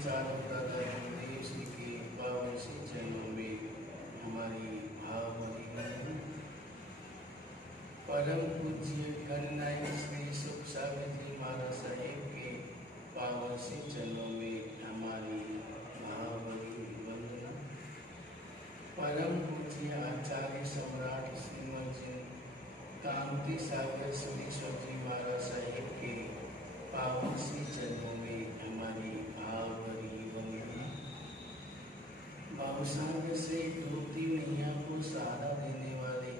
चारों दादा देव श्री के पावन श्री चरणों में हमारी भावभरी वंदना। परम पूज्य गणनायक श्री सुख सागर जी महाराज साहेब के पावन श्री चरणों में हमारी भावभरी वंदना। परम पूज्य आचार्य सम्राट श्रीमद जी कांति सागर सुधीश्वर जी महाराज साहेब के पावन श्री चरणों में हमारी भावभरी वंदना। भावसागर से डूबती मैया को सहारा देने वाले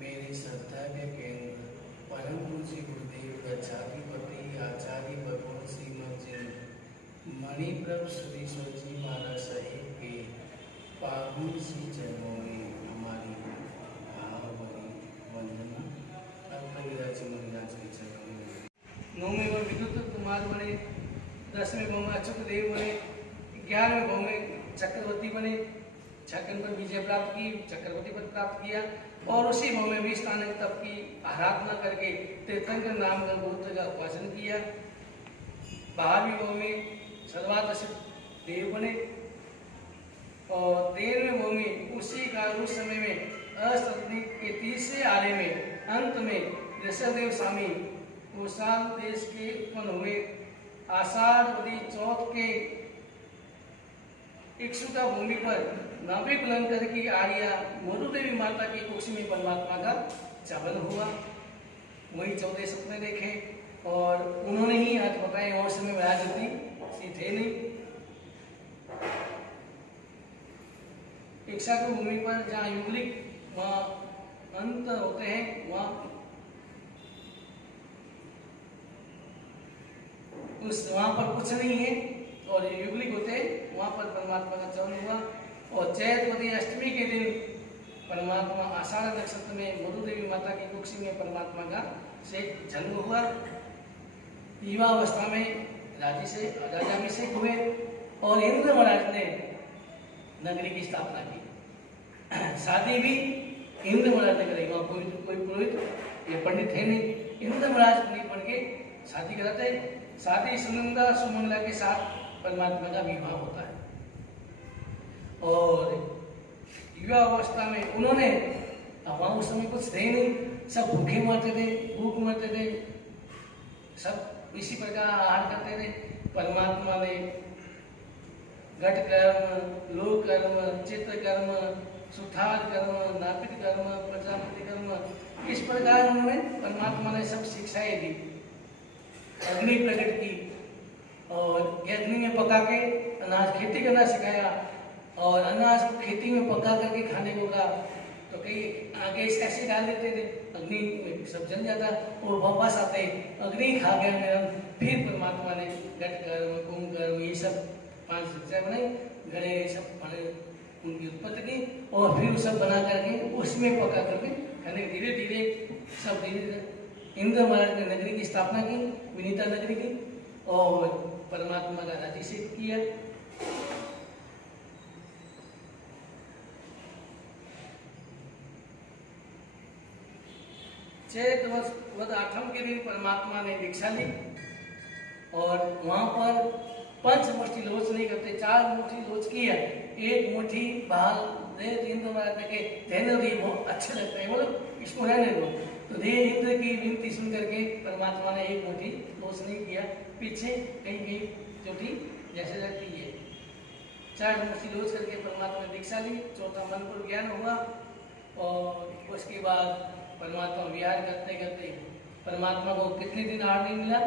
मेरे श्रद्धा के केंद्र परम पूज्य गुरुदेव गच्छाधिपति आचार्य भगवान श्रीमद जी मणिप्रभ सुधीश्वर जी महाराज साहेब के पावन श्री चरणों में हमारी भावभरी वंदना। अब कविराज महाराज के चरणों में 9वें भाव विद्युत कुमार बने, 10वें भाव में अच्युत देव बने, 11वें भाव में चक्रवर्ती बने, छक्कन पर विजय प्राप्त की, चक्रवर्ती पद प्राप्त किया और उसी भाव में 20 स्थान तप की आराधना करके तीर्थंकर नाम का गोत्र का उपासन किया। 12वें भाव में सर्वादश देव बने और 13वें भाव में उसी का उस समय में अष्टमी के 30वें आले में अंत में ऋषभदेव स्वामी कोसाल देश के उत्पन्न हुए। आषाढ़ वदी चौथ के इक्षुता भूमि पर नाभि बुलंदर की आर्या मरुदेवी माता की कुक्ष में परमात्मा का चवन हुआ। वही 14 सपने देखे और उन्होंने ही आज बताए और समय में आज सी थे नहीं। इक्षा की भूमि पर जहाँ युगलिक वहाँ अंत होते हैं, वहाँ पर कुछ नहीं है और युगलिक होते हैं, वहाँ पर परमात्मा का चवन हुआ। और चैतवती अष्टमी के दिन परमात्मा आषाढ़ नक्षत्र में मधुदेवी माता की कुक्ष में परमात्मा का से जन्म हुआ। युवा अवस्था में राजाभिषेक हुए और इंद्र महाराज ने नगरी की स्थापना की। शादी भी इंद्र महाराज ने कराई, वहाँ कोई पुरोहित या पंडित है नहीं, इंद्र महाराज पंडित बन के शादी कराते। शादी सुनंदा सुमंगला के साथ परमात्मा का विवाह होता है। और युवा अवस्था में उन्होंने, वहाँ उस समय कुछ थे नहीं, सब भूखे मरते थे, भूख मरते थे, सब इसी प्रकार आहार करते थे। परमात्मा ने घट कर्म, लोक कर्म, चित्त कर्म, सुथार कर्म, नापित कर्म, प्रजापति कर्म, इस प्रकार उन्होंने परमात्मा ने सब शिक्षाएं दी। अग्नि प्रकट की और अग्नि में पका के अनाज खेती करना सिखाया और अनाज को खेती में पका करके खाने को कहा। तो कई आगे ऐसे डाल देते थे, अग्नि में सब जल जाता और वापस आते अग्नि खा गया मेरा। फिर परमात्मा ने घट कर्म, कुंभ कर्म, ये सब 5 शिक्षा बनाई, घड़े सब उनकी उत्पत्ति की और फिर सब बना करके उसमें पका करके खाने। धीरे धीरे इंद्र महाराज ने नगरी की स्थापना की, विनीता नगरी की, और परमात्मा का राज्याभिषेक किया। चैत वद 8 के दिन परमात्मा ने दीक्षा ली और वहां पर 5 मुट्ठी लोच नहीं करते, 4 मुट्ठी लोच की है। 1 मुट्ठी बाल दे इंद्र महाराज के रहने दो, बहुत अच्छे लगते हैं, बोलो इसको रहने दो। तो देव इंद्र की विनती सुन करके परमात्मा ने 1 मुट्ठी लोच नहीं किया, पीछे कहीं चोटी जैसे लगती है। 4 मुट्ठी लोच करके परमात्मा ने दीक्षा ली। 4था मन पर ज्ञान हुआ और उसके बाद परमात्मा विहार करते करते परमात्मा को कितने दिन आहार नहीं मिला?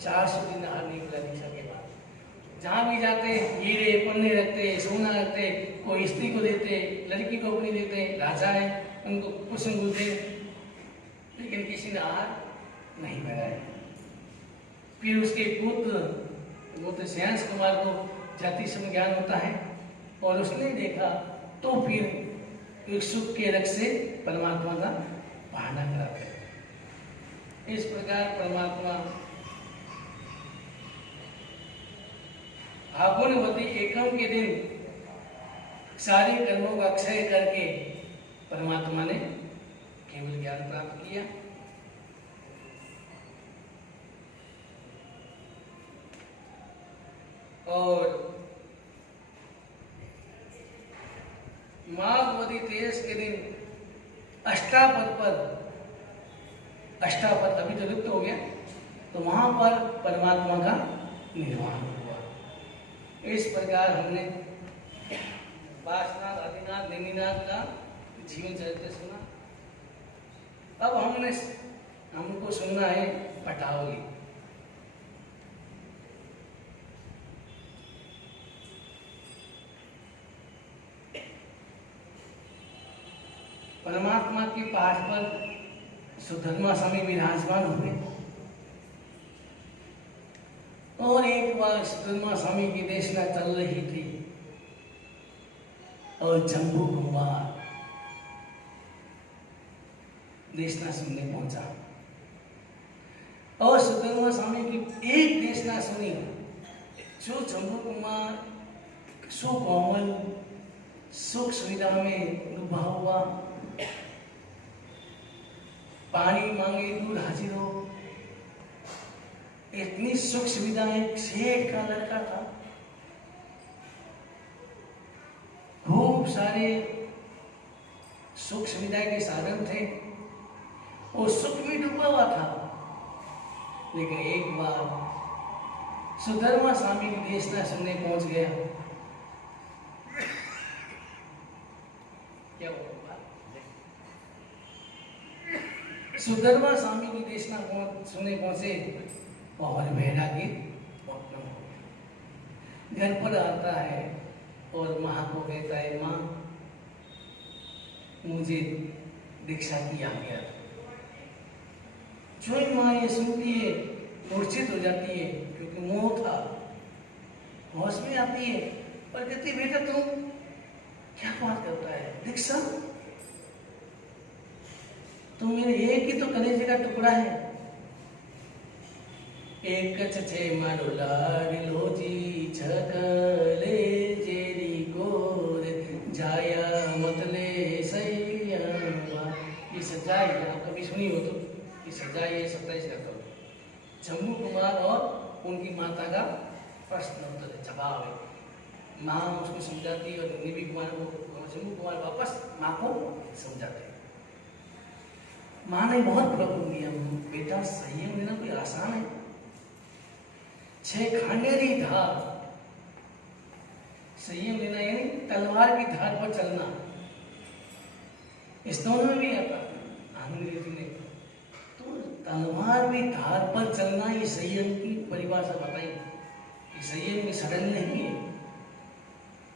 400 दिन आहार नहीं मिला दीक्षा के बाद। जहाँ भी जाते हीरे पन्ने रखते, सोना रखते, कोई स्त्री को देते, लड़की को अपनी देते, राजा है उनको कुछ बोलते, लेकिन किसी ने आहार नहीं कराया। फिर उसके पुत्र श्रेयांश कुमार को जाति सम ज्ञान होता है और उसने देखा तो फिर एक सुख के रख से परमात्मा का बहाना कराते हैं। इस प्रकार परमात्मा फागुनवती एकम के दिन सारे कर्मों का क्षय करके परमात्मा ने केवल ज्ञान प्राप्त किया। और माघवती तेरस के दिन अष्टापद अभी तो लुप्त हो गया, तो वहां पर परमात्मा का निर्वाण हुआ। इस प्रकार हमने वासनाथ, आदिनाथ, नेमिनाथ का जीवन चरित्र सुना। अब हमको सुनना है पटावली। परमात्मा के पाठ पर सुधर्मा स्वामी विराजमान हुए और एक बार सुधर्मा स्वामी की देशना चल रही थी और जम्बू कुमार देशना सुनने पहुंचा और सुधर्मा स्वामी की एक देशना सुनी। जो जम्बू कुमार सुकोमल सुख सुविधा में डूबा हुआ, पानी मांगे दूर हाजिर हो, इतनी सुख सुविधा, एक सेठ का लड़का था, खूब सारे सुख सुविधा के साधन थे, वो सुख में डूबा हुआ था। लेकिन एक बार सुधर्मा स्वामी की देशना सुनने पहुंच गया। क्या हुआ? सुधर्मा स्वामी की देशना सुनने पहुंचे और वैरागी उत्पन्न हो गया। घर पर आता है और माँ को कहता है, माँ मुझे दीक्षा की आज्ञा। जो माँ ये सुनती है मूर्छित हो जाती है, क्योंकि मोह था, होश में आती है और कहती, बेटा तुम क्या बात करता है, दीक्षा? तुम मेरे एक ही तो कलेजे का टुकड़ा है। एक छे मारो लाडलो जी छकले जेरी गोर जाया मतले सैया। ये सजाई आप कभी सुनी हो तो, ये सजाई है 27 का करो। जम्बू कुमार और उनकी माता का प्रश्न उत्तर जवाब है। माँ उसको समझाती और निबी कुमार को, जम्बू कुमार वापस माँ को समझाते। माँ ने बहुत प्रभु दिया, बेटा संयम लेना कोई आसान है। 6 खांडेरी धार संयम लेना यानी तलवार की धार पर चलना। इस दोनों में भी आता अंग्रेजी ने तो तलवार की धार पर चलना, ये संयम की परिभाषा बताई। ये संयम में सडन नहीं है,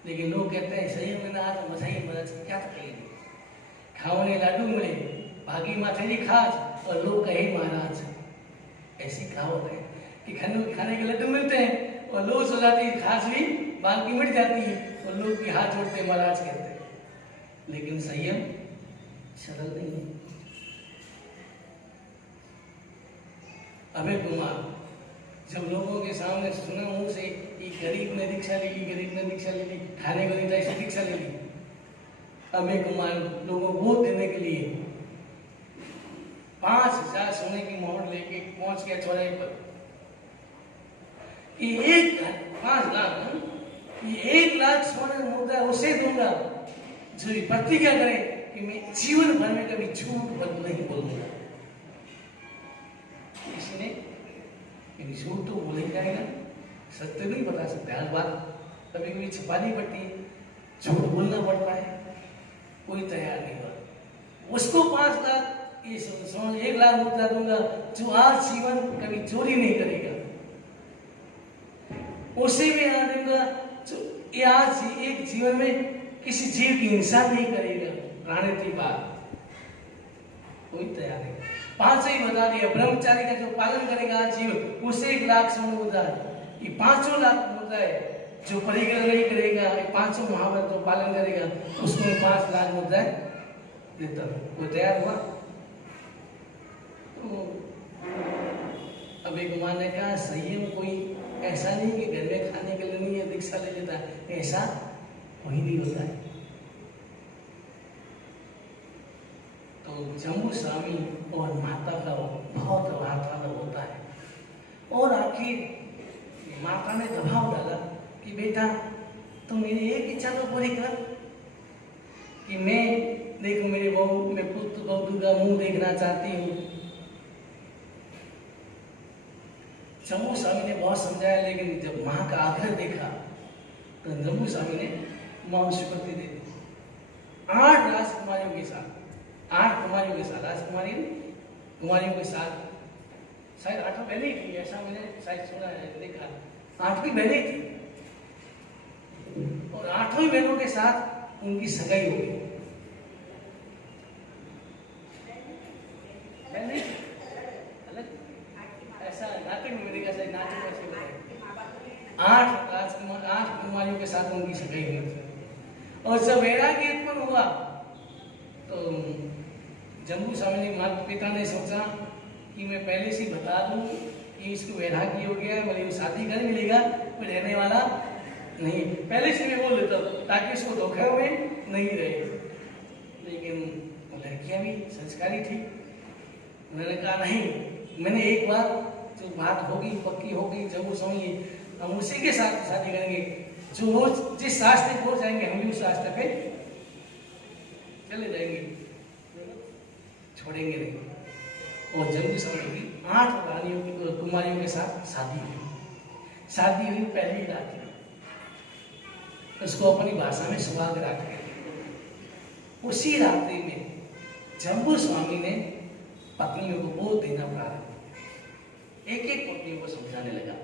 लेकिन लोग कहते हैं संयम लेना आज मजा ही मजा, क्या तकलीफ है। खाओने लाडू मिले भागी माथेरी खाज और लोग कहे महाराज। ऐसी कहावत है कि खाने के लड्डू मिलते हैं और लोग सो जाती है, खाज भी बाल की मिट जाती है और लोग भी हाथ जोड़ते महाराज कहते हैं। लेकिन संयम सरल नहीं है। अभय कुमार जब लोगों के सामने सुना मुंह से कि गरीब ने दीक्षा ले ली, गरीब ने दीक्षा ले ली, खाने को नहीं था इसे दीक्षा ले ली। अभय कुमार लोगों को वोट देने के लिए 5000 सोने की मोहर लेके पहुंच गया चौराहे पर कि 5 लाख, ये 1 लाख सोने मुद्रा उसे दूंगा जो प्रतिज्ञा करे कि मैं जीवन भर में कभी झूठ नहीं बोलूंगा। किसी ने झूठ तो बोल ही जाएगा, सत्य नहीं बता सकते। हर बात कभी कभी छिपानी पड़ती है, झूठ बोलना पड़ता है, कोई तैयार नहीं हुआ। उसको 5 लाख, 1 लाख मुद्रा दूंगा जो आज जीवन कभी चोरी नहीं करेगा। उसे भी दूंगा जो आज एक जीवन में किसी जीव की हिंसा नहीं करेगा। प्राणी की बात कोई तैयार नहीं। 5 ही बता दिया, ब्रह्मचारी का जो पालन करेगा आज जीवन, उसे 1 लाख स्वर्ण मुद्रा। ये 5 लाख मुद्रा है। जो परिग्रह नहीं करेगा, 500 महाव्रत जो पालन करेगा, उसको 5 लाख मुद्रा देता हूं। वो तैयार हुआ। अभय कुमार ने कहा, संयम कोई ऐसा नहीं कि घर में खाने के लिए नहीं है दीक्षा ले लेता है, ऐसा वही नहीं होता है। तो जम्बू स्वामी और माता का बहुत वार्तालाप होता है और आखिर माता ने दबाव डाला कि बेटा तुम मेरी एक इच्छा तो पूरी कर कि मैं देखो मेरे बहू, मैं पुत्र बहू का मुंह देखना चाहती हूँ। जम्मू स्वामी ने बहुत समझाया, लेकिन जब माँ का आग्रह देखा तो जम्मू स्वामी ने माँ को स्वीकृति दे दी। 8 राजकुमारियों के साथ, 8 कुमारियों के साथ, राजकुमारी कुमारियों के साथ, शायद 8 बहनें ही थी, ऐसा मैंने शायद सुना है, देखा 8 बहनें थी, और 8 बहनों के साथ उनकी सगाई हो गई। अलग ऐसा नाटक में मैंने कहा, नाटक ऐसे बताया 8 कुमारियों के साथ उनकी सगाई हुई। और जब वैराग्य उत्पन्न हुआ तो जम्मू स्वामी ने, माता पिता ने सोचा कि मैं पहले से बता दूं कि इसको वैराग्य हो गया है, भले वो शादी कर मिलेगा, वो रहने वाला नहीं, पहले से मैं बोल देता ताकि उसको धोखे में नहीं रहे। लेकिन वो लड़कियां भी संस्कारी थी, उन्होंने कहा नहीं, मैंने एक बार जो बात होगी पक्की होगी, जम्मू स्वामी हम उसी के साथ शादी करेंगे, जो जिस रास्ते को जाएंगे हम भी उस रास्ते पे चले जाएंगे, छोड़ेंगे नहीं। और जम्मू स्वामी की 8 रानियों की कुमारियों के साथ शादी हुई पहली रात में, उसको अपनी भाषा में सुहाग रात कहते। उसी रात्रि में जम्मू स्वामी ने पत्नियों को बोध देना प्रारंभ किया, एक पत्नी को समझाने लगा,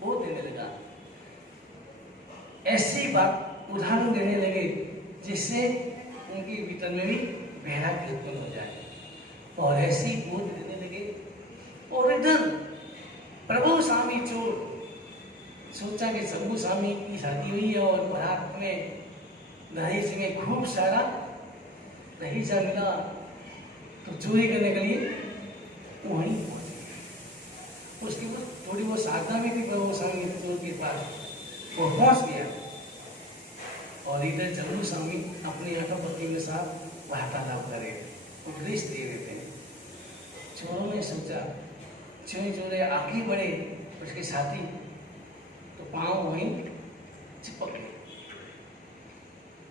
बोध देने लगा, ऐसी बात उदाहरण देने लगे जिससे उनके भीतर में भी वैराग्य उत्पन्न हो जाए, और ऐसी बोध देने लगे। और इधर प्रभु स्वामी चोर सोचा कि जम्मू स्वामी की शादी हुई है और बारात में दहेज में खूब सारा दहेजा मिला, तो चोरी करने के लिए वहीं पहुंचे। उसके बाद थोड़ी बहुत साधना भी थी प्रभु स्वामी चोर के पास, वो पहुंच गया। और इधर जम्मू स्वामी अपनी पत्नी के साथ वार्तालाप करे, उपदेश दे रहे थे। चोरों ने सोचा, चोरे आगे बढ़े उसके साथी, तो पांव वहीं चिपक गए,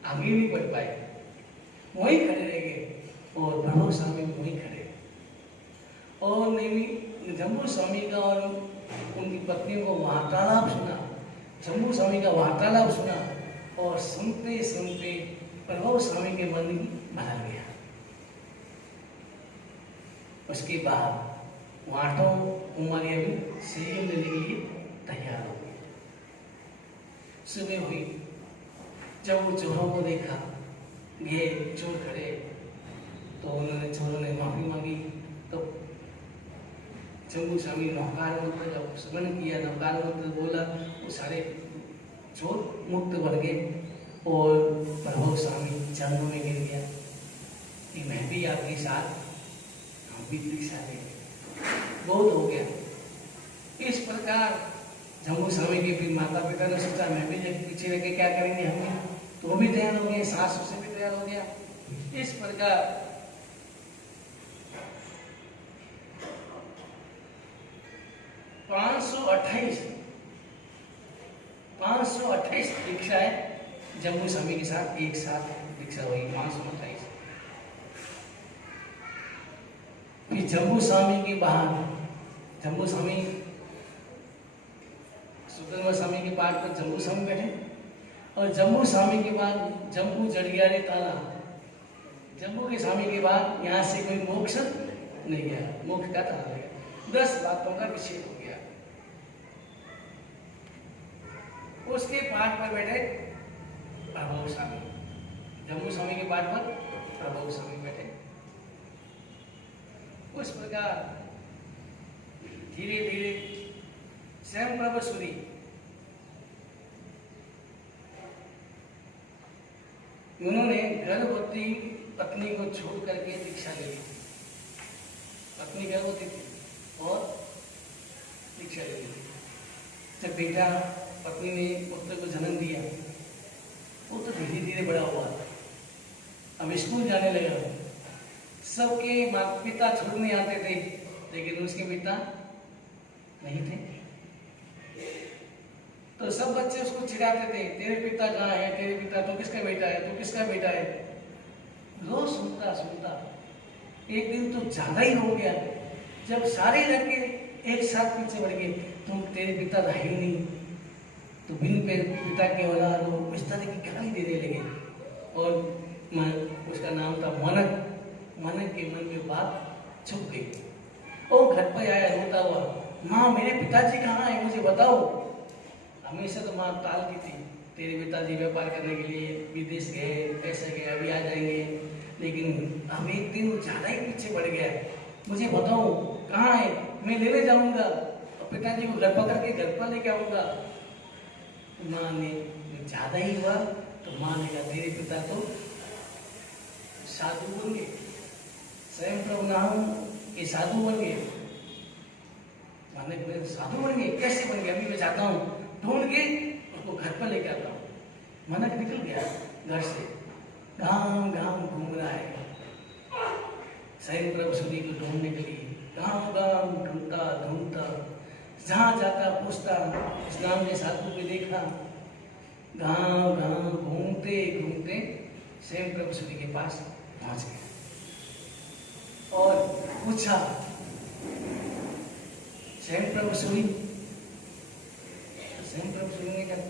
आगे नहीं बढ़ पाए, वहीं खड़े रह गए। और प्रभु स्वामी वहीं खड़े, और जम्मू स्वामी का और उनकी पत्नियों को वार्तालाप सुना, जम्मू स्वामी का वार्तालाप सुना, और सुनते सुनते प्रभु स्वामी के मन बदल गया। उसके बाद वो 8 कुमारियां भी संयम लेने के लिए तैयार हो गई। सुबह हुई, जब वो चोरों को देखा, ये चोर खड़े, तो चोरों ने माफी मांगी। तो जम्मू स्वामी नौकार मंत्र जब स्मरण किया, नौकार मंत्र बोला, वो सारे चोर मुक्त बन गए। और प्रभु स्वामी चरणों में गिर गया कि मैं भी आपके साथ, हम भी दीक्षा लेंगे। बहुत हो गया। इस प्रकार जम्मू स्वामी के फिर माता पिता ने सोचा मैं भी पीछे रह के क्या करेंगे, हम भी, तो वो भी तैयार हो गए, सास से भी तैयार हो गया। इस प्रकार 528 दीक्षाएं जम्मू स्वामी के साथ एक साथ दीक्षा हुई, 528। फिर जम्मू स्वामी के बाद, जम्मू स्वामी सुब्रह्मण्य स्वामी के पाठ पर जम्मू स्वामी बैठे, और जम्मू स्वामी के बाद जम्मू जड़ियारे ताला, जम्मू के स्वामी के बाद यहाँ से कोई मोक्ष नहीं गया, मोक्ष का ताला गया, 10 बातों का विषय हो गया। उसके पाठ पर बैठे प्रभु स्वामी, जम्मू स्वामी के पाठ पर प्रभु स्वामी बैठे। उस प्रकार धीरे धीरे स्वयं प्रभु सूरी उन्होंने गर्भवती पत्नी को छोड़ करके दीक्षा ले ली। पत्नी गर्भवती थी और दीक्षा ले ली। जब बेटा पत्नी ने पुत्र को जन्म दिया, वो तो धीरे धीरे बड़ा हुआ, अब स्कूल जाने लगा। सबके माता पिता छोड़ने आते थे, लेकिन उसके पिता नहीं थे। तो सब बच्चे उसको चिढ़ाते थे, तेरे पिता कहाँ है, तेरे पिता, तू किसका बेटा है, तू किसका बेटा है। रोज सुनता सुनता एक दिन तो ज्यादा ही हो गया, जब सारे लड़के एक साथ पीछे बढ़ गए, तुम तेरे पिता था ही नहीं, तो बिन पिता के औलाद हो, इस तरह की गाली देने लगे। और उसका नाम था मनक। मनक के मन में बात छुप गई और घर पर आया रोता हुआ, माँ मेरे पिताजी कहाँ है, मुझे बताओ। हमेशा तो माँ टालती थी, तेरे पिताजी व्यापार करने के लिए विदेश गए, ऐसे गए, अभी आ जाएंगे। लेकिन अब एक दिन वो ज्यादा ही पीछे बढ़ गया, मुझे बताओ कहाँ है, मैं लेने जाऊंगा और पिताजी को घर पकड़ के घर पर लेके आऊंगा। माँ ने ज्यादा ही हुआ तो माँ ने कहा, तेरे पिता तो साधु बन गए, स्वयं प्रभु नाम ये साधु बन गए। माने साधु बन गए, कैसे बन गए, अभी मैं जाता हूँ, ढूंढ के उसको घर पर लेके आता हूँ। मनक निकल गया घर से, गांव गांव घूम रहा है, स्वयं प्रभु सूर्य को ढूंढने के लिए गांव गांव ढूंढता ढूंढता, जहाँ जाता पूछता, इस नाम ने साधु को देखा। गांव गांव घूमते घूमते स्वयं प्रभु सूर्य के पास पहुंच गया और पूछा, स्वयं प्रभु सूर्य, स्वयं प्रभु सूर्य ने कहा,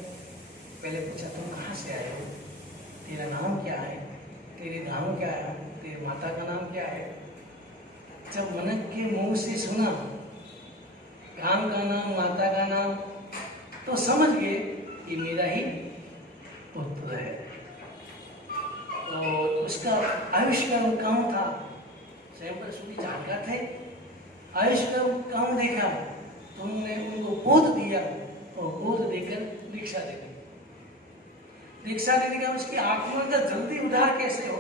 पहले पूछा तुम कहाँ से आए हो, तेरा नाम क्या है, तेरे धाम क्या है, तेरी माता का नाम क्या है। जब मनक के मुंह से सुना गांव का नाम, माता का नाम, तो समझ गए कि मेरा ही पुत्र है। और उसका आयुष्काल कम था, स्वयं प्रभु सूर्य जानकार थे, आयुष्काल कम देखा, तुमने उनको बोध दिया और बोध देकर दीक्षा दे दी। दीक्षा देने का उसकी आत्मा का जल्दी उद्धार कैसे हो,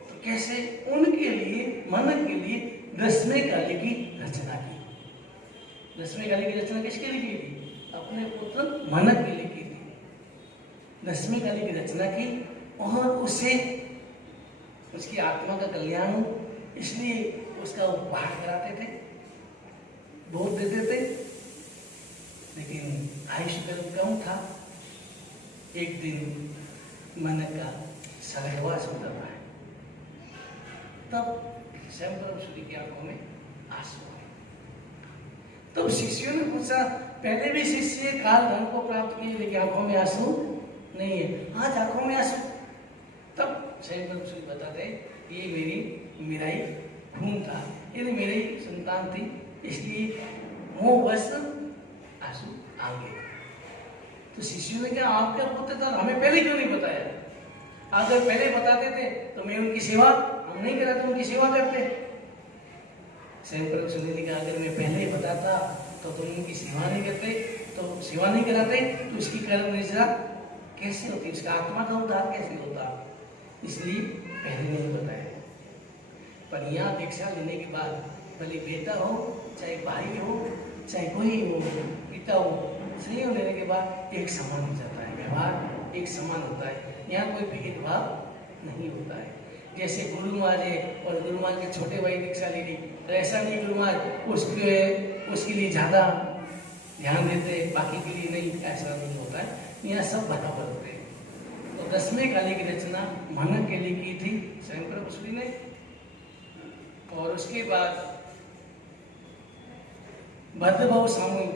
तो कैसे उनके लिए, मनक के लिए 10वें काली की रचना की। 10वें काली की रचना किसके लिए की थी, अपने पुत्र मनक के लिए की थी। 10वें काली की रचना की और उसे उसकी आत्मा का कल्याण हो, इसलिए उसका उपहार कराते थे, बोध देते थे। लेकिन आयुष्काल कम था, एक दिन मनक का सहवास हो रहा है, तब स्वयं प्रभु सूर्य की आंखों में आंसू आए। तब शिष्यों ने पूछा, पहले भी शिष्य काल धन को प्राप्त किए लेकिन आंखों में आंसू नहीं है, आज आंखों में आंसू। तब स्वयं प्रभु सूर्य बताते, ये मेरा ही खून था, ये मेरी संतान थी, इसलिए मोहवश आंसू आ गए। तो शिष्यों ने कहा, आपका पुत्र था, हमें पहले क्यों नहीं बताया, अगर पहले बताते थे तो मैं उनकी सेवा, हम नहीं कराते, उनकी सेवा करते। स्वयं प्रभु सूर्य ने कहा, अगर मैं पहले बताता तो तुम उनकी सेवा नहीं करते, तो सेवा नहीं कराते, तो उसकी कर्म निष्ठा कैसे होती, उसका आत्मा का उद्धार कैसे होता, इसलिए पहले नहीं बताया। पर यहाँ दीक्षा लेने के बाद भले बेटा हो, चाहे भाई हो, चाहे कोई हो, पिता हो, संयोग लेने के बाद एक समान हो जाता है, व्यवहार एक समान होता है, यहाँ कोई भेदभाव नहीं होता है। जैसे गुरु महाराज है और गुरु महाराज के छोटे भाई दीक्षा ले ली, तो ऐसा नहीं गुरु महाराज उसके लिए ज़्यादा ध्यान देते, बाकी के लिए नहीं, ऐसा नहीं होता है, यहाँ सब बराबर होते हैं। तो 10वें काली की रचना मनक के लिए की थी स्वयं प्रभु सूर्य ने, और उसके बाद भद्रभाव सामूहिक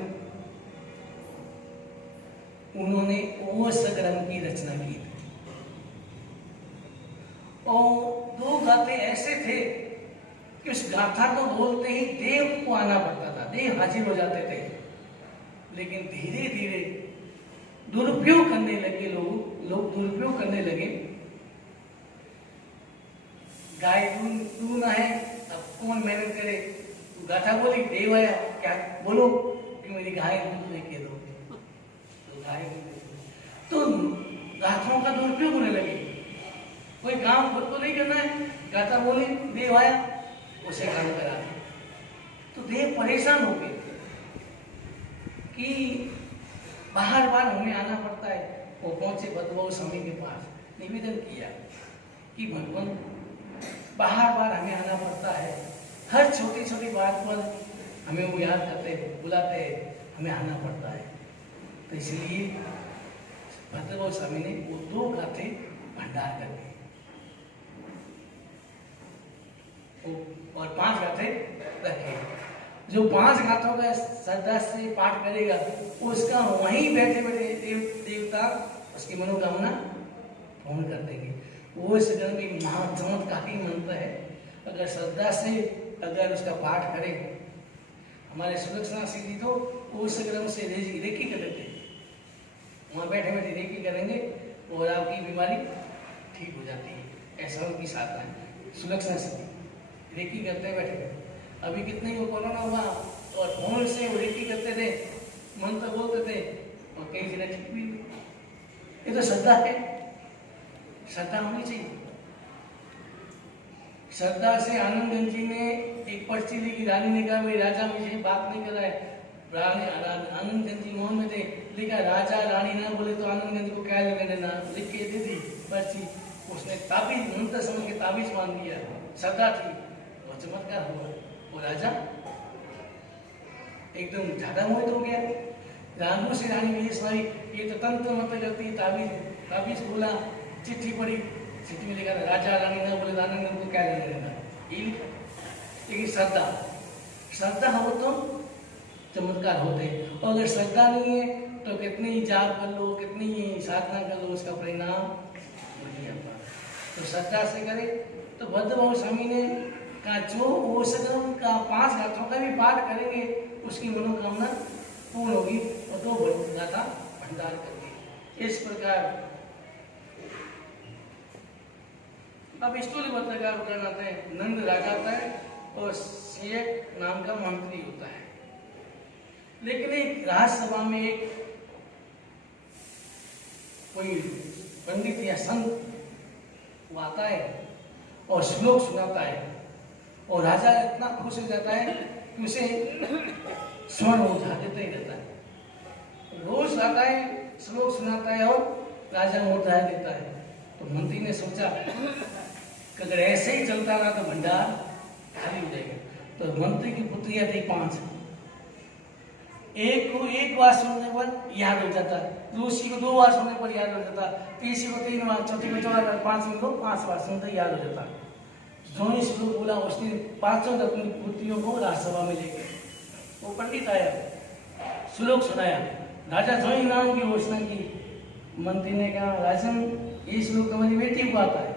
उन्होंने ओस ग्रंथ की रचना की थी। और 2 गाथे ऐसे थे कि उस गाथा को बोलते ही देव को आना पड़ता था, देव हाजिर हो जाते थे। लेकिन धीरे धीरे दुरुपयोग करने लगे लोग दुरुपयोग करने लगे। गाय दूध ना है, अब कौन मेहनत करे, गाथा बोली, देव आया, क्या बोलो कि मेरी गाय दूध लेके दो, तो गाय तो गाथाओं का दुरुपयोग होने लगे। कोई काम खुद को नहीं करना है, गाथा बोली, देव आया, उसे काम करा। तो देव परेशान हो गए कि बार बार हमें आना पड़ता है। वो पहुंचे भद्रभाव स्वामी के पास, निवेदन किया कि भगवान बार बार हमें आना पड़ता है, हर छोटी छोटी बात पर हमें वो याद करते, बुलाते, हमें आना पड़ता है। तो इसलिए भद्रबाहु स्वामी ने वो 2 गाथे भंडार कर दिए और 5 गाथे रखे। जो 5 गाथों का श्रद्धा से पाठ करेगा उसका वहीं बैठे बैठे देवता उसकी मनोकामना पूर्ण कर देंगे। वो इस ग्रंथ में महाचमत्कारी मंत्र है। अगर श्रद्धा से अगर उसका पाठ करे, हमारे सुलक्षणा सिद्धि तो उस ग्रंथ से रेकी कर लेते हैं, वहाँ बैठे बैठे रेकी करेंगे और आपकी बीमारी ठीक हो जाती है। ऐसा उनकी साधना है सुलक्षणा सिद्धि, रेकी करते बैठे बैठे। अभी कितने वो कोरोना हुआ और फोन से वो रेकी करते थे, मंत्र बोलते थे और कई जगह ठीक भी हुई। ये तो श्रद्धा है, श्रद्धा होनी चाहिए। श्रद्धा से आनंदगंज जी ने एक पर्ची लिखी, रानी ने कहा भाई राजा मुझे बात नहीं कर रहा है। आनंदगंज जी मोहन में थे, लिखा राजा रानी ना बोले तो आनंदगंज को क्या लेने देना, लिख के दे दी पर्ची। उसने ताबीज मंत्र समझ के ताबीज मान दिया, श्रद्धा थी और चमत्कार हुआ। वो राजा एकदम ज्यादा मोहित हो गया। रानू से रानी विजयसवाई ये तो तंत्र मंत्र करती है, ताबीज बोला, चिट्ठी पढ़ी, चिट्ठी में लिखा राजा रानी ना बोले आनंदगंज को क्या लेने देना। लेकिन श्रद्धा हो तो चमत्कार होते हैं, और अगर श्रद्धा नहीं है तो कितनी ही जाप कर लो, कितनी ही साधना कर लो, उसका परिणाम नहीं आता। तो श्रद्धा से करे। तो भद्रबाहु स्वामी ने कहा जो ओषधम का 5 गाथों का भी पाठ करेंगे उसकी मनोकामना पूर्ण होगी, और 2 गाथा भंडार करके। इस प्रकार अब स्थूल पत्रकार उदाहरण आते हैं। नंद राजा होता है और शेख नाम का मंत्री होता है। लेकिन एक राजसभा में एक कोई पंडित या संत वो आता है और श्लोक सुनाता है, और राजा इतना खुश हो जाता है कि उसे स्वर्ण उठा देते ही रहता है। रोज आता है, श्लोक सुनाता है और राजा उठा देता है। तो मंत्री ने सोचा कि अगर ऐसे ही चलता रहा तो भंडार खाली हो जाएगा। तो मंत्री की पुत्रियां थी 5, एक को 1 बार सुनने पर याद हो जाता, दूसरी को 2 बार सुनने पर याद हो जाता, तीसरी को 3 बार, चौथी को 4 बार, 5वीं को 5 बार सुनते याद हो जाता। जो ही श्लोक बोला उसने 5 अपनी पुत्रियों को राजसभा में लेके वो पंडित आया, श्लोक सुनाया। राजा जो ही नाम की घोषणा की। मंत्री ने कहा राजन ये श्लोक हमारी बेटी को आता है,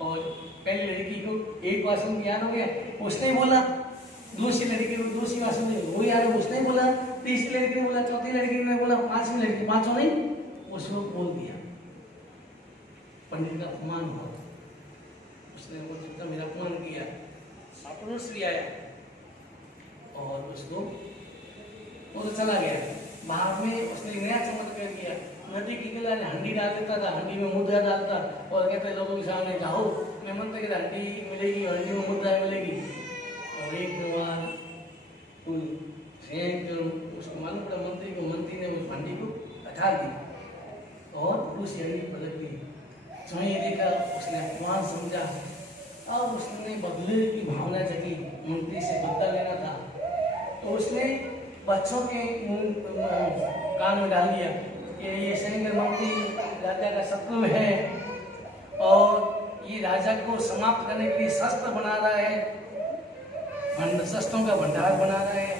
और पहली लड़की को 1 बार सुन याद हो गया, उसने बोला। दूसरी लड़की को दूसरी बार सुन वो याद हो, उसने बोला। तीसरी लड़की ने बोला, चौथी लड़की ने बोला, 5वीं लड़की, 5 ने वो श्लोक बोल दिया। पंडित का अपमान हुआ, उसने वो जितना मेरा अपमान किया, आक्रोश भी आया और उसको वो तो चला गया। बाद में उसने नया चमत्कार किया। नदी की किनारे हंडी डाल देता था, हंडी में मुद्रा डालता और कहते लोगों के सामने जाओ मैं मंत्र के हंडी मिलेगी, हंडी में मुद्रा मिलेगी। और एक बार उसको मालूम पड़ा मंत्री को, मंत्री ने उस हंडी को हटा दी और उस हंडी पलट दी। जो ये देखा उसने अपमान समझा, अब उसने बदले की भावना जगी, मंत्री से बदला लेना था। तो उसने बच्चों के कान में डाल दिया कि ये सैनिक मंत्री राजा का शत्रु है और ये राजा को समाप्त करने के लिए शस्त्र बना रहा है, शस्त्रों का भंडार बना रहा है।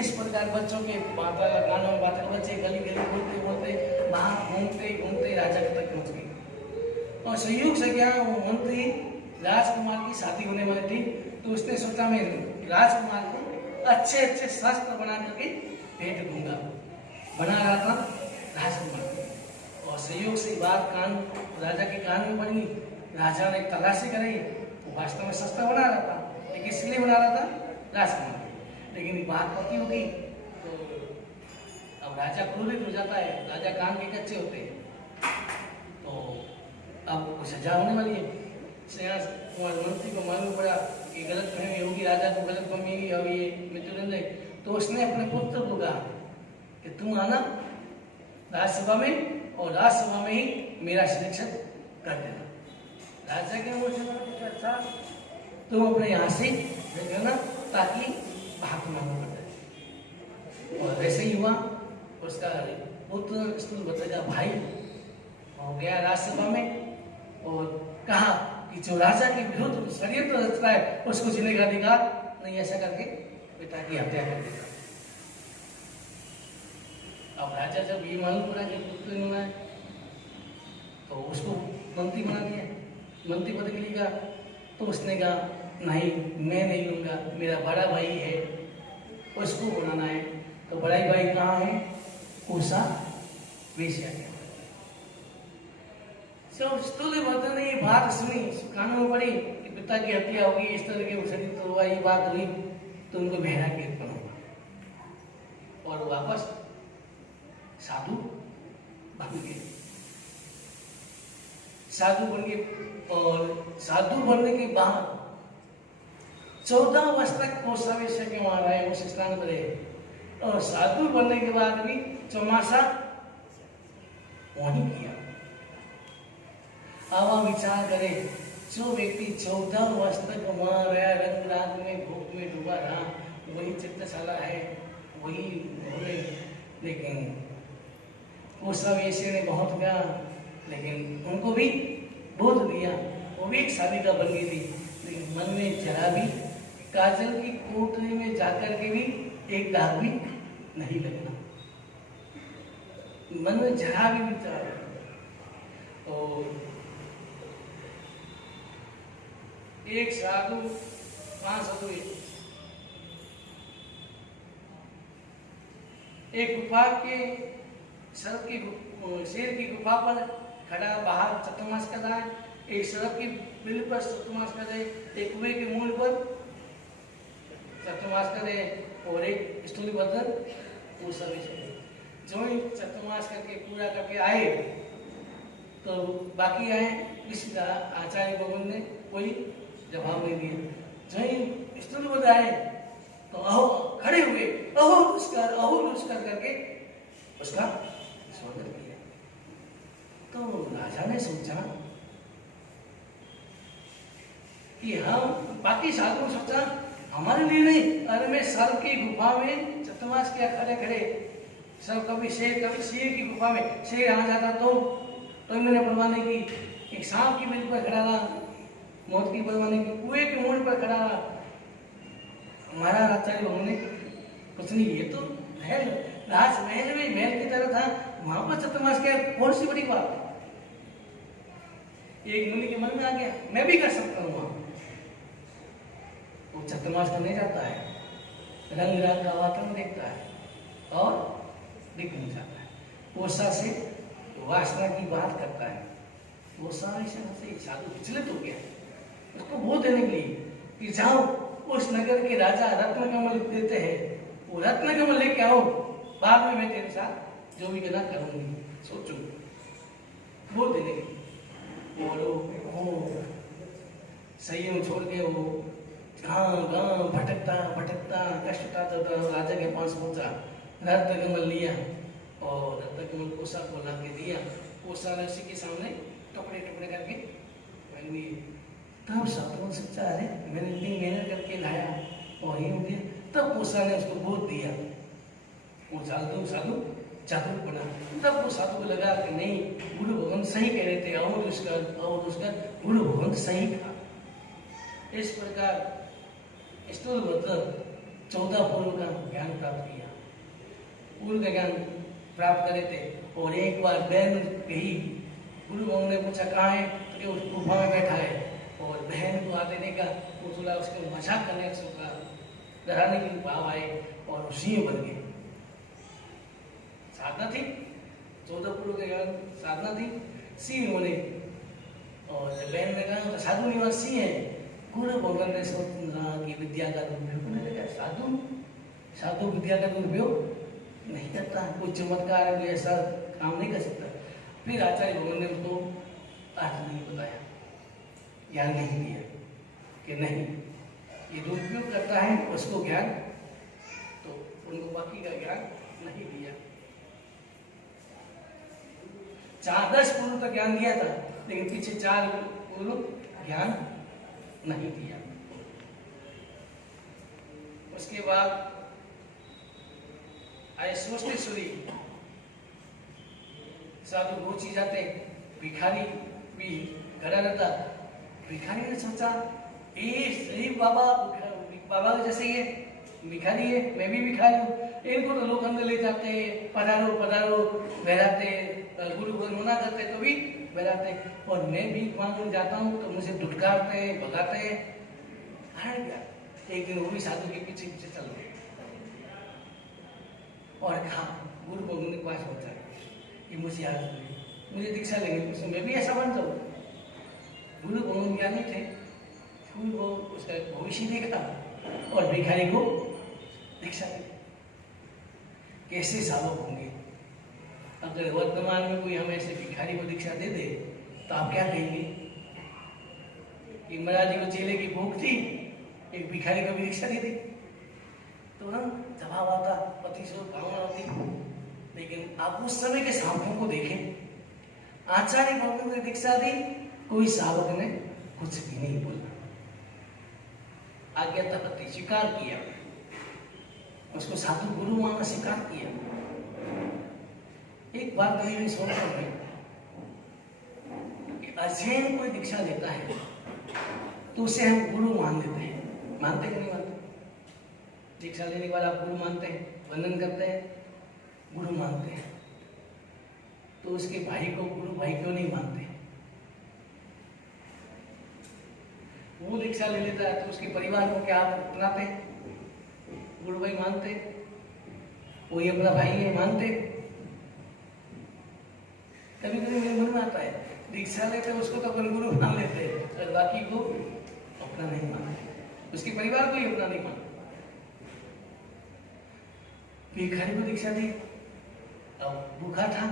इस प्रकार बच्चों के कानों में बात, बच्चे गली गली बोलते बोलते बाहर घूमते घूमते राजा तक पहुंच गए। और संयोग से क्या वो मंत्री राजकुमार की शादी होने वाली थी, तो उसने सोचा मैं राजकुमार को अच्छे अच्छे शस्त्र बना करके भेंट दूंगा। बना रहा था राजकुमार, और संयोग से बात राजा के कान में पड़ी। राजा ने तलाशी कराई, वो वास्तव में शस्त्र बना रहा था, लेकिन इसलिए बना रहा था राजकुमार। लेकिन बात पक्की हो गई तो अब राजा क्रोधित हो जाता है, राजा कान के कच्चे होते हैं, तो अब वो सजा होने वाली है। मंत्री को मालूम पड़ा कि गलत फहमी होगी, राजा को गलत फहमी और ये मृत्युदंड है। तो उसने अपने पुत्र को कहा कि तुम आना राज्यसभा में और राज्यसभा में ही मेरा सिलेक्शन कर देना। राजा के वो अच्छा तुम अपने यहाँ से देना ताकि भाग ना कर जाए। और वैसे ही हुआ, उसका पुत्र स्थूलभद्र का भाई हो गया राज्यसभा में और कहा कि जो राजा के विरुद्ध षड्यंत्र रचता है उसको जीने का अधिकार नहीं, ऐसा करके पिता की हत्या कर देता। अब राजा जब ये मालूम पड़ा कि पुत्र ने तो उसको मंत्री बना दिया, मंत्री पद के लिए कहा। तो उसने कहा नहीं, मैं नहीं लूंगा, मेरा बड़ा भाई है उसको बनाना है। तो बड़ा भाई कहाँ है? उषा वेश्या के। जब स्थूलभद्र ने ये बात सुनी, कानों में पड़ी कि पिता की हत्या होगी, इस तरह के षड्यंत्र हुआ, ये बात हुई, तो उनको वैराग्य उत्पन्न हुआ और वापस साधु बन गए। साधु बन गए और साधु बनने के बाद 14 वर्ष तक कोसा वेश्या के वहां रहे, उस स्थान पर रहे और साधु बनने के बाद भी चौमासा वहीं किया। अब आप विचार करें, जो व्यक्ति 14 वर्ष तक वहां रहा, रंग रात में भूख में डूबा रहा, वही चित्रशाला है, वही भूले, लेकिन कोसा वेश्या ने बहुत कहा, लेकिन उनको भी बोध दिया, वो भी एक साधिका बन गई थी, लेकिन मन में जरा भी काजल की कोठरी में जाकर के भी एक दाग भी नहीं लगना, मन में जरा भी विचार। और एक साधु 5 साधु एक गुफा के सड़क की शेर की गुफा पर खड़ा बाहर चतुर्मास कर रहा है, एक सड़क की बिल पर चतुर्मास कर रहे, एक कुएं के मूल पर चतुर्मास कर रहे और एक स्थूलभद्र वो सभी जो ही चतुर्मास करके पूरा करके आए तो बाकी आए, इस आचार्य भगवान ने कोई जवाब नहीं दिया। जो ही स्थूलभद्र आए तो अहो खड़े हुए, अहो नमस्कार करके उसका स्वागत किया। तो राजा ने सोचा कि हम बाकी साधुओं सोचा हमारे लिए नहीं, अरे मैं सर की गुफा में चतुर्मास किया खड़े खड़े, सब कभी शेर की गुफा में शेर आ जाता तो इन्होंने परवाने की, एक सांप की बिल पर खड़ा रहा, मौत की परवाने की, कुएं के मूल पर खड़ा रहा। हमारा आचार्य उन्होंने कुछ नहीं, ये तो महल, राजमहल में महल की तरह था, वहां पर चतुर्मास किया, कौन सी बड़ी बात है। एक मुनि के मन में आ गया, मैं भी कर सकता हूँ। वहां वो चतुर्मास करने जाता है, रंग राग का वातावरण देखता है और दिखने जाता है, कोसा से वासना की बात करता है। कोसा से साधु विचलित हो गया, उसको बोध देने के लिए कि जाओ उस नगर के राजा रत्न कमल देते हैं, वो रत्न कमल लेके आओ, बाद में मैं तेरे साथ जो भी करना करूंगी, सोचो बोल देने के। और वो संयम छोड़ के वो गांव भटकता कष्टता राजा के पास पहुंचा, रत्न कमल लिया और रत्न कमल कोसा को ला के दिया। कोसा ने उसी के सामने टुकड़े टुकड़े करके पहन दिए। तब साधुओं से सोचा, अरे मैंने इतनी मेहनत करके लाया और ये हो गया। तब कोसा ने उसको बोध दिया, वो साधु जागरूक बना। तब वो साधु को लगा कि नहीं, गुरु भगवान सही कह रहे थे, और उसका गुरु भगवान सही था। इस प्रकार स्थूलभद्र 14 पूर्व का ज्ञान प्राप्त किया, पूर्व का ज्ञान प्राप्त करे थे। और एक बार बहन गई, गुरु भगवान ने पूछा कहाँ है, तो उस गुफा में बैठा है, और बहन को आते देखा, वो थोड़ा उसके मजाक करने का डराने के भाव आए और वो सिंह बन गए। साधना थी, 14 पूर्व के ज्ञान साधना थी, सिंह बने। और जब बहन ने कहा तो साधु निवास सिंह है, गुरु भगवान ने सोचा कि विद्या का दुरुपयोग करने लगा। साधु विद्या का दुरुपयोग नहीं करता, कोई चमत्कार कोई ऐसा काम नहीं कर सकता। फिर आचार्य भगवान ने उसको आज नहीं बताया, ज्ञान नहीं दिया कि नहीं ये दुरुपयोग करता है, उसको ज्ञान, तो उनको बाकी का ज्ञान नहीं दिया। 10 पूर्व तक ज्ञान दिया था, लेकिन पीछे 4 पूर्व ज्ञान नहीं दिया। उसके बाद आए सृष्टिश्वरी साधु गोची जाते, भिखारी भी खड़ा रहता। भिखारी ने सोचा ये श्री बाबा बाबा जैसे ये भिखारी है, मैं भी भिखारी हूँ, इनको तो लोग अंदर ले जाते, पधारो पधारो बहराते, गुरु गुरु मना करते तो भी बहराते, और मैं भीख मांगने जाता हूँ तो मुझे धुटकारते हैं, भगाते हैं। कारण क्या? एक दिन वो भी साधु के पीछे पीछे चल गए और कहा गुरु गोविंद के पास पहुंचा कि मुझे याद नहीं, मुझे दीक्षा लेंगे, उसमें मैं भी ऐसा बन जाऊँ। गुरु गोविंद ज्ञानी थे, वो उसका भविष्य देखा और भिखारी को दीक्षा दी। कैसे साधक होंगे? अगर वर्तमान में कोई हम ऐसे भिखारी को दीक्षा दे दे तो आप क्या कहेंगे कि महाराज जी को चेले की भूख थी, एक भिखारी को भी दीक्षा दे दी, तो हम जवाब आता, प्रतिशोध भावना होती। लेकिन आप उस समय के साधकों को देखें, आचार्य गोविंद ने दीक्षा दी, कोई साधक ने कुछ भी नहीं बोला, आज्ञा पति स्वीकार किया, उसको साधु गुरु माना स्वीकार किया। एक बात मेरी सोचता हूं कि अध्ययन कोई दीक्षा लेता है तो उसे हम गुरु मान लेते हैं, मानते कि नहीं मानते? दीक्षा लेने के बाद आप गुरु मानते हैं, वंदन करते हैं, गुरु मानते हैं, तो उसके भाई को गुरु भाई क्यों नहीं मानते? वो दीक्षा ले लेता है तो उसके परिवार को क्या आप अपनाते? गुरु भाई मानते? वही अपना भाई है, मानते? कभी कभी मेरे मन में आता है, दीक्षा लेते उसको तो अपन गुरु मान लेते हैं और बाकी को अपना नहीं मानते, उसके परिवार को ही अपना नहीं मानते। भिखारी को दीक्षा दी, अब भूखा था,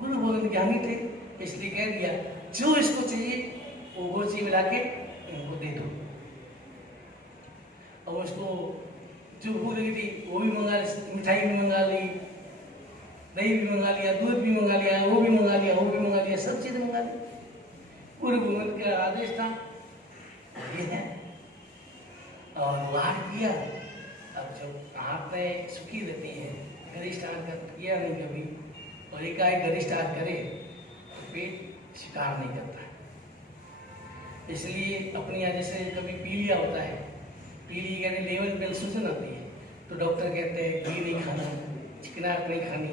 गुरु गोविंद ज्ञानी थे, इसलिए कह दिया जो इसको चाहिए वो गोची मिला के इनको दे दो। और उसको जो भूख लगी थी वो भी मंगा ली, मिठाई भी मंगा ली, दही भी मंगा लिया, दूध भी मंगा लिया, वो भी मंगा लिया, वो भी मंगा लिया, सब चीजें मंगा ली। गुरु गोविंद का आदेश था ये है, और वार किया। अब जो हाथ में सुखी रहती है, गरिष्ठ आहार किया नहीं कभी, और एकाएक गरिष्ठ आहार करे तो पेट शिकार नहीं करता है। इसलिए अपनी यहाँ जैसे कभी पीलिया होता है, पीली यानी लेवल पे सूजन आती है, तो डॉक्टर कहते हैं घी नहीं खाना, चिकनाहट नहीं खानी,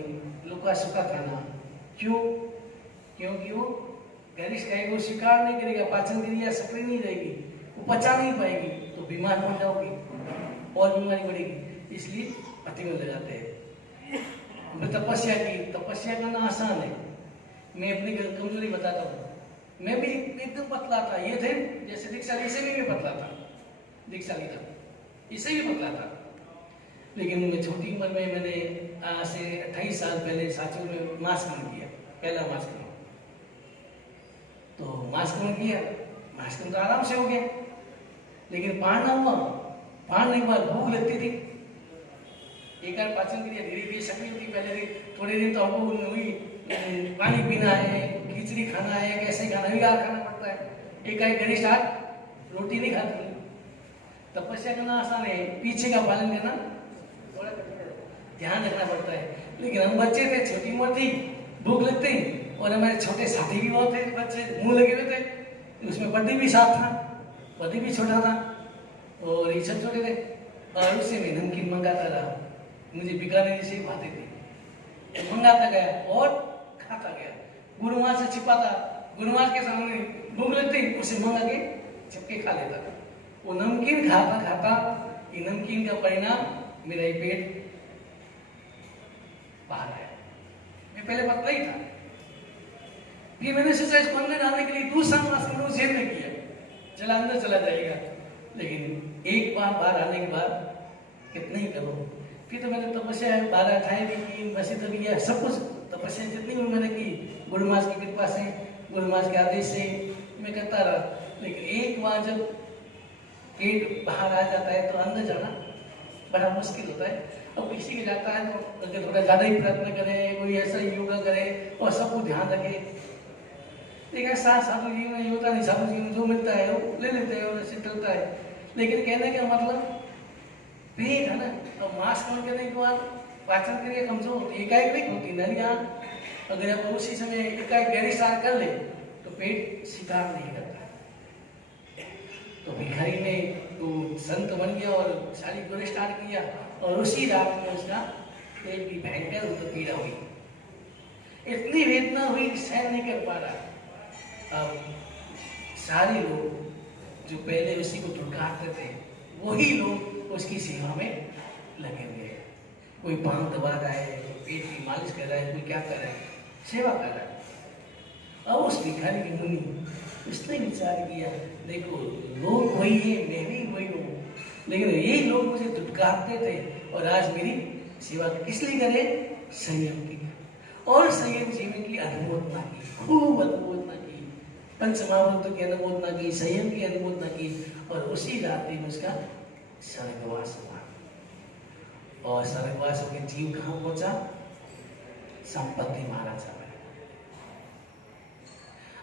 लुका सुखा खाना। क्यों? क्योंकि वो गरिष्ठ खाएगी, वो शिकार नहीं करेगा, पाचन क्रिया सक्रिय नहीं रहेगी, वो पचा नहीं पाएगी, तो बीमार हो जाओगी और बीमारी बढ़ेगी। इसलिए पति में लगाते हैं। मैं तपस्या की, तपस्या करना आसान है। मैं अपनी कमजोरी बताता हूँ, मैं भी एकदम पतला था, ये थे जैसे दीक्षा इसे भी मैं पतला था, दीक्षा ली था इसे भी पतला था। लेकिन मैं छोटी उम्र में मैंने आज से 28 साल पहले साचू में मास्कन किया, पहला मास्कन। तो मास्कन किया, मास्कन तो आराम से हो गया, लेकिन पार ना हुआ। पारने के बाद भूख लगती थी, एक बार पाचन क्रिया धीरे धीरे सक्रिय होती। पहले थोड़े दिन तो हमको हुई पानी पीना है, खिचड़ी खाना है, कैसे खाना है, खाना पड़ता है। एक गरिष्ठ आहार, रोटी नहीं खाती। तपस्या करना आसान है, पीछे का पालन करना थोड़ा ध्यान रखना पड़ता है। लेकिन हम बच्चे थे, छोटी उम्र थी, भूख लगती, और हमारे छोटे साथी भी बहुत थे, बच्चे मुंह लगे हुए थे, उसमें पति भी साथ था, पति भी छोटा था, और ये सब छोटे थे। और उससे मैं नमकीन मंगाता रहा, मुझे बीकानेर से बातें थी, मंगाता गया और खाता गया। गुरु माँ से छिपाता, गुरु माँ के सामने भूख लगती, उसे मंगा के छिपके खा लेता। वो नमकीन खाता खाता, ये नमकीन का परिणाम मेरा ये पेट बाहर आया। मैं पहले पतला ही था, फिर मैंने सोचा इसको अंदर डालने के लिए दूसरा मास्क जेब में किया, चला अंदर चला जाएगा। लेकिन एक बार बाहर आने के बाद कितना ही करो। फिर तो मैंने तपस्या 12-18 दिन की, वैसे तो किया सब कुछ, तपस्या जितनी भी मैंने की गुरु महाराज की कृपा से, गुरु महाराज के आदेश से मैं करता रहा। लेकिन एक बार जब पेट बाहर आ जाता है तो अंदर जाना बड़ा मुश्किल होता है। अब किसी के जाता है तो अगर थोड़ा ज़्यादा ही प्रयत्न करे, कोई ऐसा योगा करे और सबको ध्यान रखे। लेकिन साधु जीवन में होता नहीं, साधु जीवन जो मिलता है वो ले लेते हैं और ऐसे चलता है। लेकिन कहने का मतलब पेट है ना, तो मांस खाने के बाद पाचन क्रिया कमजोर होती है, एकाएक नहीं होती, नलियाँ अगर आप उसी समय एकाएक गहरी सांस कर ले तो पेट स्वीकार नहीं करता। तो भिखारी ने तो संत बन गया और सारी को स्टार्ट किया और उसी रात में उसका पेट की भयंकर पीड़ा हुई, इतनी वेदना हुई सहन नहीं कर पा रहा। अब सारे लोग जो पहले उसी को धुड़काते थे वही लोग उसकी सेवा में लगे हुए हैं। कोई पांव दबा रहा है, कोई पेट की मालिश कर रहा है, कोई क्या कर रहा है, सेवा कर रहा है। अब उस भिखारी की मुनि उसने विचार किया, देखो लोग वही है, मैं भी वही हूँ, लेकिन यही लोग मुझे धुड़काते थे और आज मेरी सेवा किस लिए करे? संयम की। और संयम जीवन की अनुमोदना की, खूब अनुमोदना की, पंचमहाभूतों की अनुमोदना की, संयम की अनुमोदना की और उसी रात में उसका स्वर्गवास हुआ। और स्वर्गवास होकर जीव कहाँ पहुंचा? संपत्ति महाराजा में।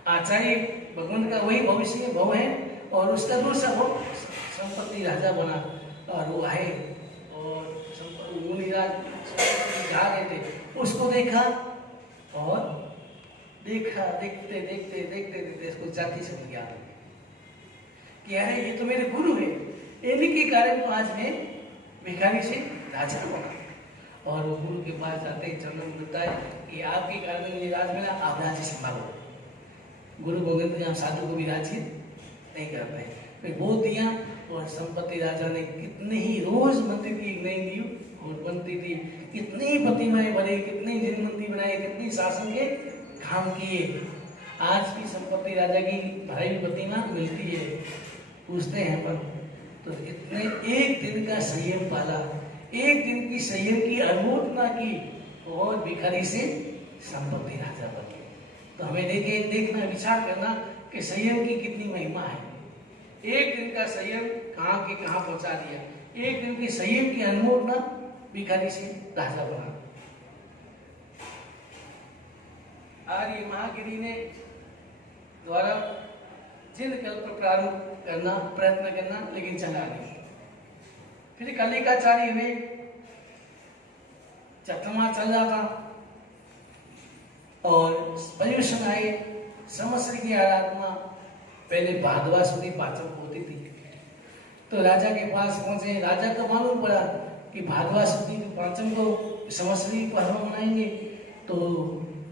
आचार्य भगवान का वही भविष्य भव है और उसका दूसरा भव संपत्ति राजा बना। और वो आए और मुनिराज जा रहे थे, उसको देखा और देखा, देखते देखते देखते देखते इसको जाति समझ गया क्या है, ये तो मेरे गुरु है, इन्हीं के कारण तो आज मैं भिखारी से राजा बना। और वो गुरु के पास जाते ही चरण बताए कि आपके कारण मुझे राज मिला, आप राज्य संभालो। गुरु गोविंद जी साधु को भी राज्य नहीं करते, फिर बोल दिया और संपत्ति राजा ने कितने ही रोज मंदिर की एक नई नींव और बनती थी, कितनी प्रतिमाएं बने, कितनी जैन मंदिर बनाए, कितनी शासन के काम किए। आज की संपत्ति राजा की भारी प्रतिमा मिलती है, पूछते हैं पर तो इतने एक दिन का संयम पाला, एक दिन की संयम की अनुमोदना की और भिखारी से संपत्ति राजा बन गए। तो हमें देखना विचार करना कि संयम की कितनी महिमा है। एक दिन का संयम कहाँ के कहाँ पहुंचा दिया, एक दिन की संयम की अनुमोदना भिखारी से राजा बना। आर्य महागिरी ने द्वारा जिन कल्प प्रारंभ करना प्रयत्न करना लेकिन चला नहीं। फिर कलिकाचार्य हुए, चतमा चल जाता और पर्युषण आए, समश्री की आराधना पहले भाद्वासुदी पाचन होती थी। तो राजा के पास पहुंचे, राजा को मालूम पड़ा कि भाद्वासुदी पाचन को समश्री को हम मनाएंगे। तो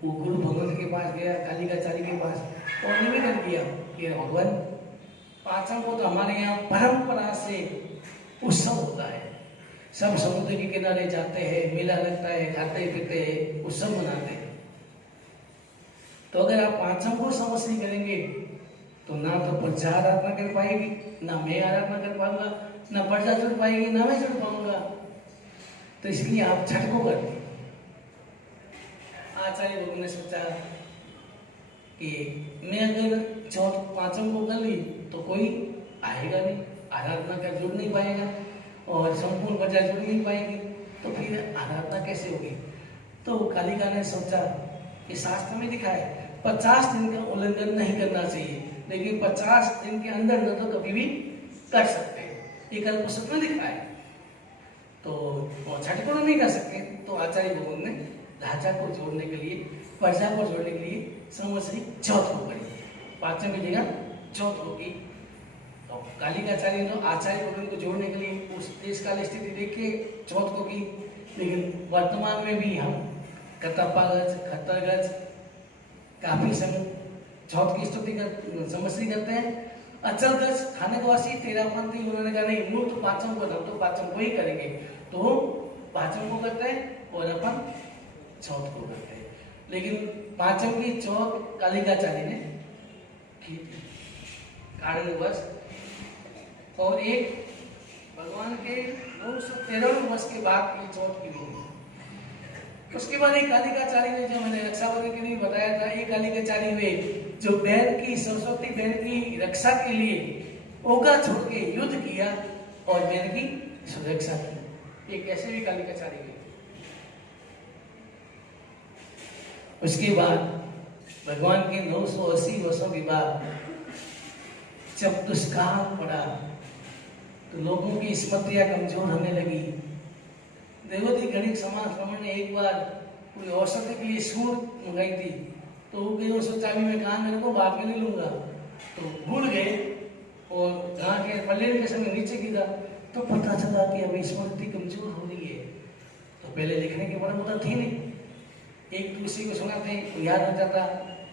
वो गुरु भगवत के पास गया, कालिकाचार्य के पास और निवेदन किया कि भगवान पाचन को तो हमारे यहाँ परंपरा से उत्सव होता है, सब समुद्र के किनारे जाते हैं, मेला लगता है, खाते पीते हैं, उत्सव मनाते हैं। तो अगर आप पांचों को समझ करेंगे तो ना तो प्रजा आराधना कर पाएगी, ना मैं आराधना कर पाऊंगा, ना प्रजा जुड़ पाएगी, ना मैं जुड़ पाऊंगा। तो इसलिए आप छठ को कर दी। आचार्य लोगों ने सोचा कि मैं अगर पांचों को कर ली तो कोई आएगा नहीं, आराधना का जुड़ नहीं पाएगा और संपूर्ण प्रजा जुड़ नहीं पाएगी, तो फिर आराधना कैसे होगी। तो कालिका ने सोचा कि शास्त्र में लिखा है 50 दिन का उल्लंघन नहीं करना चाहिए, लेकिन 50 दिन के अंदर न तो कभी भी कर सकते हैं, ये कल्पसूत्र में लिखा है। तो छठ को नहीं कर सकते, तो आचार्य भगवान ने राजा को जोड़ने के लिए, प्रजा को जोड़ने के लिए संवत्सरी चौथ को करी, पांचों की जगह चौथ होगी। तो कालिकाचार्य ने आचार्य भगवान को जोड़ने के लिए उस देश काल स्थिति देख के चौथ को की। लेकिन वर्तमान में भी हम कतपागज, खतरगज काफी समय चौथ की स्तुति कर समस्या करते हैं। अचल गज खानेवासी तेरापंथी उन्होंने कहा नहीं, मूल तो पांचों को, हम तो पांचों को ही करेंगे, तो पांचों को करते हैं और अपन चौथ को करते हैं। लेकिन पांचों की चौथ कालिकाचार्य ने की थी कारणवश, और एक भगवान के 913 वर्ष के बाद ये चौथ की हुई। उसके बाद एक कालिकाचार्य ने, जो मैंने रक्षाबंधन के लिए बताया था, एक कालिकाचार्य हुए जो बहन की, सरस्वती बहन की रक्षा के लिए ओगा छोड़ के युद्ध किया और बहन की सुरक्षा की। एक ऐसे भी कालिकाचार्य हुए। उसके बाद भगवान के 980 वर्षों के बाद जब दुष्काल पड़ा तो लोगों की स्मृतियां कमजोर होने लगी। देवोदी गणित समाज श्रवण ने एक बार कोई औषधि के लिए सूर मंगाई थी, तो वो गई सोचा अभी मैं कहा मेरे को बाद में ले लूंगा, तो भूल गए और कहाँ के पल्ले के समय नीचे गिरा तो पता चला कि अभी स्मृति कमजोर हो रही है। तो पहले लिखने की बड़ा थी नहीं, एक दूसरे को सुनाते याद हो जाता,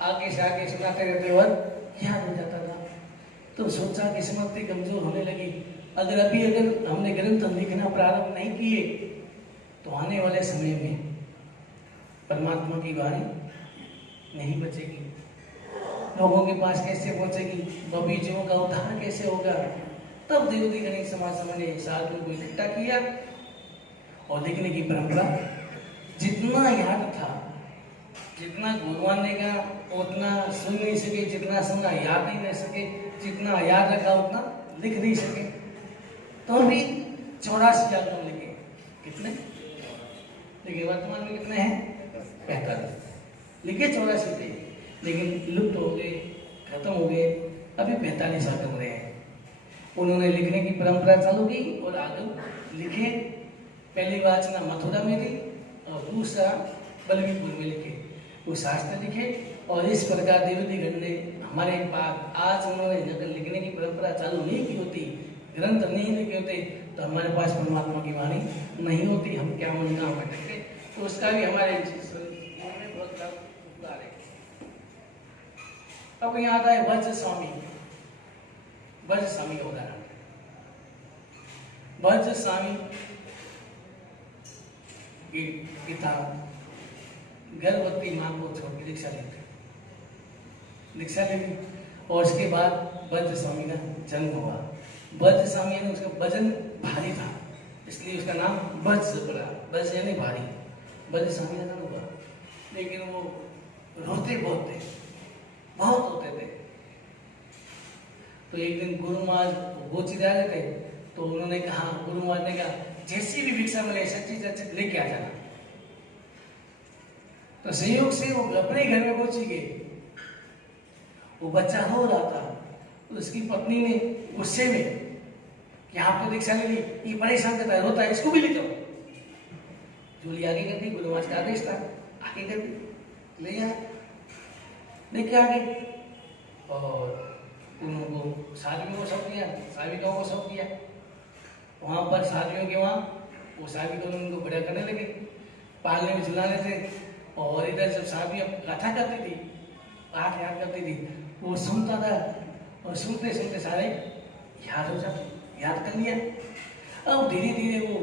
आगे से आगे सुनाते रहते और याद हो जाता था। तो सोचा कि स्मृति कमजोर होने लगी, अगर हमने ग्रंथ लिखना प्रारंभ नहीं किए तो आने वाले समय में परमात्मा की वाणी नहीं बचेगी, लोगों के पास कैसे पहुंचेगी, बबीजों का उद्धार कैसे होगा। तब देवदी गणित समाज ने साधु को इकट्ठा किया और लिखने की परंपरा जितना याद था, जितना भगवान ने कहा उतना सुन नहीं सके, जितना सुना याद नहीं रह सके, जितना याद रखा उतना लिख नहीं सके। तो भी 84 आगम लिखे, कितने लिखे वर्तमान में कितने हैं? 45 लिखे, 84 थे, लेकिन लुप्त हो गए, खत्म हो गए, अभी 45 आगम रहे हैं। उन्होंने लिखने की परंपरा चालू की और आगम लिखे। पहली वाचना मथुरा में थी और दूसरा बल्लवीपुर में लिखे, वो शास्त्र लिखे। और इस प्रकार देवदीगण ने हमारे पास आज उन्होंने अगर लिखने की परंपरा चालू नहीं की होती, ग्रंथ नहीं लिखे होते, तो हमारे पास परमात्मा की वाणी नहीं होती, हम क्या मन कहाँ भटकते। तो उसका भी हमारे बहुत बड़ा उपकार है। अब यहाँ आता है वज्र स्वामी। वज्र स्वामी का उदाहरण, वज्र स्वामी के पिता गर्भवती मां को छोड़ के दीक्षा ली और उसके बाद वज्र स्वामी का जन्म हुआ। वज्र स्वामी ने उसका वजन भारी था, इसलिए उसका नाम वज्र पड़ा, वज्र यानी भारी, वज्र स्वामी का नाम हुआ। लेकिन वो रोते बहुत थे, बहुत रोते थे। तो एक दिन गुरु महाराज गोची जा रहे थे, तो उन्होंने कहा, गुरु महाराज ने कहा जैसी भी भिक्षा मिले सच्ची सच्ची लेके आ जाना। तो संयोग से वो अपने घर में पहुंची गए, वो बच्चा रो रहा था, तो उसकी पत्नी ने गुस्से में कि आपको दीक्षा ले ली, ये परेशान करता है, रोता है, इसको भी ले जाओ। जूली आगे कर दी, गुरु महाराज का आदेश था, आगे कर दी, ले आए, लेके आ गए और उनको साधुओं को सौंप दिया, साविकाओं को सौंप दिया। वहाँ पर साधुओं के वहाँ वो साविका उनको बड़ा करने लगे, पालने में झुलाने थे। और इधर जब साविया कथा करती थी, पाठ याद करती थी, वो सुनता था और सुनते सुनते सारे याद हो जाते, याद कर लिया। अब धीरे धीरे वो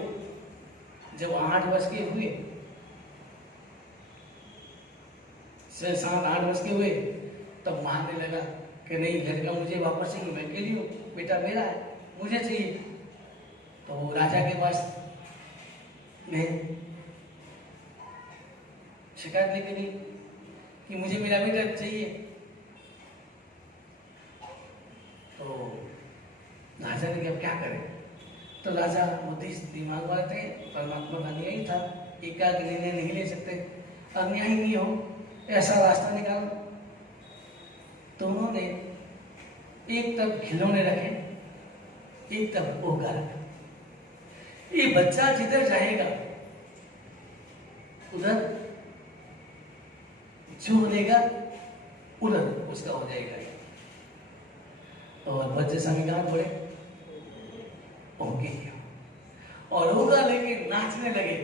जब 8 वर्ष के हुए, 7-8 वर्ष के हुए, तब मानने लगा कि नहीं, लड़का मुझे वापस चाहिए, मैं के लिए बेटा मेरा है, मुझे चाहिए। तो वो राजा के पास शिकायत लेके गई कि मुझे मेरा बेटा चाहिए। तो राजा ने कहा क्या करें? तो राजा बुद्धि दिमाग वाले थे, परमात्मा का न्याय था, एकाग्र निर्णय नहीं ले सकते, अन्याय नहीं हो, ऐसा रास्ता निकालो। तो उन्होंने एक तरफ खिलौने रखे, एक तरफ ओगा रखा। ये बच्चा जिधर जाएगा उधर जो लेगा उधर उसका हो जाएगा। और बच्चे स्वामी कहाँ पड़े? ओके, और होगा लेके नाचने लगे।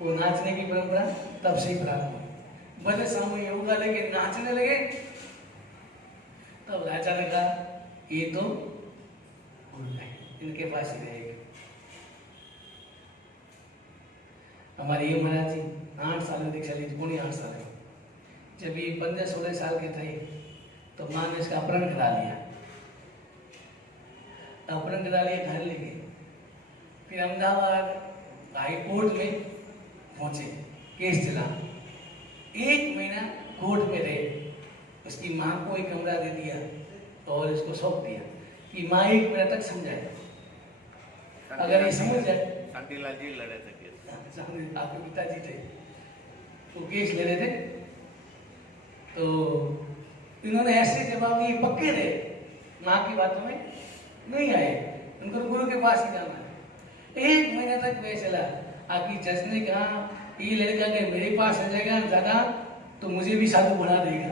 वो नाचने की परंपरा तब से ही प्रारंभ हुई। बच्चे स्वामी होगा लेके नाचने लगे, तब राजा ने कहा ये तो इनके पास ही रहेगा। हमारे ये महाराज जी 8 साल में दीक्षा ली, 8 साल में। जब ये 15-16 साल के थे तो माँ ने इसका अपहरण करा लिया, घर ले गए। फिर अहमदाबाद हाई कोर्ट में पहुंचे, केस चला। 1 महीना कोर्ट में रहे, उसकी माँ को एक कमरा दे दिया और इसको सौंप दिया कि माँ 1 महीना तक समझाए, अगर ये समझ जाए। शांतिलाल जी लड़े थे, आपके पिताजी थे, वो केस ले रहे थे। तो इन्होंने ऐसे जवाब दिए, पक्के थे, माँ की बातों में नहीं आए, उनको गुरु के पास ही जाना है। 1 महीने तक वह चला। आखिर जज ने कहा ये लड़का के मेरे पास आ जाएगा ज्यादा तो मुझे भी साधु बना देगा।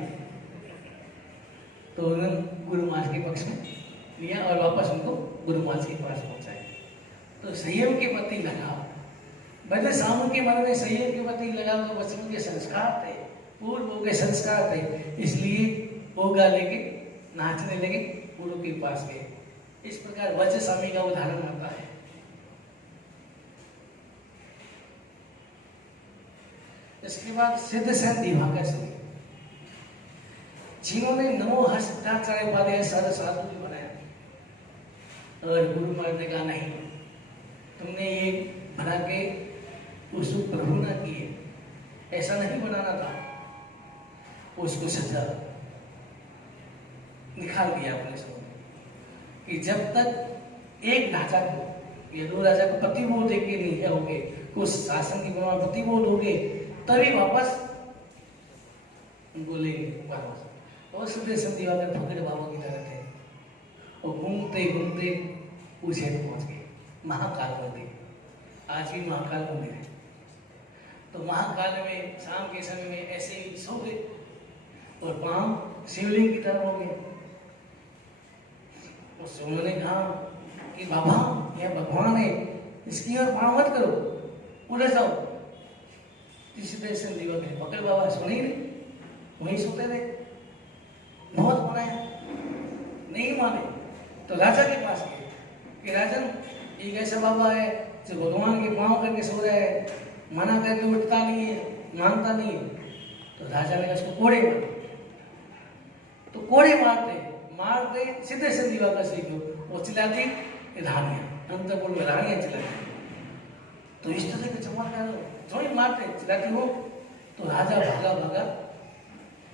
तो उन्होंने गुरु महाराज के पक्ष में लिया और वापस उनको गुरु महाराज के पास पहुंचाया। तो संयम के प्रति लगाव, भले सामू के मन में संयम के प्रति लगाव, तो बचपन के संस्कार थे, पूर्व के संस्कार थे, इसलिए वो गा लेके नाचने लगे, गुरु के पास गए। इस प्रकार वज्र स्वामी का उदाहरण आता है। इसके बाद सिद्धसेन दिवाकर स्वामी, जिन्होंने नमो हर सिद्धाचार्य वाले सारे साधु को बनाया, और गुरु महाराज ने कहा नहीं, तुमने ये बना के उसको प्रभु ना किए, ऐसा नहीं बनाना था। उसको सजा निकाल दिया अपने से कि जब तक एक राजा को या दो राजा को प्रतिबोध देके नहीं जाओगे, उस शासन की प्रतिबोध होगे, तभी वापस उनको लेंगे वापस। और सिद्धेश्वर दिवाकर फकीर बाबा की तरह थे, और घूमते घूमते उज्जैन पहुंच गए, महाकाल मंदिर। आज भी महाकाल मंदिर है। तो महाकाल में शाम के समय में ऐसे ही सो गए और पांव शिवलिंग की तरफ हो गए। उससे उन्होंने कहा कि बाबा यह भगवान है, इसकी ओर पांव मत करो, उधर जाओ। सिद्धेश्वर दिवाकर फकीर बाबा सुने ही नहीं, वहीं सोते थे। बहुत मनाया, नहीं माने, तो राजा के पास गए कि राजन एक ऐसा बाबा है जो भगवान के पांव करके सो रहा है, मना करके उठता नहीं है, मानता नहीं है। तो राजा ने उसको कोड़े मारे। तो कोड़े मारते सिद्धेश्वर दिवाकर से क्यों वो चिल्लाती रानियां, अंतपुर में रानियां चिल्लाती। तो इस तरह के चमत्कार जो ही मारते चिल्लाती हो, तो राजा भागा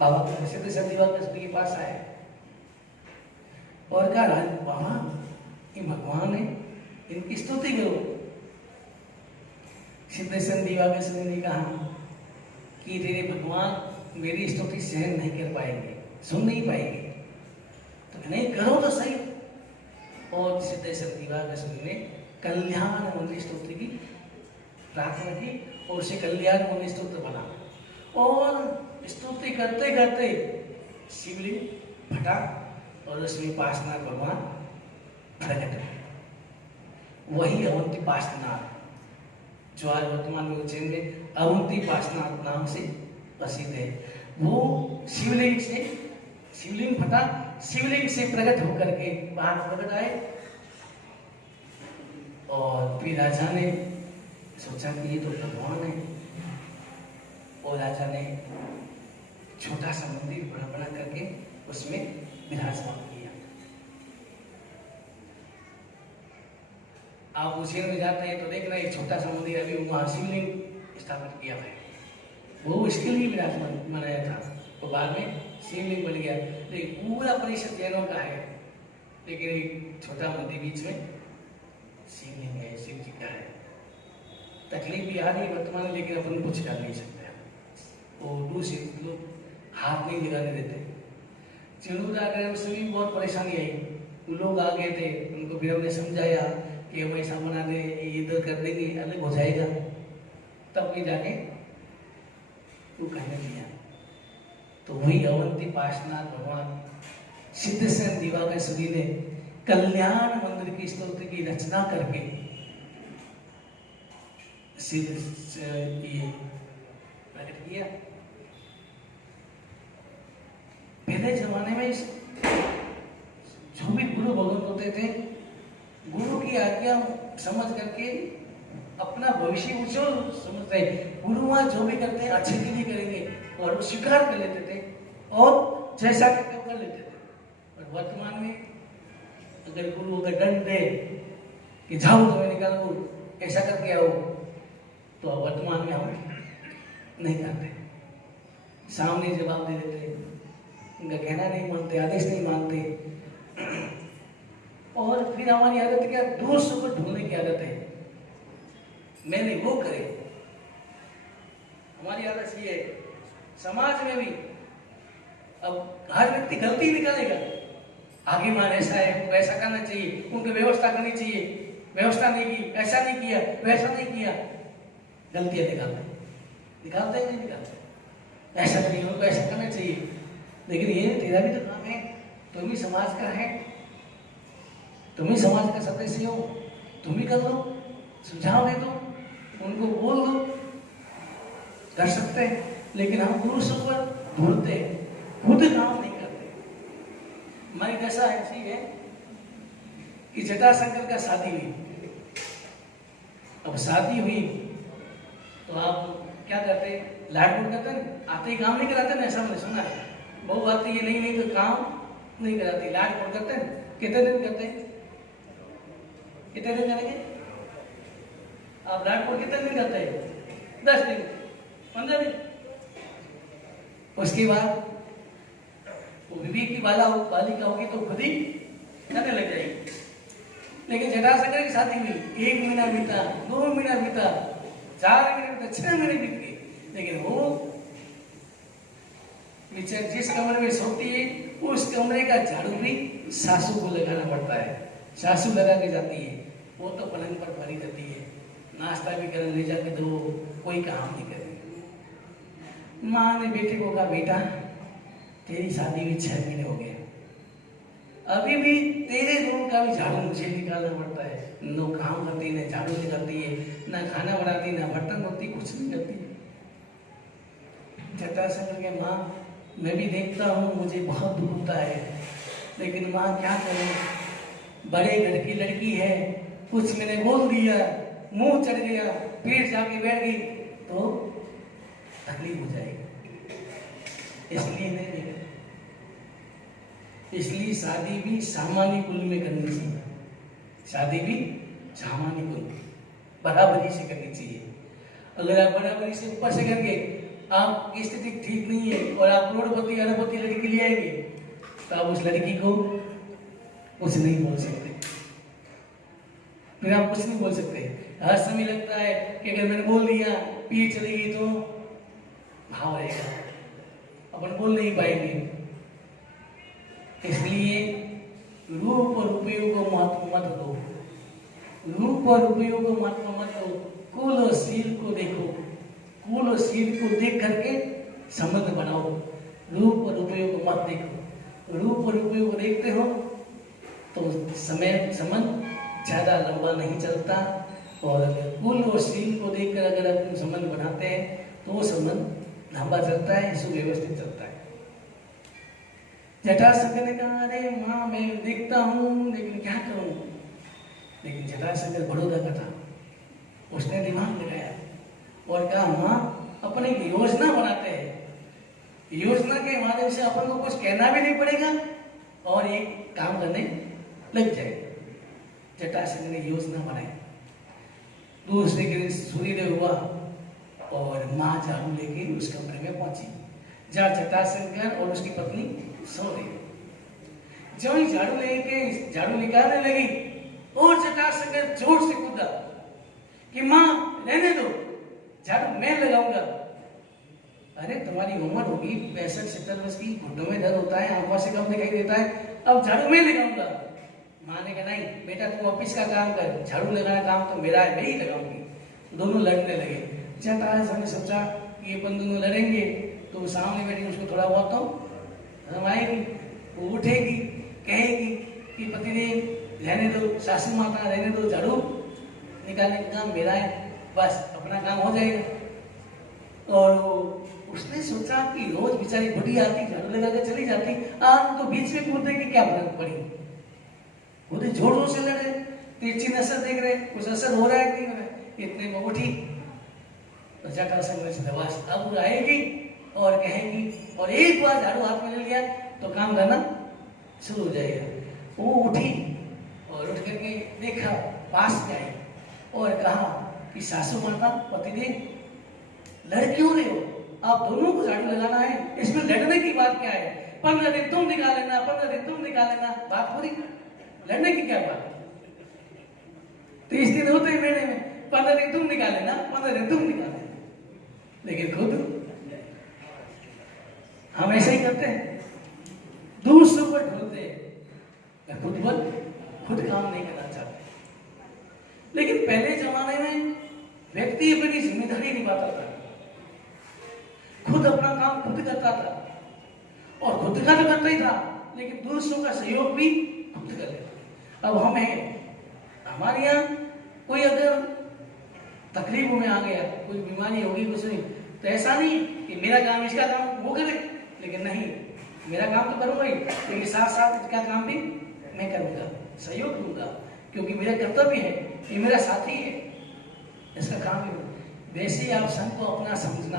बाबा सिद्धेश्वर दिवाकर के पास आए और कहा बाबा ये भगवान है, इनकी स्तुति करो। सिद्धेश्वर दिवाकर ने कहा कि तेरे भगवान मेरी स्तुति सहन नहीं कर पाएंगे, सुन नहीं पाएंगे, तो नहीं करो तो सही। और सिद्धेश्वर दिवाकर ने कल्याण मंदिर स्तुति की प्रार्थना की और उसे कल्याण मंदिर स्तोत्र बना। और स्तुति करते करते शिवलिंग फटा और उसमें पार्श्वनाथ भगवान प्रकट हुए। वही अवंती पार्श्वनाथ जो आज वर्तमान में उज्जैन में अवंती पार्श्वनाथ नाम से प्रसिद्ध है। वो शिवलिंग फटा, शिवलिंग से प्रकट होकर के बाहर प्रकट आए। और फिर राजा ने सोचा कि ये तो भगवान है, और राजा ने छोटा सा मंदिर बना करके उसमें विराजमान किया। आप उज्जैन में जाते हैं तो देखना एक छोटा सा मंदिर अभी वहां शिवलिंग स्थापित किया है, वो इसके लिए विराजमान बनाया था। तो बाद में शिवलिंग बन गया, लेकिन पूरा परिसर जैनों का है, लेकिन एक छोटा मंदिर बीच में शिवलिंग है, शिव जी का है। तकलीफ भी आ रही है वर्तमान में, लेकिन अपन कुछ कर नहीं सकते। वो दूसरे लोग हाथ नहीं लगाने देते। चिड़ू जाकर उसमें भी बहुत परेशानी आई। लोग आ गए थे, उनको फिर हमने समझाया कि हम ऐसा बना दे, इधर कर देंगे, अलग हो जाएगा। तब भी जाके वो कहने दिया। तो वही अवंती पार्श्वनाथ भगवान सिद्धेश्वर दिवाकर श्री ने कल्याण मंदिर की स्तोत्र की रचना करके प्रकट किया। पहले जमाने में जो भी गुरु भगवंत होते थे, गुरु की आज्ञा समझ करके अपना भविष्य उज्जवल समझते। गुरु वहां जो भी करते हैं अच्छे के लिए करेंगे, और वो स्वीकार कर लेते थे और जैसा करके कर लेते थे। और वर्तमान में अगर गुरु अगर दंड दे कि जाओ तुम्हें निकालो, ऐसा करके आओ, तो वर्तमान में हम नहीं करते, सामने जवाब दे देते, उनका कहना नहीं मानते, आदेश नहीं मानते। और फिर हमारी आदत क्या, दोष को ढूंढने की आदत है, मैंने वो करे। हमारी आदत ये है। समाज में भी अब हर व्यक्ति गलती निकालेगा, आगे मान ऐसा है, उनको ऐसा करना चाहिए, उनको व्यवस्था करनी चाहिए, व्यवस्था नहीं की, ऐसा नहीं किया, वैसा नहीं किया, गलतियां निकालते। निकालते हैं नहीं निकालते? ऐसा नहीं, उनको ऐसा करना चाहिए। लेकिन ये तेरा भी तो काम है, तुम भी समाज का है, तुम ही समाज का सदस्य हो, तुम ही कर लो, सुझाव दे दो, उनको बोल दो, कर सकते हैं। लेकिन हम पुरुषों पर ढूंढते हैं, खुद काम नहीं करते। हमारी दशा ऐसी है कि जटाशंकर का शादी हुई। अब शादी हुई तो आप क्या करते हैं? लाड करते हैं, आते ही काम नहीं कराते ना, ऐसा मैंने सुना है। बहू आती है नहीं तो काम नहीं कराती, लाड करते हैं। कितने दिन करते हैं? कितने दिन करेंगे आप लाड कितने दिन करते हैं? 10 दिन, 15 दिन। उसके बाद वो विवेक की बालिका होगी तो खुद ही करने लग जाएगी। लेकिन जटाशंकर की शादी हुई, 1 महीना बीता, 2 महीना बीता, 4 महीने बीता, 6 महीने बीत गए, लेकिन वो जिस कमरे में सोती है उस कमरे का झाड़ू भी सासू को लगाना पड़ता है। सासू लगा के जाती है, वो तो पलंग पर पड़ी रहती है, नाश्ता भी करने ले जाके दो, कोई काम नहीं करे। माँ ने बेटे को कहा, बेटा तेरी शादी भी 6 महीने हो गए, अभी भी तेरे रूम का भी झाड़ू मुझे निकालना पड़ता है। नो काम करती, न झाड़ू निकालती है, न खाना बनाती, न बर्तन धोती, कुछ नहीं करती। जटाशंकर के माँ, मैं भी देखता हूँ, मुझे बहुत दुख होता है, लेकिन माँ क्या करूँ, बड़े घर की लड़की है, कुछ मैंने बोल दिया, मुंह चढ़ गया, फिर जाके बैठ गई तो तकलीफ हो जाएगी, इसलिए नहीं। इसलिए शादी भी सामान्य कुल में करनी चाहिए, शादी भी सामान्य कुल बराबरी से करनी चाहिए। अगर आप बराबरी से ऊपर से करके आपकी स्थिति ठीक नहीं है और आप करोड़पति अरबपति लड़की ले आएंगे तो आप उस लड़की को कुछ नहीं बोल सकते, फिर आप कुछ नहीं बोल सकते। हर समय लगता है कि अगर मैंने बोल दिया पीठ चलेगी तो भाव रहेगा, अपन बोल नहीं पाएंगे। इसलिए रूप और उपयोग को महत्व मत दो, रूप और उपयोग को महत्व मत दो, कुल और शील को देखो, कुल और शील को देख करके संबंध बनाओ। रूप और उपयोग को मत देखो, रूप और उपयोग को देखते हो तो संबंध ज्यादा लंबा नहीं चलता, और कुल और शील को देखकर अगर आप संबंध बनाते हैं तो वो संबंध लंबा चलता है, सुव्यवस्थित चलता है। जटाशंकर ने कहा, अरे माँ मैं देखता हूँ लेकिन क्या करूँ। लेकिन जटाशंकर बड़ौदा का था, उसने दिमाग लगाया और कहा, माँ अपने एक योजना बनाते हैं, योजना के माध्यम से अपन को कुछ कहना भी नहीं पड़ेगा और एक काम करने लग जाएगा। जटाशंकर ने योजना बनाई। दूसरे दिन सूर्योदय हुआ और माँ झाड़ू लेके उस कमरे में पहुंची जहाँ जटाशंकर और उसकी पत्नी सो रही। जब ही झाड़ू निकालने लगी और जटाशंकर जोर से कूदा कि माँ रहने दो, झाड़ू मैं लगाऊंगा। अरे तुम्हारी उम्र होगी 65-70 वर्ष की, घुटनों में दर्द होता है, आंखों से कम दिखाई देता है, अब झाड़ू मैं लगाऊंगा। माँ ने कहा, नहीं बेटा तुम ऑफिस का काम कर, झाड़ू लगाना काम तो मेरा है, मैं ही लगाऊंगी। दोनों लड़ने लगे। जटाशंकर ने सोचा कि अपन दोनों लड़ेंगे तो सामने बैठी उसको थोड़ा बहुत तो हम आएगी, वो उठेगी, कहेगी कि पतिदेव रहने दो, सासू माता रहने दो, झाड़ू निकालने का काम मेरा है, बस अपना काम हो जाएगा। और उसने सोचा कि रोज बेचारी बुढ़ी आती, झाड़ू लगा के चली जाती, आप तो बीच में कूदने की क्या फर्क पड़ी। खुद जोर जोर से लड़ रहे, तिरछी नजर देख रहे, कुछ असर हो रहा है कि नहीं हो रहा है। इतने में उठी तो जटाशंकर से दबाश अब आएगी और कहेगी, और एक बार झाड़ू हाथ में ले लिया तो काम करना शुरू हो जाएगा। वो उठी और उठ करके देखा, पास में आई और कहा कि सासू माता पतिदेव लड़ क्यों रहे हो, आप दोनों को झाड़ू लगाना है, इसमें लड़ने की बात क्या है। 15 दिन तुम निकाल लेना, 15 दिन तुम निकाल लेना, बात पूरी, लड़ने की क्या बात। 30 दिन होते ही महीने में, 15 दिन तुम निकाल लेना, 15 दिन तुम निकाल लेना। लेकिन खुद हम ऐसे ही करते हैं, दूसरों पर ढूंढते हैं, खुद काम नहीं करना चाहते। लेकिन पहले जमाने में व्यक्ति अपनी जिम्मेदारी निभाता था, खुद अपना काम खुद करता था, और खुद का तो करता ही था, लेकिन दूसरों का सहयोग भी खुद कर लेता। अब हम हैं, हमारे यहाँ कोई अगर तकलीफ में आ गया, कोई बीमारी होगी, कुछ नहीं, तो ऐसा नहीं कि मेरा काम इसका काम वो करे, लेकिन नहीं, मेरा काम तो करूंगा ही, लेकिन साथ साथ इसका काम भी मैं करूंगा, सहयोग दूंगा, क्योंकि मेरा कर्तव्य है, ये मेरा साथी है, इसका काम ही। वैसे ही आप संत को अपना समझना,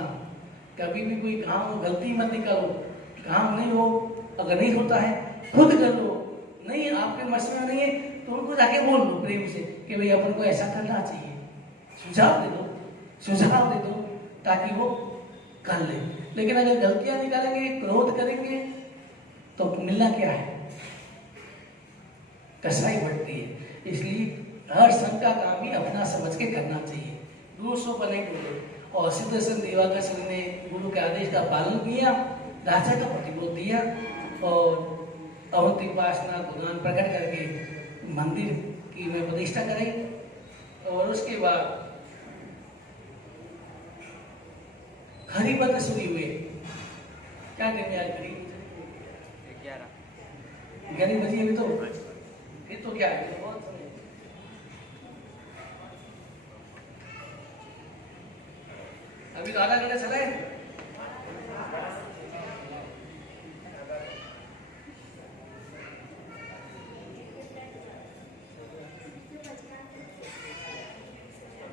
कभी भी कोई काम गलती मत निकालो, काम नहीं हो, अगर नहीं होता है खुद कर लो, नहीं आपके मसला नहीं है तो उनको जाके बोल दो प्रेम से कि भाई अपन को ऐसा करना चाहिए, सुझाव दे दो ताकि वो कर ले। लेकिन अगर गलतियां निकालेंगे, क्रोध करेंगे, तो मिलना क्या है, कसाई बढ़ती है। इसलिए हर संत का काम ही अपना समझ के करना चाहिए, दूसरों पर नहीं बोले। और सिद्धेश्वर दिवाकर सिंह ने गुरु के आदेश का पालन किया, राजा का प्रतिरोध दिया, और अवंती उपासना भगवान प्रकट करके मंदिर की में प्रतिष्ठा कराई। और उसके बाद हरिभद्र शुरू हुए। क्या करेंगे आज? ग्यारह बजे अभी तो, फिर तो क्या है, बहुत समय। अभी तो आधा घंटा चला है।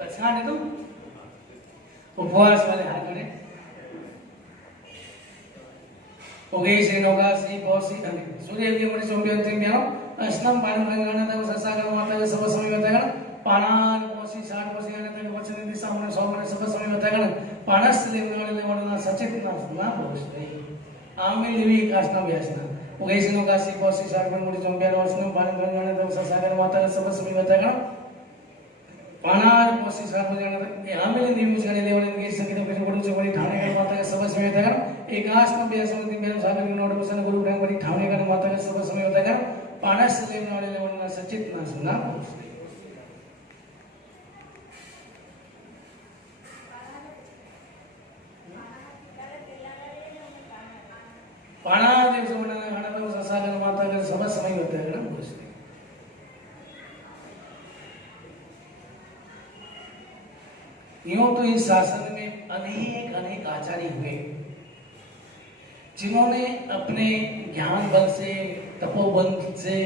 अच्छा है, तुम उपवास वाले हाथ जोड़े। ओगे श्री नौका श्री पौसी सूर्य के मणि सोम्य अंतिम ज्ञान अष्टम पाणि गणना तव ससागर माता के सब समय बतागण पाणान पौसी साठ पौसी गणना तव वचन दिशा मन सौ मन सब समय बतागण पाणस ले वणना सचित ना सुना भोसते आमे लिवि कासना व्यासना ओगे श्री नौका श्री पौसी साठ मणि सोम्य अष्टम पाणि गणना तव ससागर माता के सब समय बतागण पाणान पौसी साठ पौसी गणना ये आमे लिवि गणना देवलन के संगीत के गुरु से बड़ी ठाणे के माता के सब समय बतागण एकाश्म व्यासन दिन में सागर के नोट बसन गुरु ब्रह्म बड़ी ठाणे का माता का सब समय होता है पानस लेने वाले लेवना सचित ना सुना पाना देव समना खाना तो सागर माता का सब समय होता है ना पूछते। यूं तो इस शासन में अनेक आचार्य हुए, जिन्होंने अपने ज्ञान बल से, तपोबल से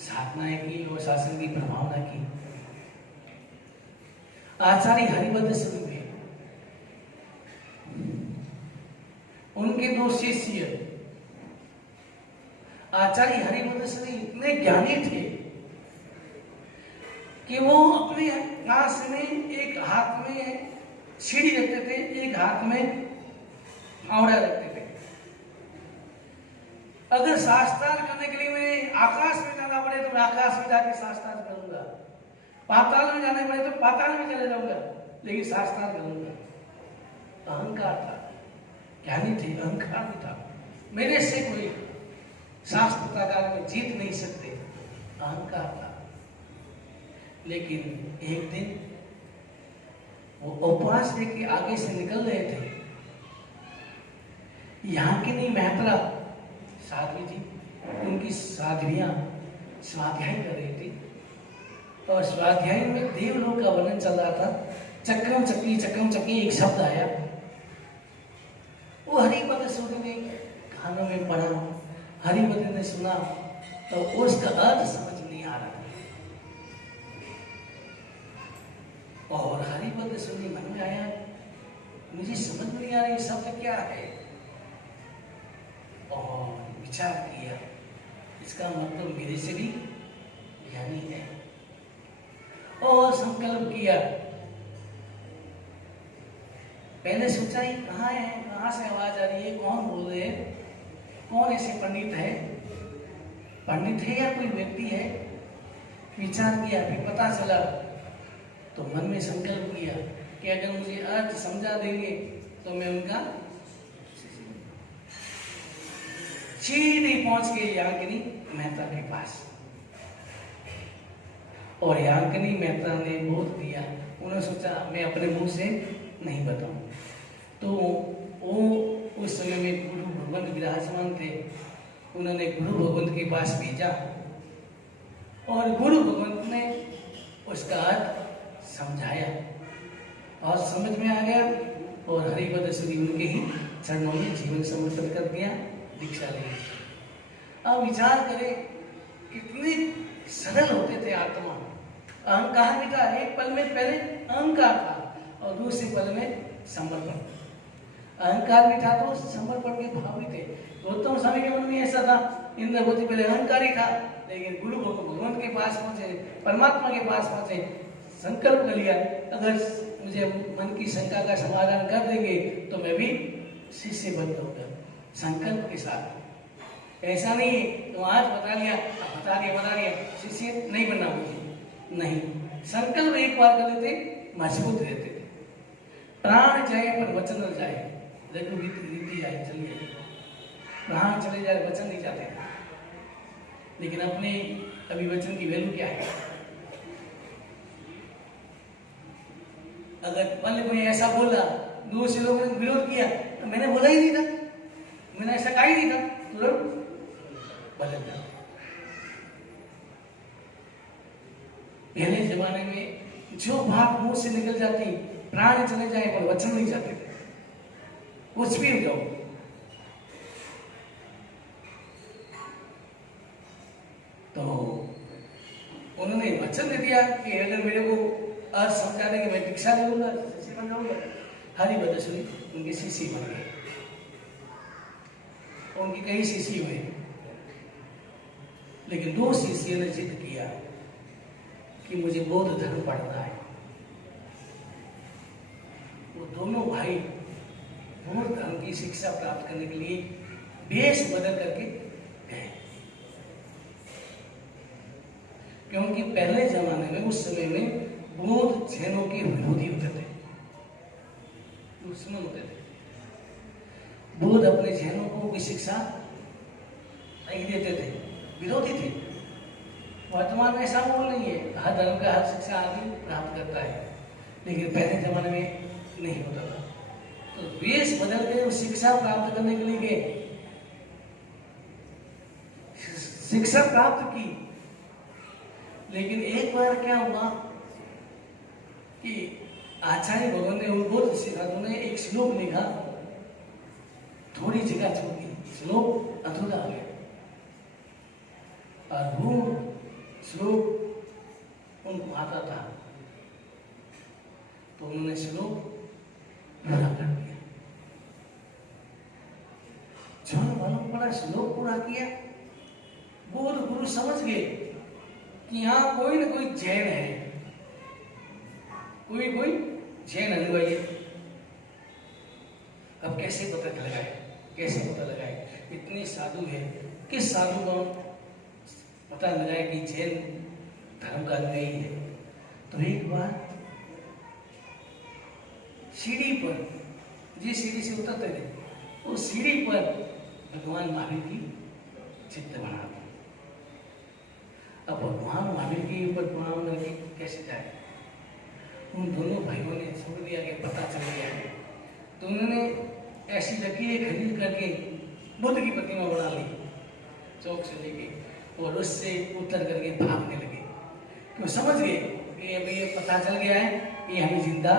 साधनाएं की और शासन की प्रभावना की। आचार्य हरिभद्र सिंह थे, उनके दो शिष्य आचार्य हरिभद्र सिंह इतने ज्ञानी थे कि वो अपने पास में एक हाथ में सीढ़ी रखते थे, एक हाथ में फावड़ा रखते थे। अगर शास्त्रार्थ करने के लिए मैं आकाश में जाना पड़े तो मैं आकाश में जाके शास्त्रार्थ करूंगा, पाताल में जाना पड़े तो पाताल में चले जाऊंगा, लेकिन शास्त्रार्थ करूंगा। अहंकार था, ज्ञानी थे, अहंकार भी था, मेरे से कोई शास्त्र प्रकार में जीत नहीं सकते, अहंकार था। लेकिन एक दिन वो उपवास लेके आगे से निकल रहे थे, यहाँ की नहीं महत्रा साध्वी जी, उनकी साध्वियां स्वाध्याय कर रही थी, और स्वाध्याय में देवलोक का वर्णन चल रहा था। चक्रम चक्की एक शब्द आया, वो हरिभद्र सूर्य ने कानों में पढ़ा, हरिभद्र ने सुना, तो उसका अर्थ समझ नहीं आ रहा था, और हरिभद्र सूर्य मन में आया, मुझे समझ नहीं आ रही शब्द क्या है, और विचार किया, इसका मतलब मेरे से भी ज्ञानी है, और संकल्प किया। पहले सोचा ये कहाँ है, कहाँ से आवाज आ रही है, कौन बोल रहे हैं, कौन ऐसे पंडित है या कोई व्यक्ति है। विचार किया, फिर पता चला, तो मन में संकल्प किया कि अगर मुझे अर्थ समझा देंगे तो मैं उनका सीधे पहुंच के याकिनी मेहता के पास, और याकिनी मेहता ने बोल दिया। उन्होंने सोचा मैं अपने मुंह से नहीं बताऊं, तो वो उस समय में गुरु भगवंत विराजमान थे। उन्होंने गुरु भगवंत के पास भेजा और गुरु भगवंत ने उसका अर्थ समझाया और समझ में आ गया और हरिपद श्री उनके ही चरणों में जीवन समर्पित कर दिया, दीक्षा ली। अब विचार करें कितने सरल होते थे आत्मा। अहंकार भी था, एक पल में पहले अहंकार था और दूसरे पल में समर्पण। अहंकार भी था तो समर्पण के भाव भी थे। गौतम स्वामी के मन में ऐसा था, इंद्रवती पहले अहंकारी था, लेकिन गुरु भगवंत के पास पहुंचे, परमात्मा के पास पहुंचे, संकल्प कर लिया अगर मुझे मन की शंका का समाधान कर देंगे तो मैं भी शिष्य बन जाऊंगा, संकल्प के साथ। ऐसा नहीं तो आज बता दिया शिष्य नहीं बनना मुझे, नहीं, संकल्प एक बार कर लेते मजबूत रहते थे। प्राण जाए पर वचन न जाए, रीति जाए, चलिए प्राण चले जाए वचन नहीं जाते, लेकिन अपने अभी वचन की वैल्यू क्या है? अगर पल कोई ऐसा बोला, दूसरे लोगों ने विरोध किया तो मैंने बोला ही नहीं था, मैंने ऐसा कहा ही नहीं था, तुरंत बदल जाता। पहले जमाने में जो बात मुंह से निकल जाती, प्राण चले जाए पर वचन नहीं जाते थे, कुछ भी हो जाओ। तो उन्होंने वचन दे दिया कि अगर मेरे को अर्थ समझा देंगे मैं दीक्षा ले लूंगा, शिष्य बन जाऊंगा। हरिभद्र श्री उनके शिष्य बन गए, उनकी कई शिष्य हुए, लेकिन दो शिष्यों ने जिद किया कि मुझे बौद्ध धर्म पढ़ना है। वो दोनों भाई बौद्ध धर्म की शिक्षा प्राप्त करने के लिए वेश बदल करके गए, क्योंकि पहले जमाने में, उस समय में बौद्ध जैनों के विरोधी होते थे, दुश्मन होते थे। बौद्ध अपने जैनों को की शिक्षा नहीं देते थे, विरोधी थे। वर्तमान में ऐसा बोल नहीं है, हर धर्म का हर शिक्षा आदमी प्राप्त करता है, लेकिन पहले जमाने में नहीं होता था। तो वेश बदल के शिक्षा प्राप्त करने के लिए गए, शिक्षा प्राप्त की, लेकिन एक बार क्या हुआ कि आचार्य भगवान ने उनको शिष्यों ने एक श्लोक लिखा, थोड़ी जगह छूट गई, श्लोक अधूरा आ गया और वो श्लोक उनको आता था, तो उन्होंने श्लोक पूरा कर दिया। जो मालूम पड़ा श्लोक पूरा किया, बौद्ध गुरु समझ गए कि यहाँ कोई न कोई जैन है, कोई जैन अनुयायी। अब कैसे पता लगाए? इतने साधु है, किस साधु को पता लगाए कि जैन धर्म का अनुयायी है? तो एक बार सीढ़ी पर, जिस सीढ़ी से उतरते थे उस सीढ़ी पर भगवान महावीर की चित्र बना। अब भगवान महावीर के ऊपर प्रणाम करके कैसे जाए? उन दोनों भाइयों ने छोड़ दिया कि पता चल गया है, तो उन्होंने ऐसी लकीरें खरीद करके बुद्ध की प्रतिमा बना ली, चौक से लेके, और उससे उतर करके भागने लगे। तो समझ गए कि अभी ये पता चल गया है, ये हमें जिंदा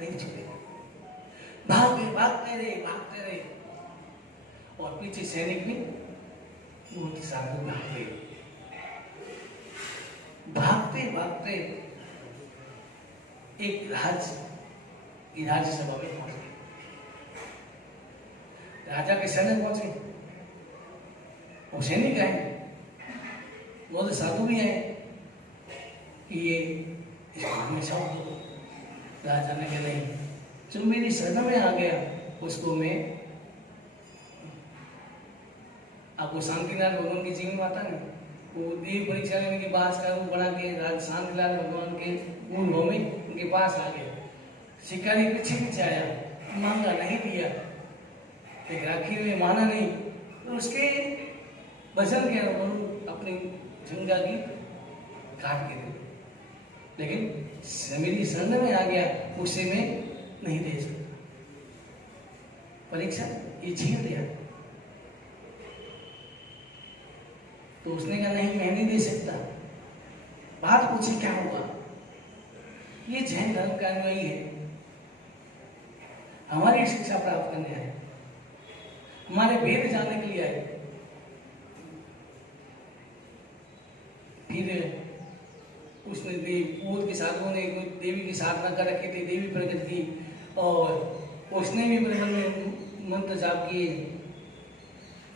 नहीं छोड़ेगा। भागते रहे और पीछे सैनिक भी बहुत साधु भागते एक राज्यसभा में पहुंच गए। राजा के सैनिक पहुंचे, वो सैनिक आए, बहुत साधु भी आए कि ये इसको हमेशा दो। राजा ने कहा नहीं, जो मेरी शरण में आ गया उसको मैं, आपको शांतिलाल भगवान की जीवन आता है, वो देव परीक्षा लेने के बाद का रूप बना के राज शांतिलाल भगवान के मूल भूमि उनके पास आ गया। शिकारी पीछे आया, मांगा नहीं दिया, एक राखी में माना नहीं, तो उसके वचन के अनुरूप अपनी जंगा की काट के दे, लेकिन मेरी शरण में आ गया, उसे मैं नहीं दे सकता। परीक्षा ये छीन लिया। तो उसने कहा नहीं मैं नहीं दे सकता। बात पूछी क्या हुआ? ये जैन धर्म का अनुयायी है, हमारी शिक्षा प्राप्त करने आए, हमारे वेद जानने के लिए आए। फिर उसने पूर्व के साधुओं ने देवी की साधना कर रखी थी, देवी प्रकट की, और उसने भी अपने मन में मंत्र जाप किए,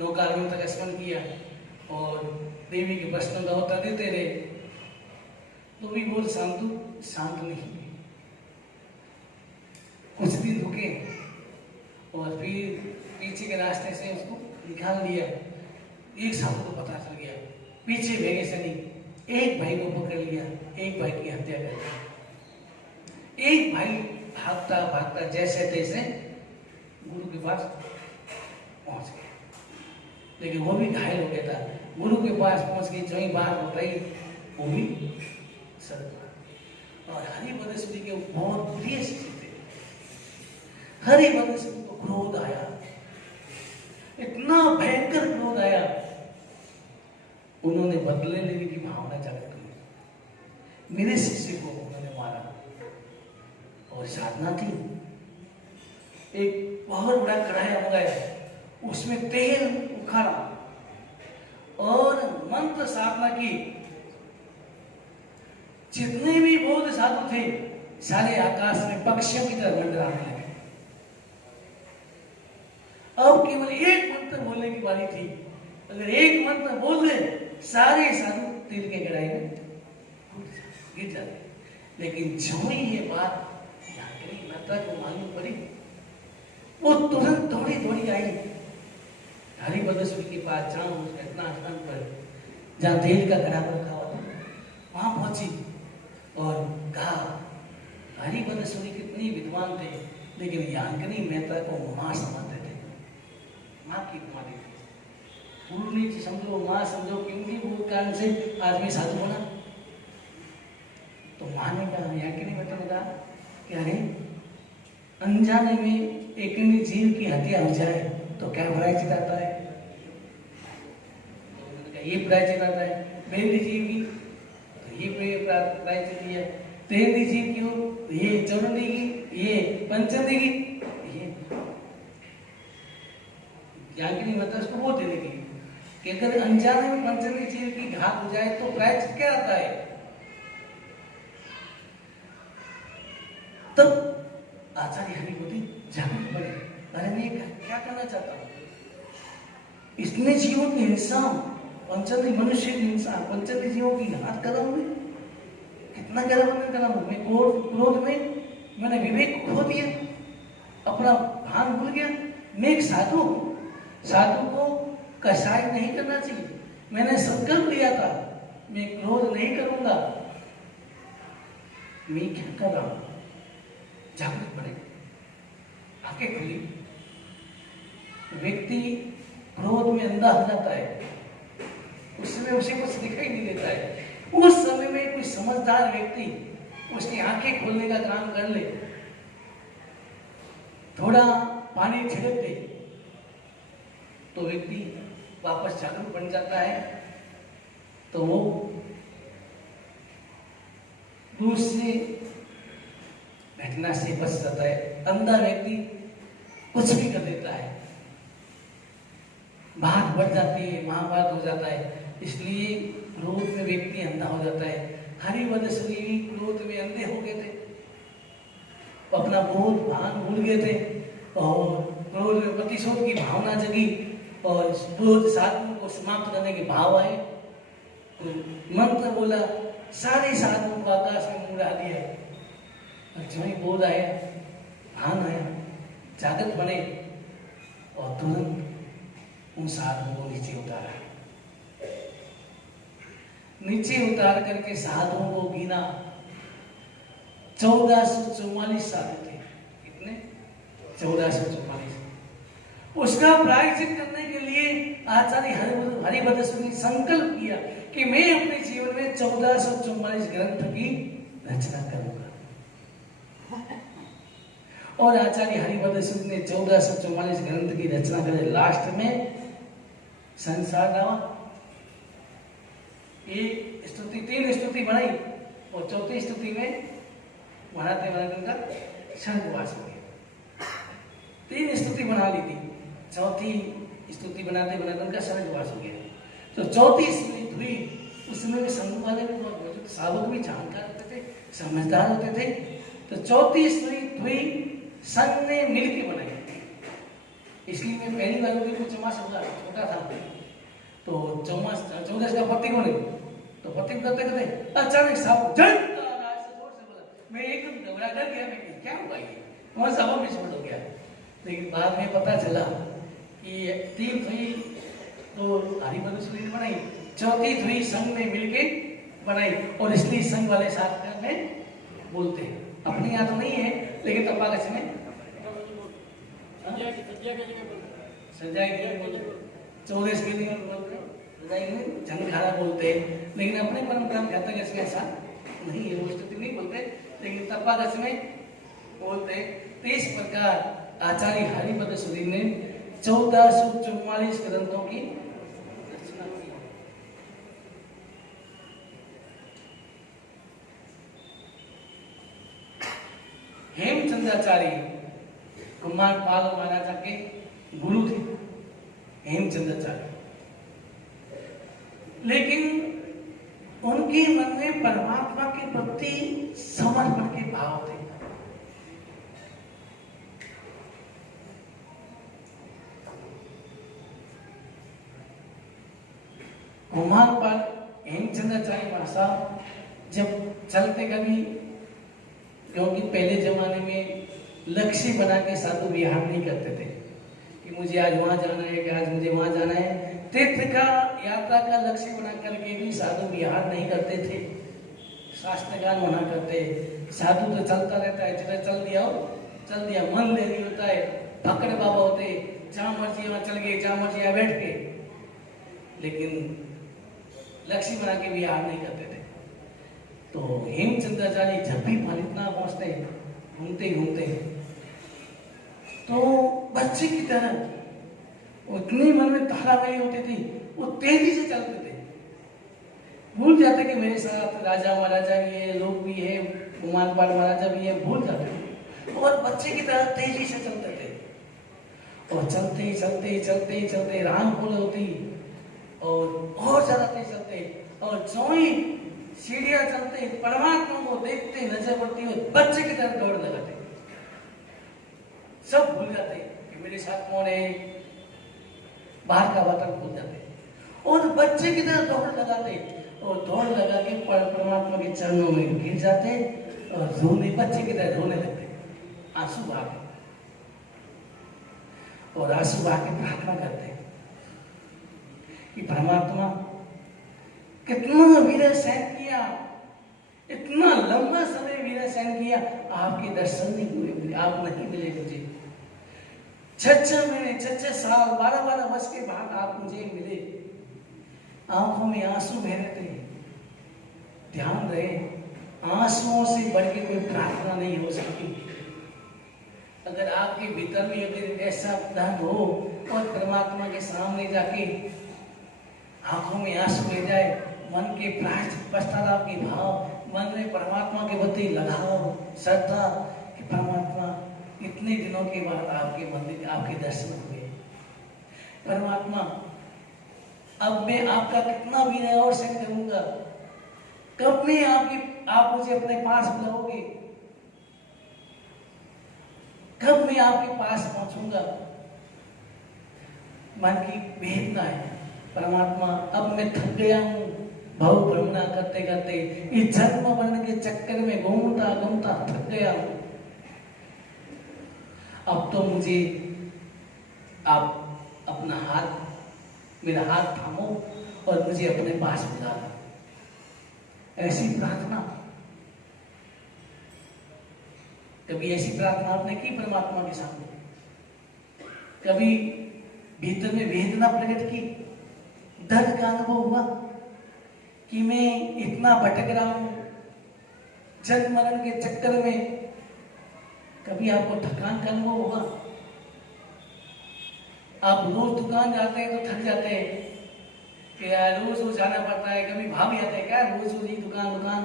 नौकार मंत्र का स्मरण किया और देवी के प्रश्नों का उत्तर देते रहे। तो भी वो शांत नहीं हुई। कुछ दिन रुके और फिर पीछे के रास्ते से उसको निकाल दिया। एक साधु को पता चल गया, पीछे भेगे शनि, एक भाई को पकड़ लिया, एक भाई की हत्या कर दी। एक भाई भागता भागता जैसे तैसे गुरु के पास पहुंच गया, लेकिन वो भी घायल हो गया था। गुरु के पास पहुंच गई, जो ही बात बताई वो भी सर। और हरिभद्र के बहुत प्रिय शिष्य थे। हरिभद्र को क्रोध आया, इतना भयंकर क्रोध आया, उन्होंने बदले लेने की भावना जागृत की। मेरे शिष्य को उन्होंने मारा और साधना थी। एक बहुत बड़ा कढ़ाई मंगाया, उसमें तेल उखाड़ा और मंत्र साधना की। जितने भी बौद्ध साधु थे सारे आकाश में पक्षियों की तरह मंडराने लगे। अब केवल एक मंत्र बोलने की बारी थी। अगर एक मंत्र बोल दे सारे साधु तेल के कढ़ाई में गिर जाते। लेकिन जो ही ये बात माता को मालूम पड़ी, वो तुरंत दौड़ी दौड़ी आई हरिभद्र के पास, जहां उस घटना स्थान पर जहां तेल का कढ़ा रखा हुआ था वहां पहुंची और कहा हरिभद्र कितनी विद्वान थे, लेकिन याकनी मेहता को मां समझते थे, मां की कुमारी थी। गुरु ने समझो मां समझो, क्योंकि वो कारण से आज मैं साधु बना। तो मां ने कहा, याकनी मेहता ने कहा कि अरे अनजाने में एक जीव की हत्या हो जाए तो क्या प्रायश्चित आता है? ये प्रायश्चित आता है। मेरी जीव की तो ये प्रायश्चित दिया, तेरी जीव की हो तो ये चौरंदी की, ये पंचंदी की, ये याकनी मेहता उसको वो दे देगी कि अगर अनजाने में पंचंदी जीव की घात हो जाए तो प्रायश्चित क्या आता है? तब आचार्य हरिभद्र जागृत पड़े, अरे मैं क्या करना चाहता हूं? इतने जीवों की हिंसा, पंचंदी मनुष्य की हिंसा, पंचंदी जीवों की घात कर रहा हूं, कितना गहरा बंधन कर रहा हूं मैं। क्रोध में मैंने विवेक खो दिया, अपना भान भूल गया। मैं एक साधु को कसाई नहीं करना चाहिए। मैंने संकल्प लिया था मैं क्रोध नहीं करूंगा, मैं क्या कर रहा हूं? जागृत पड़े, आंखें खुली। व्यक्ति क्रोध में अंधा हो जाता है, उस समय उसे कुछ दिखाई नहीं देता है। उस समय में कोई समझदार व्यक्ति उसकी आंखें खोलने का काम कर ले, थोड़ा पानी छिड़क दे, तो व्यक्ति वापस जागरूक बन जाता है। तो वो दूसरे घटना से बच जाता है। अंधा व्यक्ति कुछ भी कर देता है, बात बढ़ जाती है, महाभारत हो जाता है। इसलिए क्रोध में व्यक्ति अंधा हो जाता है। हरिभद्र भी क्रोध में अंधे हो गए थे, अपना बोध भान भूल गए थे और क्रोध में प्रतिशोध की भावना जगी और क्रोध साधुओं को समाप्त करने के भाव आए। तो मंत्र बोला, सारे साधुओं को आकाश में उड़ा दिया। जो ही बोध आया, भान आया, जागृत बने और तुरंत उन साधुओं को नीचे उतारा। नीचे उतार करके साधुओं को गिना। 1444 साधु थे। कितने? 1444। उसका प्रायश्चित करने के लिए आचार्य हरिभद्र ने संकल्प किया कि मैं अपने जीवन में 1444 ग्रंथ की रचना करूंगा। और आचार्य हरिभद्र सूत ने 1444 ग्रंथ की रचना करे। लास्ट में संसार नामा ये स्तुति 3 स्तुति बनाई और चौथी स्तुति में बनाते बनाते उनका स्वर्गवास हो गया। 3 स्तुति बना ली थी, चौथी स्तुति बनाते बनाते उनका स्वर्गवास हो गया। तो चौथी स्तुति हुई, उसमें भी संघ वाले भी बहुत मौजूद, साधक भी जानकार होते थे, समझदार होते थे। तो चौथी स्तुति हुई संघ ने मिलकर बनाई, इसलिए मैं पहली बार उनको चौमास होगा छोटा था तो चौमास 14 का पति को नहीं तो पति को करते करते अचानक साहब जनता राज से जोर से बोला, मैं एकदम घबरा कर गया, मैं क्या हुआ ये वहां सभा में छोड़ हो गया। लेकिन बाद में पता चला कि 3 हुई तो हरिभद्र सूत ने बनाई, चौथी हुई संघ ने मिलके बनाई और इसलिए संघ वाले साथ में बोलते हैं। अपनी याद नहीं है लेकिन तपागछ में सजाई के 14 के लिए झंखारा बोलते हैं, लेकिन अपने परंपरा में कहते हैं इसमें ऐसा नहीं है, वो स्तुति नहीं बोलते, लेकिन तपागछ में बोलते हैं। तो इस प्रकार आचार्य हरिभद्र सूत ने 1444 ग्रंथों की रचना की। हेमचंद्राचार्य कुमारपाल महाराजा के गुरु थे हेमचंद्राचार्य, लेकिन उनके मन में परमात्मा के प्रति समर्पण के भाव थे। कुमारपाल हेमचंद्राचार्य महाराज जब चलते कभी, क्योंकि पहले जमाने में लक्ष्य बना के साधु विहार नहीं करते थे कि मुझे आज वहां जाना है कि आज मुझे वहां जाना है। तीर्थ का यात्रा का लक्ष्य बना करके भी साधु विहार नहीं करते थे, शास्त्रगान मना करते। साधु तो चलता रहता है, जिधर चल दिया, मन ले नहीं होता है, भक्कड़ बाबा होते, जहां मर्जी वहां चल गए, जहां मर्जी वहां बैठ गए, लेकिन लक्ष्य बना के विहार नहीं करते थे। तो हेमचंद्राचार्य जब भी पालितना पहुंचते घूमते तो बच्चे की तरह उतनी मन में ताराबाई होती थी, वो तेजी से चलते थे, भूल जाते कि मेरे साथ राजा महाराजा भी है, लोग भी है, कुमारपाल महाराजा भी है, भूल जाते और बच्चे की तरह तेजी से चलते थे। और चलते राम फूल होती और ज्यादा तेज चलते और जोई सीढ़ियां चलते परमात्मा को देखते नजर पड़ती और बच्चे की तरह दौड़ लगाते, सब भूल जाते कि मेरे साथ कौन है, बाहर का वातावरण भूल जाते और बच्चे की तरह दौड़ लगाते और दौड़ लगा के परमात्मा के चरणों में गिर जाते और रोने, बच्चे की तरह रोने लगते, आंसू बहाते और आंसू बहा के प्रार्थना करते कि परमात्मा कितना वीर सहन किया, इतना लंबा समय वीर सहन किया, आपके दर्शन नहीं हुए, आप नहीं मिले मुझे। 6 महीने 6 साल 12 वर्ष के बाद आप मुझे मिले, आंखों में आंसू बह रहे थे। ध्यान रहे, आंसुओं से बढ़ के कोई प्रार्थना नहीं हो सकती। अगर आपके भीतर में यदि ऐसा दर्द हो और परमात्मा के सामने जाके आंखों में आंसू बह जाए, मन के पश्चाताप के भाव, मन में परमात्मा के प्रति लगाव, श्रद्धा कि परमात्मा इतने दिनों के बाद आपके मंदिर आपके दर्शन हुए, परमात्मा अब मैं आपका कितना विनय और सहन करूंगा, कब में आप मुझे अपने पास बुलाओगे, कब मैं आपके पास पहुंचूंगा। मन की वेदना है, परमात्मा अब मैं थक गया हूं, भव भ्रमणा करते करते इस जन्म मरण के चक्कर में घूमता थक गया हूं। अब तो मुझे आप अपना मेरा हाथ थामो और मुझे अपने पास बुला लो। ऐसी प्रार्थना, कभी ऐसी प्रार्थना आपने की परमात्मा के सामने? कभी भीतर में वेदना प्रकट की, दर्द का अनुभव हुआ कि मैं इतना भटक रहा हूं जन्म मरण के चक्कर में, कभी आपको थकान का अनुभव होगा? आप रोज दुकान जाते हैं तो थक जाते हैं कि यार रोज रोज जाना पड़ता है, कभी भाव आता है क्या रोज रोज ही दुकान दुकान,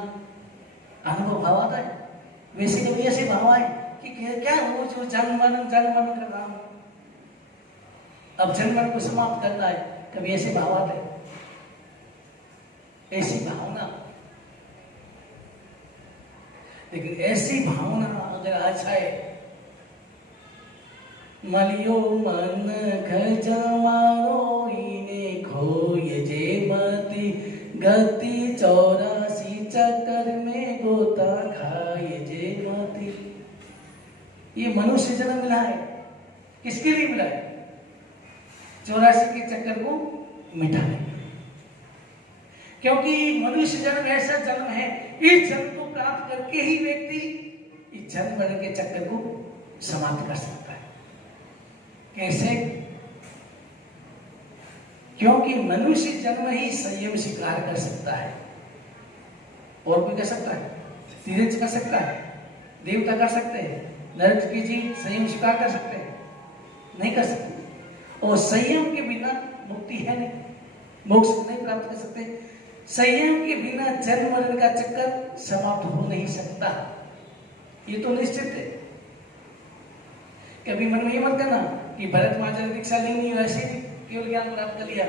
अनुभव भाव आता है। वैसे कभी ऐसे भाव आए कि क्या रोज रोज जन्म मरण कर रहा हूं, अब जन्म को समाप्त करना है, कभी ऐसे भाव आते हैं? ऐसी भावना, लेकिन ऐसी भावना अगर आ जाए, मलियो मन खजमारो इने खोय जे मती गति 84 चक्कर में गोता खाए जे मती। ये मनुष्य जन्म मिला है, किसके लिए मिला है? 84 के चक्कर को मिटाने, क्योंकि मनुष्य जन्म ऐसा जन्म है, इस जन्म को प्राप्त करके ही व्यक्ति इस जन्म मरण के चक्कर को समाप्त कर सकता है। कैसे? क्योंकि मनुष्य जन्म ही संयम स्वीकार कर सकता है। और कोई कर सकता है? तीरथ कर सकता है, देवता कर सकते हैं, नरक की जी संयम स्वीकार कर सकते हैं? नहीं कर सकते। और संयम के बिना मुक्ति है नहीं, मोक्ष नहीं प्राप्त कर सकते। संयम के बिना जन्म मरण का चक्कर समाप्त हो नहीं सकता, ये तो निश्चित है। कभी मन में ये मत करना कि भरत महाराज ने दीक्षा ली नहीं, वैसे ही केवल ज्ञान प्राप्त कर लिया,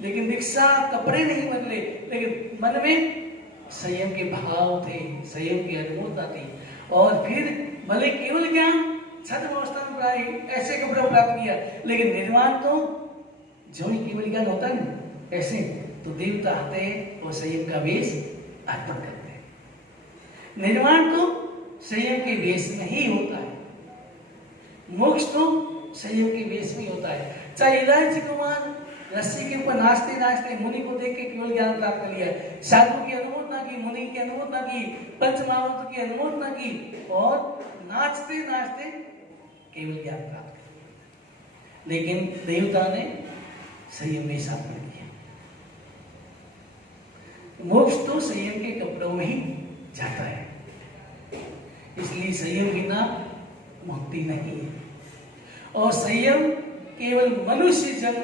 लेकिन दीक्षा कपड़े नहीं बदले, लेकिन मन में संयम के भाव थे, संयम की अनुभूता थी। और फिर भले केवल ज्ञान छद्म अवस्था में प्राय ऐसे कपड़े प्राप्त किया, लेकिन निर्वाण तो जो ही केवल ज्ञान होता है ऐसे, तो देवता आते हैं और संयम का वेश अर्पण करते हैं। निर्वाण तो संयम के वेश में ही होता है, मोक्ष तो संयम के वेश में होता है। चाहे इलायची कुमार रस्सी के ऊपर नाचते नाचते मुनि को देख के केवल ज्ञान प्राप्त कर लिया, साधु की अनुमोदना की, मुनि की अनुमोदना की, पंच महाभूतों की अनुमोदना की, और नाचते नाचते केवल ज्ञान प्राप्त कर लिया। लेकिन देवता ने संयम में शामिल किया। मोक्ष तो संयम के कपड़ों में ही जाता है, इसलिए संयम बिना मुक्ति नहीं है। और संयम केवल मनुष्य जन्म,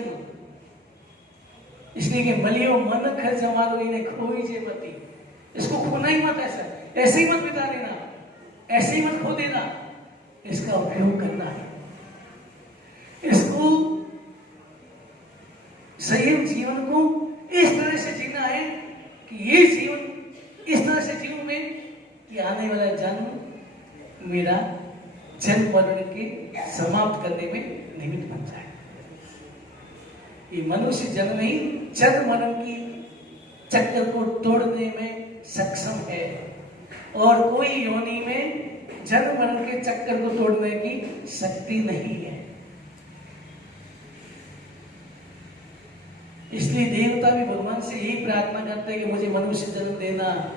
इसलिए कि मलियो मन खर्च जमालो इन्हें खोई जे मती, इसको खोना ही मत, ऐसे ही मत बिता देना, ऐसे ही मत खो देना, इसका उपयोग करना है। इसको संयम जीवन को इस तरह से जीना है कि ये जीवन इस तरह से जीवन में कि आने वाला जन्म मेरा जन्म मरण के समाप्त करने में निमित्त बन जाए। ये मनुष्य जन्म ही जन्म मरण की चक्कर को तोड़ने में सक्षम है, और कोई योनि में जन्म मरण के चक्कर को तोड़ने की शक्ति नहीं है। इसलिए देवता भी भगवान से यही प्रार्थना करते हैं कि मुझे मनुष्य जन्म देना,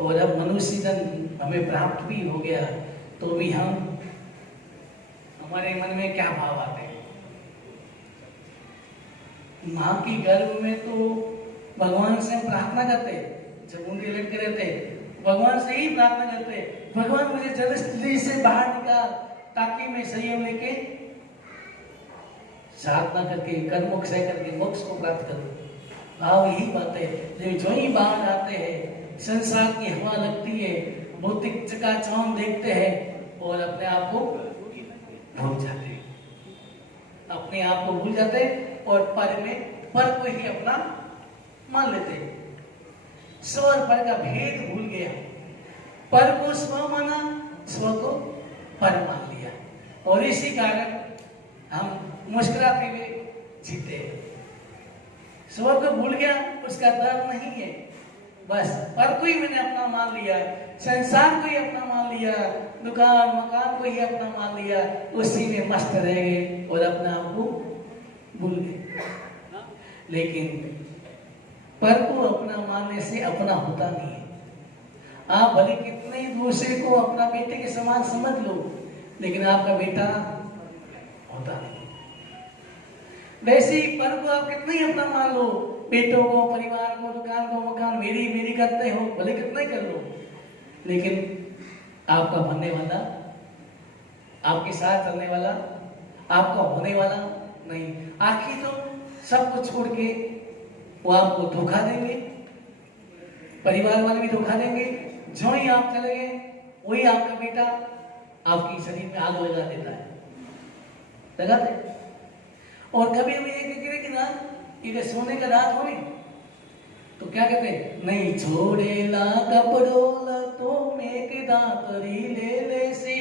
और अब मनुष्य जन्म हमें प्राप्त भी हो गया तो भी हमारे मन में क्या भाव आते हैं? माँ की गर्भ में तो भगवान से हम प्रार्थना करते, जब उनके लटके रहते भगवान से ही प्रार्थना करते, भगवान मुझे जल्दी से बाहर निकाल ताकि मैं संयम लेके साधना करके कर्मों से करके मोक्ष को प्राप्त करूं। भाव यही बात है। लेकिन जो ही बाहर आते हैं, संसार की हवा लगती है, भौतिक चकाचौंध देखते हैं और अपने आप को भूल जाते हैं, अपने आप को भूल जाते हैं और पर को ही अपना मान लेते हैं। स्व और पर का भेद भूल गया, पर को स्व माना, स्व को पर मान लिया, और इसी कारण हम मुस्कुराते हुए जीते हैं। स्व को भूल गया, उसका दर्द नहीं है, बस पर को ही मैंने अपना मान लिया, संसार को ही अपना मान लिया, दुकान मकान को ही अपना मान लिया, उसी में मस्त रह गए और अपने आप को भूल गए। लेकिन पर को अपना मानने से अपना होता नहीं है। आप भले कितने ही दूसरे को अपना बेटे के समान समझ लो, लेकिन आपका बेटा होता नहीं। वैसे ही पर को आप कितना ही अपना मान लो, बेटों को, परिवार को, दुकान को, मकान मेरी मेरी करते हो, भले कितना ही कर लो, लेकिन आपका बनने वाला आपके साथ रहने वाला, आपका होने वाला नहीं। आखिर तो सब कुछ छोड़ के वो आपको धोखा देंगे, परिवार वाले भी धोखा देंगे। जो ही आप चले गए वही आपका बेटा आपकी शरीर में आग लगा देता है, लगाते। और कभी हम ये कहते कि ना ये सोने का रात होने तो क्या कहते हैं, नहीं छोड़ेला कपड़ोला तो में के दातरी ले ले सी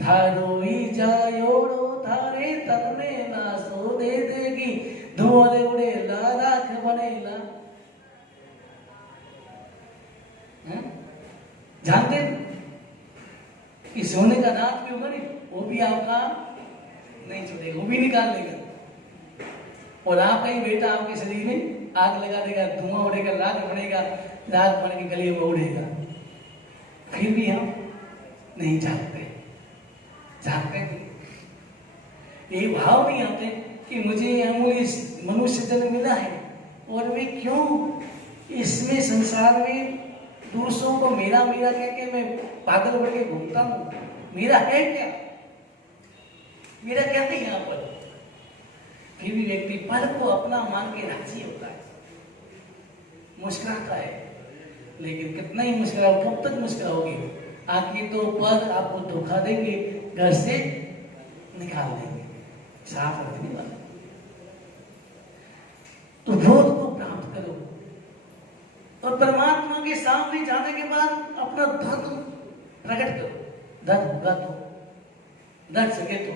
थारोई जायोड़ो थारे तन में ना सो दे देगी धुआरे उड़ेला राख बनेला। जानते कि सोने का रात भी होगा नहीं, वो भी आपका नहीं छोड़ेगा, वो भी निकाल लेगा। और आपका ही बेटा आपके शरीर में आग लगा देगा, धुआं उड़ेगा, राख बनेगा, राख बन के गले में उड़ेगा। फिर भी हम नहीं जानते, जानते नहीं, ये भाव नहीं आते कि मुझे अमूल्य मनुष्य जन्म मिला है और मैं क्यों इसमें संसार में दूसरों को मेरा मेरा कह के मैं पागल बन के घूमता हूँ। मेरा है क्या, मेरा क्या नहीं यहाँ पर। फिर भी व्यक्ति पर को अपना मान के राजी होता है, मुस्कुराता है, लेकिन कितना ही मुस्कुराओ, कब तक मुस्कुराओगे? आखिर तो पर आपको धोखा देंगे, घर से निकाल देंगे, साफ रखने वाला। तो बोध को प्राप्त करो और परमात्मा के सामने जाने के बाद अपना धर्म प्रकट करो। धर्म होगा तो, डर सके तो,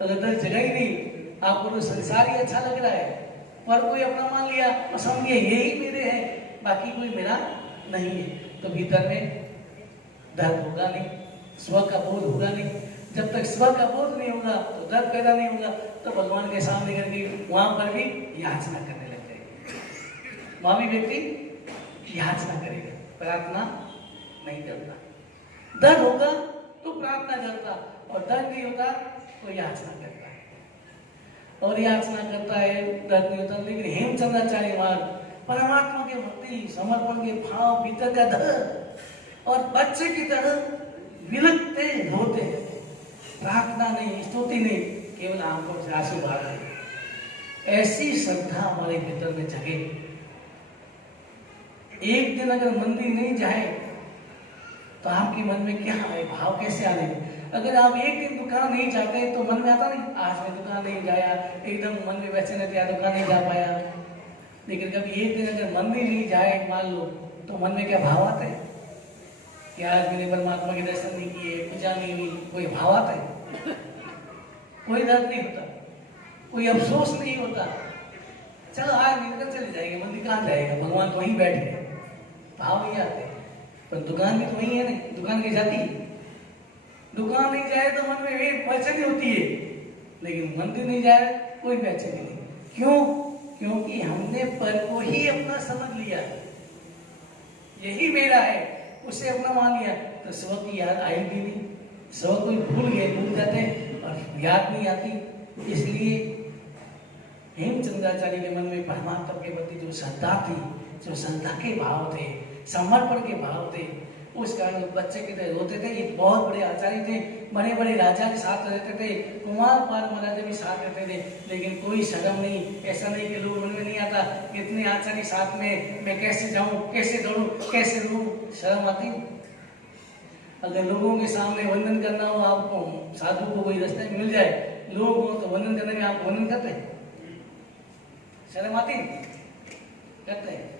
अगर डर जगह ही नहीं, आपको तो संसार ही अच्छा लग रहा है, पर कोई अपना मान लिया और समझिए यही मेरे है, बाकी कोई मेरा नहीं है, तो भीतर में डर होगा नहीं, स्व का बोध होगा नहीं। जब तक स्व का बोध नहीं होगा तो डर पैदा नहीं होगा, तो भगवान के सामने करके वहां पर भी याचना करने लग जाएगा। वहां भी व्यक्ति याचना करेगा, प्रार्थना नहीं करता। डर होगा तो प्रार्थना करता, और डर नहीं होता तो याचना करता है, और याचना करता है, डर नहीं होता। लेकिन हेमचंद्राचार्य महाराज परमात्मा के भक्ति, समर्पण के भाव, भीतर का डर और बच्चे की तरह विलकते होते हैं। प्रार्थना नहीं, स्तुति नहीं, केवल आंखों से आंसू बहा रहे। ऐसी श्रद्धा हमारे भीतर में जगे। एक दिन अगर मंदिर नहीं जाए तो आपके मन में क्या आए, भाव कैसे आने? अगर आप एक दिन दुकान नहीं जाते तो मन में आता नहीं, आज मैं दुकान नहीं जाया, एकदम मन में वैसे नहीं, दुकान नहीं जा पाया। लेकिन कभी एक दिन अगर मंदिर नहीं जाए मान लो, तो मन में क्या भाव आते हैं कि आज मैंने परमात्मा के दर्शन नहीं किए, पूजा नहीं हुई, कोई भाव आता है? कोई दर्द नहीं होता, कोई अफसोस नहीं होता। चलो आज निकल चले जाएंगे, मंदिर कहाँ जाएगा, भगवान तो वहीं बैठे हैं, भाव नहीं आते। पर दुकान भी तो वही है ना, दुकान की जाती, दुकान नहीं जाए तो मन में बेचैनी होती है, लेकिन मंदिर नहीं जाए कोई बेचैनी नहीं। क्यों? क्योंकि हमने पर को ही अपना समझ लिया, यही मेरा है, उसे अपना मान लिया, तो स्व की याद आएगी नहीं। स्व कोई भूल गए, भूल जाते और याद नहीं आती। इसलिए हेमचंद्राचार्य के मन में परमात्मा के प्रति जो श्रद्धा थी, जो श्रद्धा के भाव थे, समर्पण के भाव थे, उस कारण बच्चे की तरह रोते थे। ये बहुत बड़े आचार्य थे, बड़े बड़े राजा के साथ रहते थे, कुमार पाल महाराजा भी साथ रहते थे, लेकिन कोई शर्म नहीं। ऐसा नहीं कि लोग मन में नहीं आता, इतने आचार्य साथ में मैं कैसे जाऊं, कैसे दौड़ूं, कैसे रहूं, शर्म आती। अगर लोगों के सामने वंदन करना हो, आपको साधु को कोई रास्ते में मिल जाए, लोग हो तो वंदन करने में आप वंदन करते हैं, शर्म आती? करते हैं।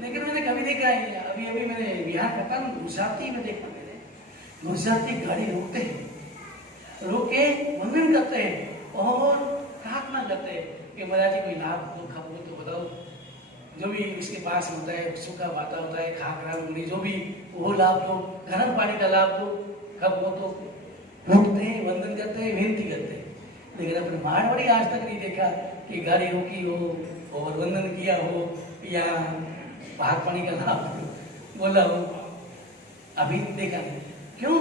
लेकिन मैंने कभी देखा है, अभी अभी मैंने बिहार करता हूँ, गुजराती में देखा, मैंने गुजराती गाड़ी रोकते हैं, रोके वंदन करते हैं और प्रार्थना करते हैं कि महाराज जी कोई लाभ दो, खबर तो बताओ, जो भी इसके पास होता है, सूखा वाता होता है, खाकरा मुंडी जो भी, वो लाभ दो, गर्म पानी का लाभ दो, कब वो तो रोकते हैं, वंदन करते हैं, विनती करते हैं। लेकिन अपने मारवाड़ी आज तक नहीं देखा कि गाड़ी रोकी हो और वंदन किया हो या भाग पानी का लाभ बोला हो, अभी देखा नहीं। क्यों?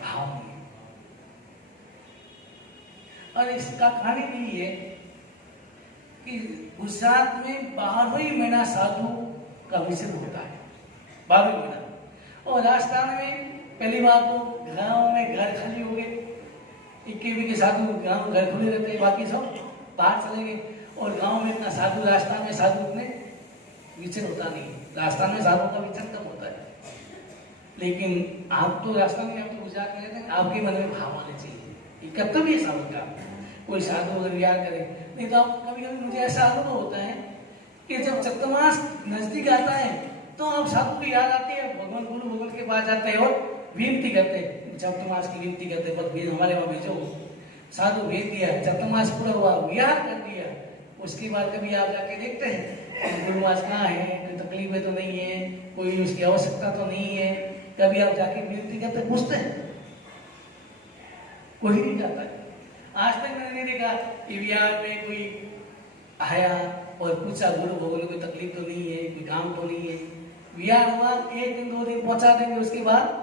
भाव नहीं। और इसका कारण यही है कि गुजरात में 12 महीना साधु का विषय होता है, 12 महीना, और राजस्थान में पहली बात तो गांव में घर खाली हो गए, इक्के के साधु गांव घर खुले रहते हैं, बाकी सब बाहर चले गए। और गांव में इतना साधु, राजस्थान में साधु उतने विचरण होता नहीं, राजस्थान में साधु का विचरण कम होता है। लेकिन आप तो राजस्थान में, आप तो गुजरात में रहते हैं, आपके मन में भाव आने चाहिए, ये कर्तव्य है साधु का। कोई साधु अगर विहार करे, नहीं तो आप कभी कभी मुझे ऐसा अनुभव होता है कि जब चतुर्मास नजदीक आता है तो आप साधु की याद आती है, भगवान गुरु भगवान के पास जाते हैं और विनती करते हैं, चतुर्मास की विनती करते हैं, बस हमारे वहाँ भेजो। साधु भेज दिया, चतुर्मास पूरा हुआ, विहार कर दिया, उसके बाद कभी आप जाके देखते हैं गुरुमास कहाँ है, कोई तकलीफें तो नहीं है, कोई उसकी आवश्यकता तो नहीं है, कभी आप जाके विनती करते पूछते हैं? कोई नहीं जाता है। आज तक मैंने नहीं देखा कि विहार में कोई आया और पूछा गुरु भगवान कोई तकलीफ तो नहीं है, कोई काम तो नहीं है। विहार हुआ, एक दिन 2 दिन पहुंचा देंगे, उसके बाद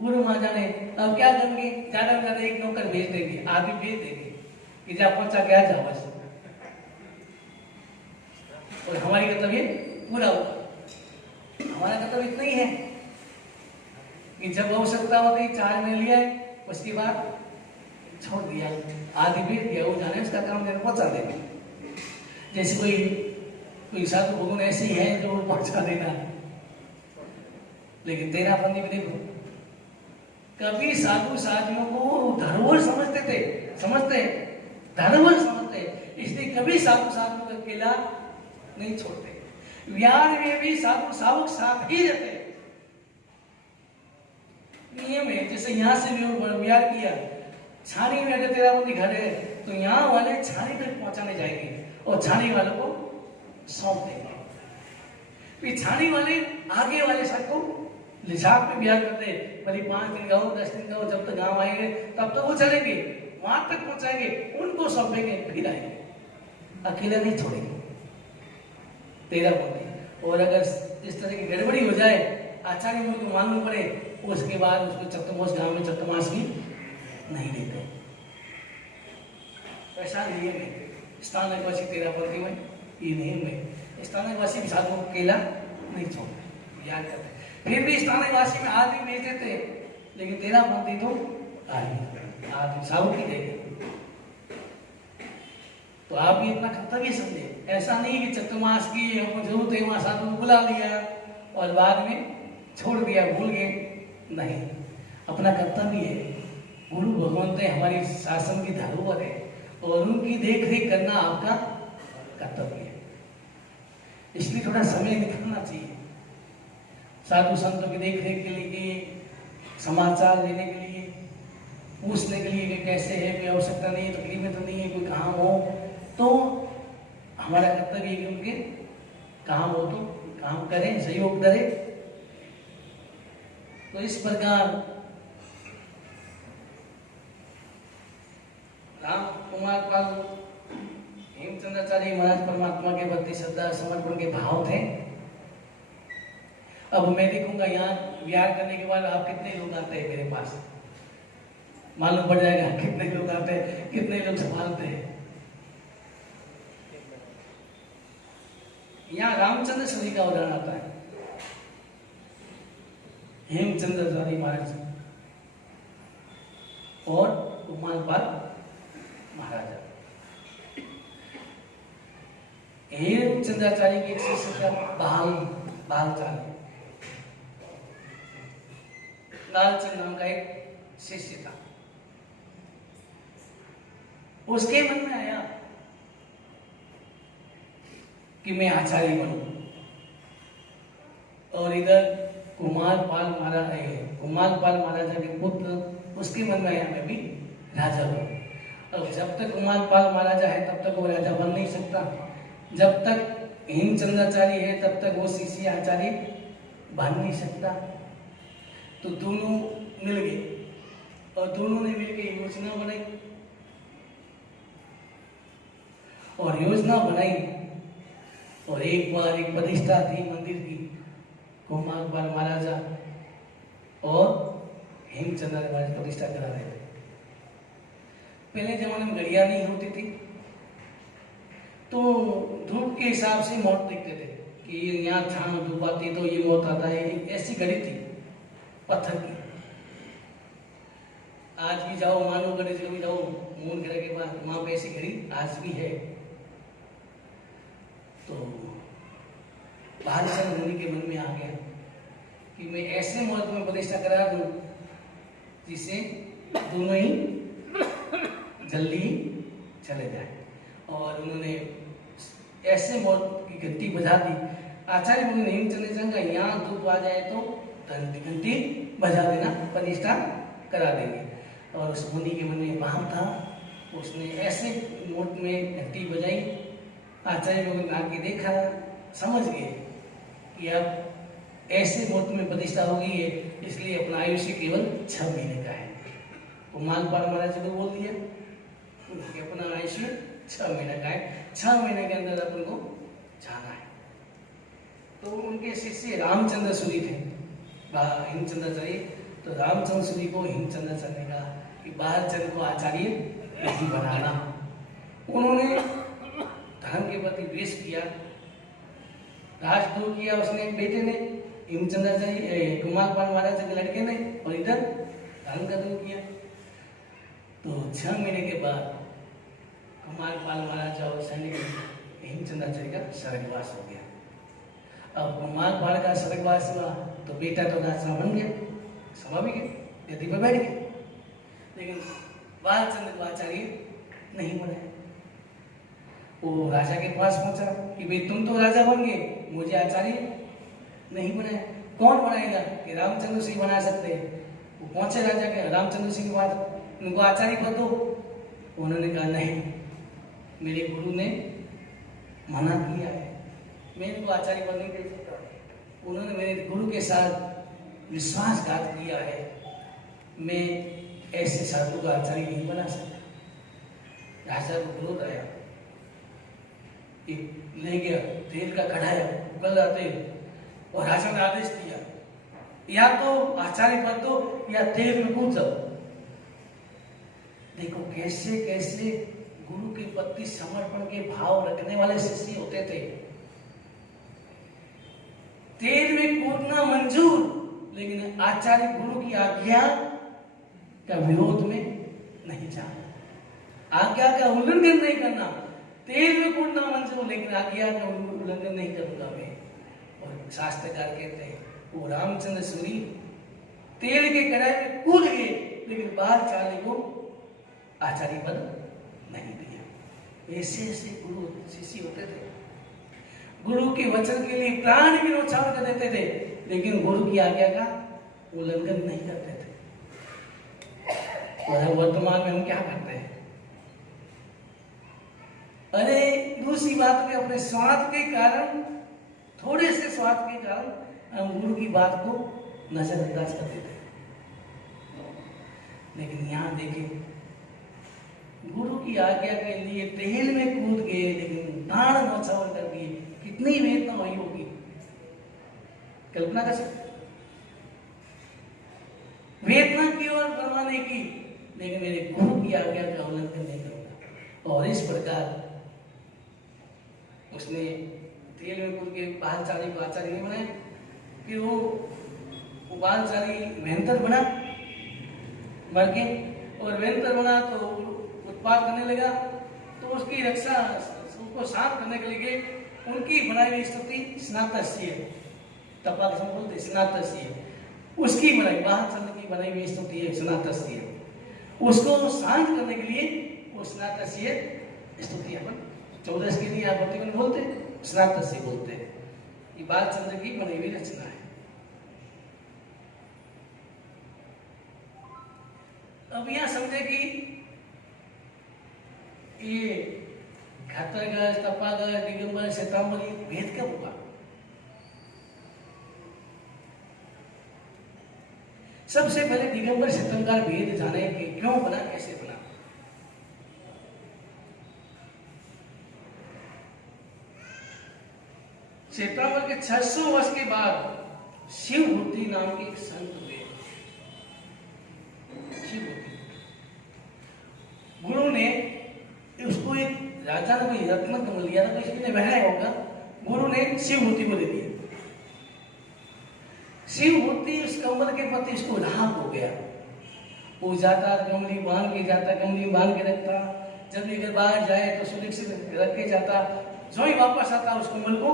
गुरु माँ जाने अब क्या करेंगे, ज्यादा से ज्यादा एक नौकर भेज देंगे, आदमी भेज देंगे कि जा पहुंचा क्या जाओ बस, और हमारी कर्तव्य पूरा होगा। हमारा कर्तव्य इतना ही है कि जब आवश्यकता होती चार्ज में लिया, उसके बाद छोड़ दिया, आदि भेज दिया, वो जाने उसका काम देने पहुंचा देंगे। जैसे कोई साधु भगवान ऐसे ही है जो पहुंचा देना, लेकिन तेरा बंदी में देखो, कभी साधु साधियों को धरोहर समझते थे, धरोहर समझते, इसलिए कभी साधु साधियों का अकेला नहीं छोड़ते। विहार में भी साधु सावक साथ ही रहते, नियम है। जैसे यहाँ से भी विहार किया, छानी में अगर तेरा बंदी घर है तो यहाँ वाले छानी तक पहुंचाने जाएंगे और छानी वालों को सौंप देंगे, फिर छानी वाले आगे वाले सबको लिसाब में बिहार करते, भले 5 दिन का हो, 10 दिन का हो, जब तक गांव आएंगे तब तक वो चलेंगे, वहां तक पहुंचाएंगे, उनको सौंपेंगे, फिर आएंगे, अकेले नहीं छोड़ेंगे तेरा बंदी। और अगर इस तरह की गड़बड़ी हो जाए, आचार्य मुझे को मालूम पड़े, उसके बाद उसको चतुर्मास गांव में चतुर्मास की नहीं देते। ऐसा नियम है स्थानकवासी तेरा बंदी में, ये नियम है। स्थानकवासी भी साधुओं को अकेला नहीं छोड़ते, याद करते। फिर भी स्थानकवासी में आदमी भेजते थे, लेकिन तेरा बंदी तो आदमी साहु की देंगे। तो आप भी इतना कर्तव्य समझे, ऐसा नहीं कि चतुर्मास की जरूरत है वहां साधु को बुला लिया और बाद में छोड़ दिया, भूल गए, नहीं, अपना कर्तव्य है। गुरु भगवंत हमारी शासन की धरोहर है और उनकी देख रेख करना आपका कर्तव्य है, इसलिए थोड़ा समय निकालना चाहिए साधु संतों की देख रेख के लिए, समाचार लेने के लिए, पूछने के लिए कि कैसे है, कोई आवश्यकता नहीं है, तकलीफें तो नहीं है, कोई काम हो तो हमारा कर्तव्य है कि उनके काम हो तो काम करें, सहयोग करें। तो इस प्रकार राम कुमार पाल हेमचंद्राचार्य महाराज परमात्मा के प्रति श्रद्धा समर्पण के भाव थे। अब मैं देखूंगा यहाँ विहार करने के बाद आप कितने लोग आते हैं मेरे पास, मालूम पड़ जाएगा कितने लोग आते हैं, कितने लोग संभालते हैं। यहाँ रामचंद्र श्री का उदाहरण आता है, हेमचंद्राचार्य महाराज और कुमारपाल महाराजा। हेमचंद्राचार्य की एक शिष्य था बालचंद, लालचंद नाम का एक शिष्य था। उसके मन में आया कि मैं आचार्य बनूं, और इधर कुमारपाल महाराजा के पुत्र, उसके मन में आया मैं भी राजा बनूं। अब जब तक कुमारपाल महाराजा है तब तक वो राजा बन नहीं सकता, जब तक हेमचंद्राचार्य है तब तक वो शिष्य आचार्य बन नहीं सकता। तो दोनों मिल गए और दोनों ने मिलकर योजना बनाई, और योजना बनाई और एक बार एक प्रतिष्ठा थी मंदिर की, कुमारपाल महाराजा और हेमचंद्र महाराज प्रतिष्ठा करा रहे थे। पहले जमाने में घड़ियां नहीं होती थी, तो धूप के हिसाब से मौत देखते थे कि यहाँ छान धूप आती तो ये मौत आता है। ऐसी घड़ी थी पत्थर की, आज भी जाओ, मानो गणेश भी जाओ मूल घर के पास, वहां पे ऐसी घड़ी आज भी है। तो भालचंद्र मुनि के मन में आ गया कि मैं ऐसे मुहूर्त में प्रतिष्ठा करा दूं जिसे दोनों ही जल्दी चले जाए। और उन्होंने ऐसे मुहूर्त की घंटी बजा दी। आचार्य मुनि ने हिमचंद ने कहा यहाँ धूप आ जाए तो घंटी बजा देना, प्रतिष्ठा करा देंगे। और उस मुनि के मन में भाव था, उसने ऐसे मुहूर्त में घंटी बजाई। आचार्य लोगों ने आके देखा, समझ गए कि अब ऐसे मुहूर्त में प्रतिष्ठा हो गई है, इसलिए अपना आयुष्य केवल 6 महीने का है। तो मालपाल महाराज को बोल दिया कि अपना आयुष्य 6 महीने का है, 6 महीने के अंदर अपन को जाना है। तो उनके शिष्य रामचंद्र सूरी थे, हिमचंद्राचार्य। तो रामचंद्र सूरी को हिमचंद्राचार्य ने कहा कि भालचंद्र को आचार्य नहीं बनाना। उन्होंने धर्म के प्रति द्वेष किया, राजद्रोह किया उसने बेटे ने, हिमचंद्राचार्य कुमारपाल महाराज के लड़के ने, और इधर धर्म का द्रोह किया। तो 6 महीने के बाद कुमारपाल महाराज और सैनिक हिमचंद्राचार्य का स्वर्गवास हो गया। अब कुमारपाल का स्वर्गवास हुआ तो बेटा तो राजा बन गया, स्वाभाविक है, गद्दी पर बैठ गया। लेकिन भालचंद्र को आचार्य नहीं बनाया। वो राजा के पास पहुंचा कि भाई तुम तो राजा बन गए, मुझे आचार्य नहीं बनाया, कौन बनाएगा? कि रामचंद्र सिंह बना सकते हैं। वो पहुंचे राजा के, रामचंद्र सिंह के पास, उनको आचार्य पद दो। उन्होंने कहा नहीं, मेरे गुरु ने मना किया है, मैं इनको आचार्य पद नहीं दे सकता। उन्होंने मेरे गुरु के साथ विश्वासघात किया है, मैं ऐसे साधु का आचार्य नहीं बना सकता। राजा को क्रोध आया, ले गया तेल का कढ़ाया, उगल रहा तेल, और राजा ने आदेश दिया या तो आचार्य पद दो या तेल में कूद जाओ। देखो कैसे कैसे गुरु के प्रति समर्पण के भाव रखने वाले शिष्य होते थे। तेल में कूदना मंजूर, लेकिन आचार्य गुरु की आज्ञा का विरोध में नहीं जाना, आज्ञा का उल्लंघन नहीं करना। तेल में कूदना मंजूर, लेकिन आज्ञा का उल्लंघन नहीं करूंगा मैं। और शास्त्रकार कहते हैं वो रामचंद्र सूरी तेल के कढ़ाई में कूद गए, लेकिन भालचंद्र को आचार्य पद नहीं दिया। ऐसे ऐसे गुरु शिष्य होते थे, गुरु के वचन के लिए प्राण भी न्यौछावर कर देते थे, लेकिन गुरु की आज्ञा का उल्लंघन नहीं करते थे। और वर्तमान में हम क्या करते हैं? अरे दूसरी बात में अपने स्वार्थ के कारण, थोड़े से स्वार्थ के कारण हम गुरु की बात को नजरअंदाज कर देते हैं। लेकिन यहां देखिए, गुरु की आज्ञा के लिए तेल में कूद गए, लेकिन प्राण न्यौछावर कर दिए। कितनी वेदना हुई होगी, कल्पना कर सकते? वेदना की और परवाह नहीं की, लेकिन मेरे गुरु की आज्ञा का उल्लंघन नहीं करूंगा। और इस प्रकार उसने तेल में कूद के भालचंद्र को आचार्य नहीं बनाया। फिर वो भालचंद्र मेहनतर बना, मर के, और मेहनतर बना तो उत्पाद करने लगा। तो उसकी रक्षा, उसको शांत करने के लिए उनकी बनाई हुई स्तुति स्नातस्य, तपा के बोलते स्नातस्य, उसकी बनाई, भालचंद्र की बनाई हुई स्तुति है स्नातस्य। उसको शांत करने के लिए वो स्नातस्य स्तुति अपन 14 के लिए आप भक्तिगण बोलते, स्नातस्य बोलते हैं। ये भालचंद्र की बनाई हुई रचना है। अब यहां समझे कि ये घातगज, तपागज, दिगंबर, श्वेतांबर, भेद कब हुआ? सबसे पहले दिगंबर श्वेतांबर भेद जाने के क्यों बना, कैसे बना। श्वेतांबर के 600 वर्ष के बाद शिवभूति नाम के एक संत हुए। शिवभूति गुरु ने उसको, एक राजा ने कोई रत्न कमल लिया था, तो इसने बहराया होगा, गुरु ने शिवभूति को दे दिया। शिवभूति उस कमल के प्रति इसको राग हो गया, वो जाता गमली बांध के जाता, गमली बांध के रखता, जब भी बाहर जाए तो सुरक्षित रख के जाता, जो ही वापस आता उस कमल को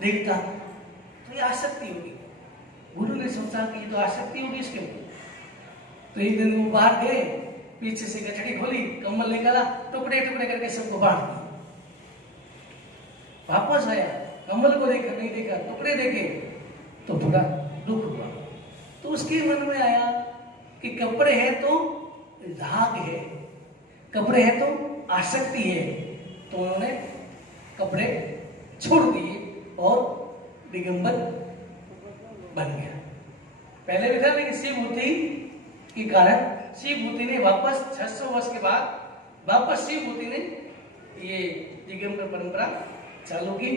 देखता। तो ये आसक्ति होगी। गुरु ने सोचा कि ये तो आसक्ति होगी इसके ऊपर। तो एक दिन वो बाहर गए, पीछे से गठड़ी खोली, कमल निकाला, टुकड़े टुकड़े करके सबको बांट दिया। वापस आया, कमल को देखा नहीं, देखा टुकड़े देखे तो थोड़ा दुख हुआ। तो उसके मन में आया कि कपड़े है तो राग है, कपड़े है तो आसक्ति है। तो उन्होंने कपड़े छोड़ दिए और दिगंबर बन गया। पहले भी था, लेकिन शिवभूति के कारण शिवभूति ने वापस 600 वर्ष के बाद वापस शिवभूति ने ये दिगंबर परंपरा चालू की।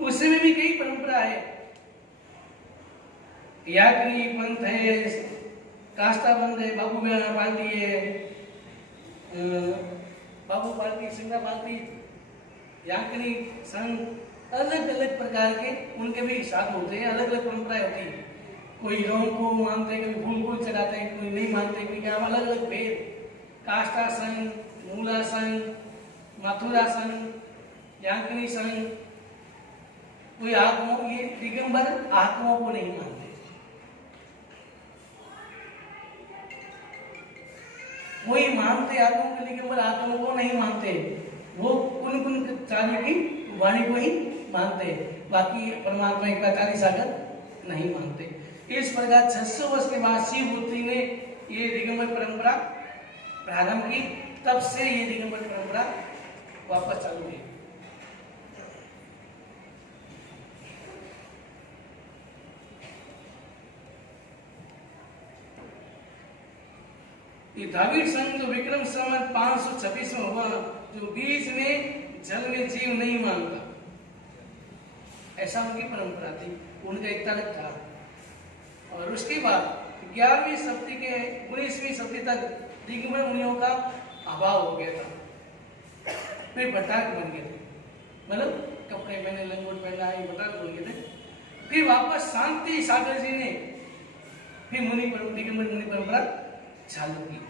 उसमें भी कई परंपरा है, याग्नी पंथ है, काष्टा पंथ है, बाबू पार्टी है, बाबू पार्टी, सिंगा पार्टी, याग्नी संघ, अलग अलग प्रकार के उनके भी साधु होते हैं, अलग अलग परंपराएं होती हैं। कोई रोम को मानते, कोई फूल फूल चढ़ाते हैं, कोई नहीं मानते, कोई क्या, अलग अलग भेद। काष्टा संघ, मूला संघ, मथुरा संघ, याग्नी संघ, कोई आत्माओं, ये दिगंबर आत्माओं को नहीं मानते। वही मानते आत्माओं के, दिगंबर आत्माओं को नहीं मानते। वो कुन चार्य की वाणी को ही मानते, बाकी परमात्मा एक पैतालीस सागर नहीं मानते। इस प्रकार 600 वर्ष के बाद शिवभूति ने ये दिगंबर परंपरा प्रारंभ की, तब से ये दिगंबर परंपरा वापस चालू हुई। ये द्राविड़ संघ जो विक्रम संवत 526 में हुआ, जो बीच में जल में जीव नहीं मानता, ऐसा उनकी परंपरा थी, उनका एक तर्क था। और उसके बाद 11वीं शताब्दी के 19वीं शताब्दी तक दिगंबर मुनियों का अभाव हो गया था। फिर भट्टाक बन गए थे, मतलब कपड़े पहने, लंगोट पहना, ये भट्टाक बन गए थे। फिर वापस शांति सागर जी ने फिर दिगंबर मुनि परंपरा चालू की।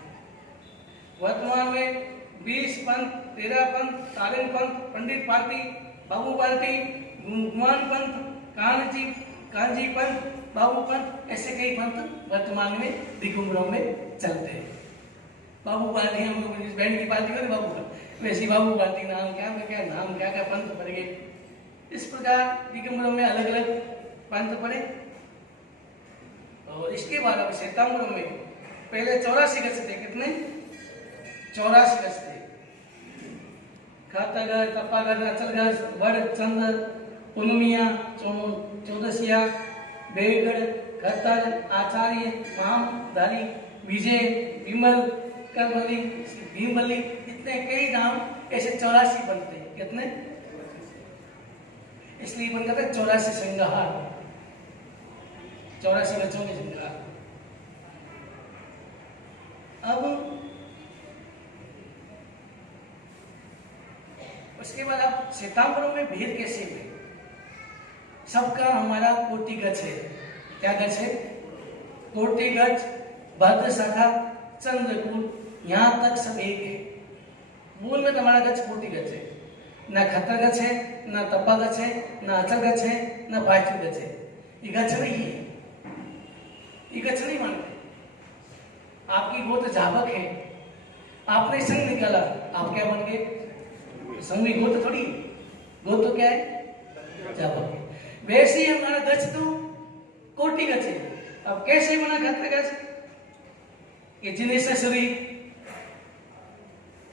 वर्तमान में 20 पंथ, 13 पंथ, तालिन पंथ, पंडित पार्टी, बाबू पार्टी, गुमान पंथ, कांजी पंथ, बाबू पंथ, ऐसे कई पंथ वर्तमान में दिगंबरों में चलते हैं। बाबू पार्टी, हम लोग जिस बैंड की पार्टी करें बाबू पंथ, वैसी बाबू पार्टी, नाम क्या पंथ पड़ गए। इस प्रकार दिगंबरों में अलग अलग पंथ पड़े। और इसके बाद अब श्वेतांबरों में पहले 84 गज थे। कितने? 84 गज थे। खातागढ़, तपागढ़, अचलगढ़, बड़, चंद्र, पुनमिया, चौदसिया, बेगढ़, खतर, आचार्य, मामधारी, विजय, विमल, करमली, भीमबली, इतने कई नाम, ऐसे 84 बनते। कितने? इसलिए बन गया था 84 संघार, 84 गजों में संघार। अब उसके बाद अब श्वेतांबरों में भेद कैसे हुए? सबका हमारा कोटि गज है। क्या गज है? कोटि गज, भद्र शाखा, चंद्रकूट, यहां तक सब एक है। मूल में हमारा गज कोटि गज है, ना खतर गज है, ना तपा गज है, ना अचल गज है, ना पाचू गज है। ये गज नहीं है, ये गज नहीं मानते। आपकी गोत्र जाबक है, आपने संघ निकाला, आप क्या बन गए? संघ में गोत्र थोड़ी, गोत्र क्या है? जाबक है। वैसे ही हमारा गज तो कोटि गज है। अब कैसे बना खतर गज? कि जिनेश्वर श्री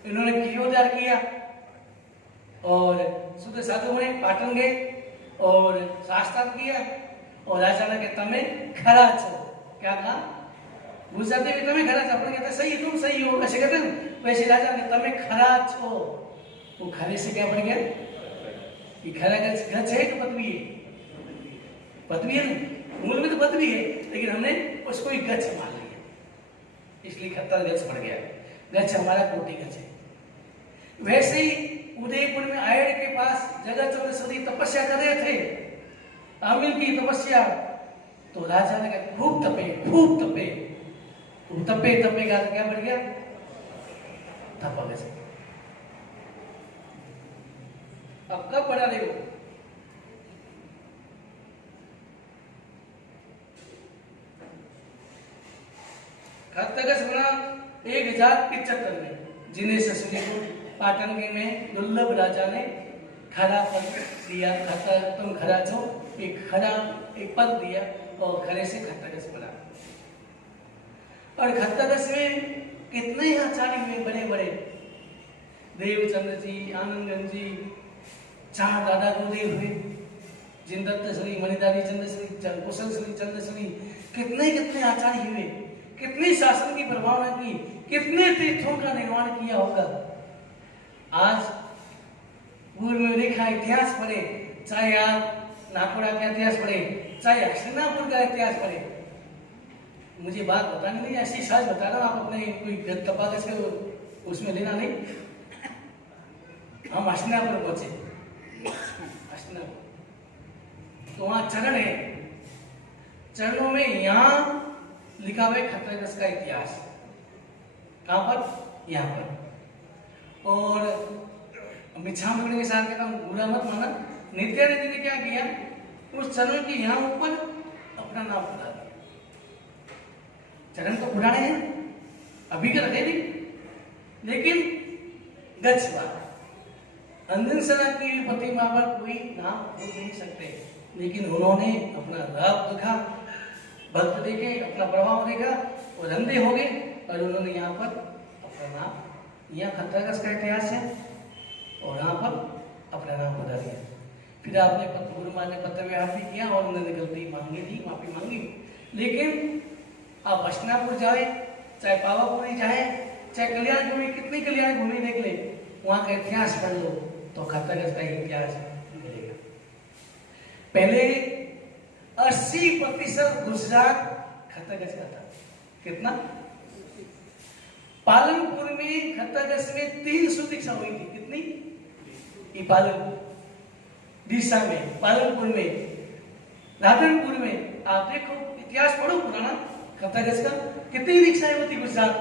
इन्होंने कियोदार किया और शुद्ध साधु ने पाटन गए और शास्त्रार्थ किया और राजा ने कहता मैं खरा छो। क्या कहा? गुजराती में तुम्हें खरा छो, अपने कहते सही, तुम सही हो, ऐसे कहते हैं। वैसे राजा ने तुम्हें खरा छो, वो खरे से क्या बन गया? ये खरा गज है कि पदवी है? पदवी है ना, मूल में तो पदवी है, लेकिन हमने उसको एक गज मान लिया, इसलिए खतर गज पड़ गया। गज हमारा कोटि गज है। वैसे ही उदयपुर में आयड़ के पास जगत चौदह तपस्या कर रहे थे, आमिर की तपस्या। तो राजा ने कहा खूब तपे, खूब तपे। तप्पे तप्पे का क्या बढ़ गया? थप्पा गज। अब कब बढ़ा देखो, खत्तगज बना 1075 में, जिन्हें ससुरी को पाटन में दुर्लभ राजा ने खरा पद दिया। तुम खरा छो, एक खरा एक पद दिया और खरे से खत्तगज बना। और खत्तगज में कितने ही आचार्य हुए बड़े बड़े, देवचंद्र जी, आनंदगंज जी, चार दादा गुरुदेव हुए, जिनदत्त श्री, मणिधारी चंद्र श्री, कुशल श्री, चंद्र श्री, कितने कितने आचार्य हुए, कितने शासन की प्रभावना की, कितने तीर्थों का निर्माण किया होगा। आज पूर्व में लिखा इतिहास पढ़े, चाहे आप नागपुरा का इतिहास पढ़े, चाहे हस्तिनापुर का इतिहास पढ़े, मुझे बात बतानी नहीं, ऐसी साज बता रहा हूं, आप अपने कोई तपागज के उसमें लेना नहीं। हम हस्तिनापुर पहुंचे, हस्तिनापुर तो वहां चरण है, चरणों में यहां लिखा हुआ है खत्तगज का इतिहास। कहां पर? यहां पर। और मिच्छाम के साथ कहता हूं, बुरा मत माना, नित्यानंद जी ने क्या किया, उस चरण के यहां ऊपर अपना नाम खुदा दिया। चरण तो पुराने हैं, अभी का रहे नहीं, लेकिन गच्छवा अंजन सना की प्रतिमा पर कोई नाम भूल नहीं सकते, लेकिन उन्होंने अपना राग दिखा, भक्त देखे, अपना प्रभाव देखा और अंधे हो गए, और उन्होंने यहाँ पर अपना नाम, यहाँ खत्तगज का इतिहास है और यहाँ पर अपना नाम बता दिया। फिर आपने गुरुमान ने पत्र व्यवहार भी किया और उन्होंने गलती मांगी थी, माफी मांगी, लेकिन आप हस्तिनापुर जाए, चाहे पावापुरी जाए, चाहे कल्याण भूमि, कितनी कल्याण भूमि देख ले, वहां का इतिहास पढ़ लो तो खत्तगज का इतिहास मिलेगा। पहले 80% गुजरात खत्तगज का था। कितना? पालनपुर में खत्तगज में 300 दीक्षा हुई थी। कितनी? ये पालनपुर दिशा में, पालनपुर में, राधनपुर में, आप देखो इतिहास पढ़ो पुराना खत्तगज का, कितनी दीक्षाएं होती गुजरात।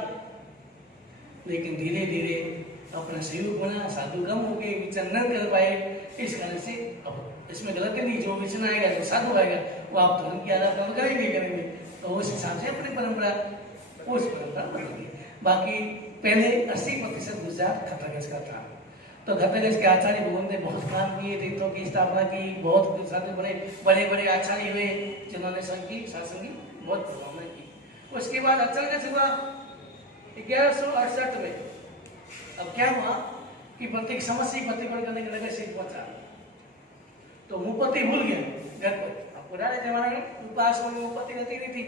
लेकिन धीरे धीरे अपना सहयोग बना, साधु कम हो गए, विचरण न कर पाए, इस कारण से अब इसमें गलत नहीं, जो विचरण आएगा, जो साधु आएगा, वो आप धर्म की आराधना करेंगे, तो उस हिसाब से अपनी परंपरा, उस परंपरा बदलेगी। बाकी पहले 80% गुजरात खत्तगज का था। तो खत्तगज के आचार्य भगवान ने बहुत काम किए, तीर्थों की स्थापना की, बहुत सारे बड़े बड़े आचार्य हुए जिन्होंने संघ की शासन की बहुत प्रभावना की। उसके बाद अचलगज हुआ 1168 में। अब क्या हुआ कि प्रत्येक समस्या प्रतिबंध करने के नगर से पहुंचा, तो मुपत्ति भूल गया घर पर। पुराने जमाने में उपास में मुपत्ति रहती नहीं थी,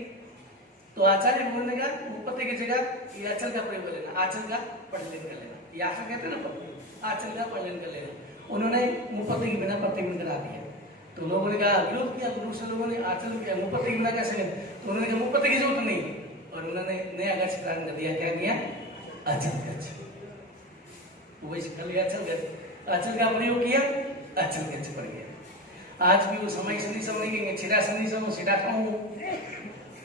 तो आचार्य बोलने का मुपत्ति की जगह ये अचल का प्रयोग कर लेना, आचल का पठन कर लेना, ये आचल कहते हैं ना, आचल का पठन कर लेना। उन्होंने मुपत्ति के बिना प्रतिबंध करा दिया, तो लोगों ने कहा, विरोध किया, गुरु से लोगों ने आचल किया, मुपत्ति के बिना कैसे? तो उन्होंने कहा मुपत्ति की जरूरत नहीं, और उन्होंने नया गज प्रारंभ कर दिया। क्या किया? अचल गज। वही कर लिया अचल गज, अचल का प्रयोग किया, अचल गज पड़ गया। आज भी वो समय सन्नी समय नहीं, छिड़ा सन्नी समय छिड़ा खाऊं,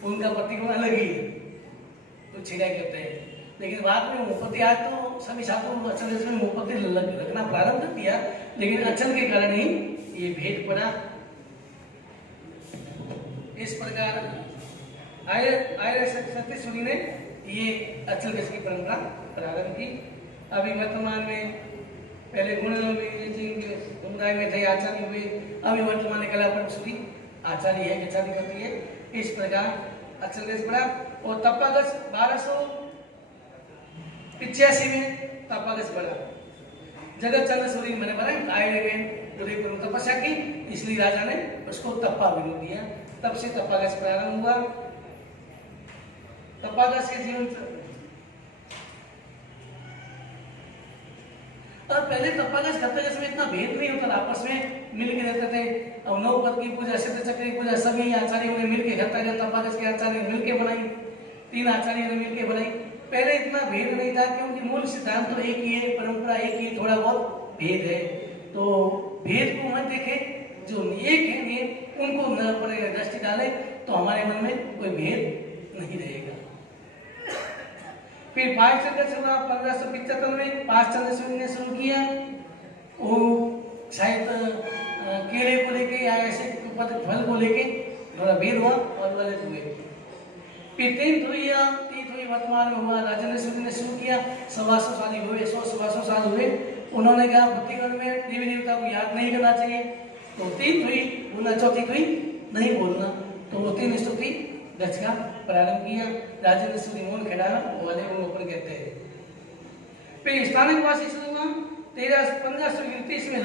उनका प्रतिकोण अलग ही है, तो छिड़ा कहते हैं। लेकिन बाद में मुपत्ति, आज तो सभी छात्रों अचल गज में मुपत्ति रखना प्रारंभ कर दिया, लेकिन अचल के कारण ही ये भेद पड़ा। इस प्रकार आर्य सत्यशुरी ने ये अचल गज की परंपरा प्रारंभ की। अभी वर्तमान में, पहले गुण समुदाय में थे आचार्य हुए, अभी वर्तमान में कला परमशुरी आचार्य है, गचारी करती है। इस प्रकार अचल गज पड़ा। और तपागज 1285 में तपागज पड़ा। जगत चंद्र सूरी मैंने बनाया, आए लगे उदयपुर में तपस्या की, इसलिए राजा ने उसको तप्पा विनोद दिया, तब से तपागज प्रारंभ हुआ। तपागज के जीवन और पहले तपागज खत्तगज में इतना भेद नहीं होता था, आपस में मिल के रहते थे। अब नवपद की पूजा, सिद्ध चक्र की पूजा सभी आचार्यों ने मिलकर खत्तगज तपागज के आचार्य ने मिलकर बनाई, 3 आचार्यों ने मिलकर बनाई। पहले इतना भेद नहीं था, क्योंकि मूल सिद्धांत तो एक ही है, परंपरा एक ही, थोड़ा बहुत भेद है। तो भेद को मत देखे, जो एक है नियम उनको न पड़ेगा दृष्टि डाले, तो हमारे मन में कोई भेद नहीं रहेगा। फिर 5 चंद्र चला 1575 में 5 चंद्र ने शुरू किया। वो शायद केले को लेके या ऐसे फल को लेके थोड़ा भेद हुआ और गलत हुए। फिर तीर्थ हुई वर्तमान में हुआ। राजेंद्र सिंह ने शुरू किया, 125 साल हुए, 100-125 साल हुए। उन्होंने कहा बुद्धिगढ़ में देवी देवता को याद नहीं करना चाहिए, तो तीन हुई बोलना, चौथी हुई नहीं बोलना, तो वो 3 स्तुति गज का प्रारंभ किया। राजेंद्र सिंह मोहन खेड़ा वाले ओपन कहते हैं। फिर स्थानिक वासी शुरू हुआ 1531 में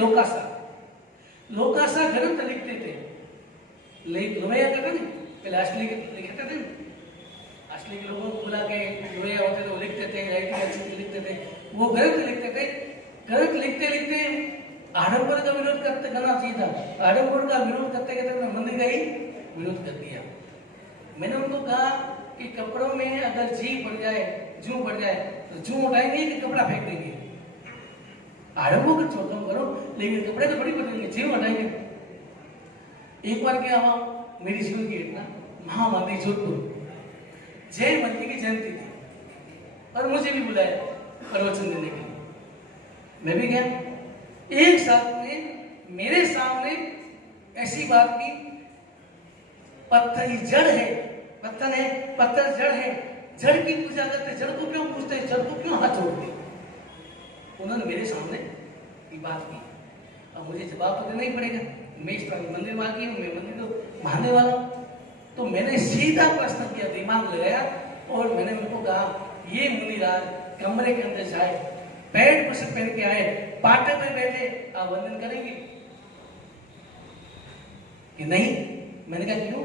लोकासा ग्रंथ लिखते थे, लोहिया कहते थे पहले, असली लिखते थे, असली के लोगों को बुला के लोहिया होते थे वो लिखते थे, राइटिंग लिखते थे, वो ग्रंथ लिखते थे। ग्रंथ लिखते लिखते आडम्बर का विरोध करना चाहिए था, आडम्बर का विरोध करते करते मंदिर का ही विरोध कर दिया। मैंने उनको कहा कि कपड़ों में अगर जू पड़ जाए तो जू उठाएंगे कि कपड़ा फेंक देंगे, आडम्बर का कम करो लेकिन कपड़े तो बड़ी बदलेंगे, जीव हटाएंगे। एक बार क्या हुआ, मेरी जीवन की घटना, महामंदिर जोधपुर जैन मंदिर की जयंती थी और मुझे भी बुलाया प्रवचन देने के लिए। मैं भी गया। एक साथ में मेरे सामने ऐसी बात की, पत्थर ही जड़ है, पत्थर जड़ है, जड़ की पूजा करते, जड़ को क्यों पूछते हैं, जड़ को क्यों हाथ जोड़ते। उन्होंने मेरे सामने ये बात की। अब मुझे जवाब तो देना ही पड़ेगा, मैं इस तरह मंदिर मांगी हूँ, मैं मंदिर तो मानने वाला हूँ। तो मैंने सीधा प्रश्न किया, दिमाग लगाया और मैंने उनको कहा, ये मुनिराज कमरे के अंदर जाए, पैंट पर से पहन के आए, पाटे पे बैठे, आप वंदन करेंगे कि नहीं? मैंने कहा क्यों?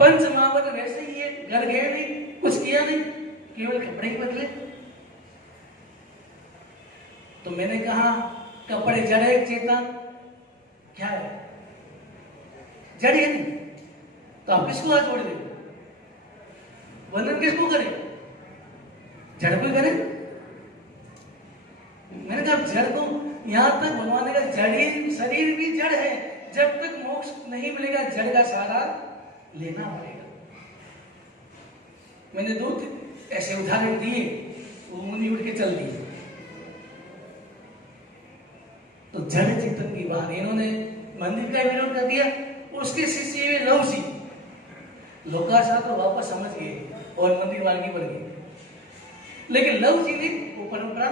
पंच महावर वैसे ही है, घर गए नहीं, कुछ किया नहीं, केवल कपड़े ही बदले। तो मैंने कहा कपड़े जड़ है चेतन क्या है? जड़ है नहीं, तो आप किसको हाथ जोड़ दे? वंदन किसको करें? जड़ को करें। मैंने कहा जड़ को यहां तक भगवान का जड़, शरीर भी जड़ है, जब तक मोक्ष नहीं मिलेगा जड़ का सहारा लेना पड़ेगा। मैंने 2 ऐसे उदाहरण दिए, वो मुनि उठ के चल दिए। तो जड़ चेतन की बात, इन्होंने मंदिर का विरोध कर दिया। उसके शिष्य लव जी लोकासा तो वापस समझ गए और मंदिर मार्गी बन गए, लेकिन लव जी ने वो परंपरा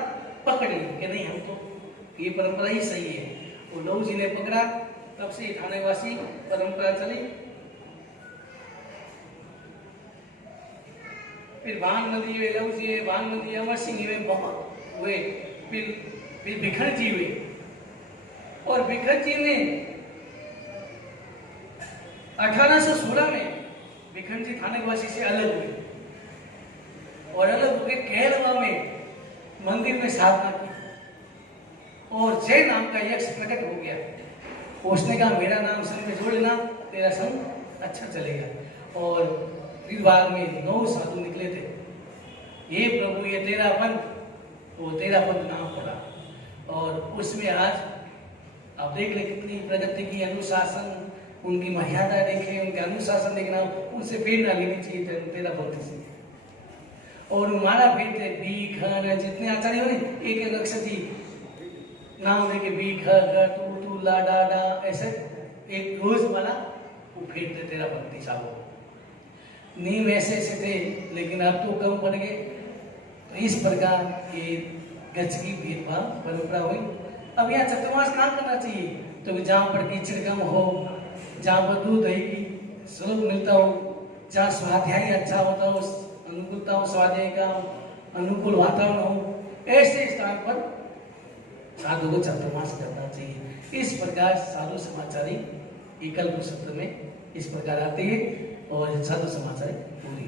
पकड़ ली कि नहीं, हम तो ये परंपरा ही सही है। वो लव जी ने पकड़ा, तब से थानेवासी परंपरा चली। फिर भानमती हुए, लव जी हुए, भानमती अमर सिंह हुए, बहुत हुए। फिर भिखर जी हुए, और भिखर जी ने 1816 में भिखर जी थानेवासी से अलग हुए और अलग होकर केरला में मंदिर में साधना की, और जय नाम का यक्ष प्रकट हो गया। उसने कहा मेरा नाम संग में जोड़ लेना, तेरा संग अच्छा चलेगा। और विभाग में 9 साधु निकले थे। ये प्रभु ये तेरा पंथ, वो तेरा पंथ नाम पड़ा। और उसमें आज आप देख ले कितनी प्रगति की, अनुशासन, उनकी मर्यादा देखें, उनके अनुशासन देखना, उनसे प्रेरणा लेनी चाहिए तेरा पंथ से। और हमारा भेद है बीघर, जितने आचार्य हो रहे एक अक्षर जी नाम लेके बीघर तू ला डा डा, ऐसे एक रोज वाला वो फेंकते तेरा पंथी साहब। नीम ऐसे ऐसे थे, लेकिन अब तो कम पड़ गए। तो इस प्रकार ये गज की भेदभाव परंपरा हुई। अब यहाँ चतुर्मास काम करना चाहिए, तो जहाँ पर कीचड़ कम हो, जहाँ पर दूध दही की स्वरूप मिलता हो, जहाँ स्वाध्याय अच्छा होता हो, अनुकूलता हो, स्वाध्याय का अनुकूल वातावरण हो, ऐसे स्थान पर साधु को चतुर्मास करना चाहिए। इस प्रकार साधु समाचारी एकल सत्र में इस प्रकार आते हैं और साधु समाचारी पूरी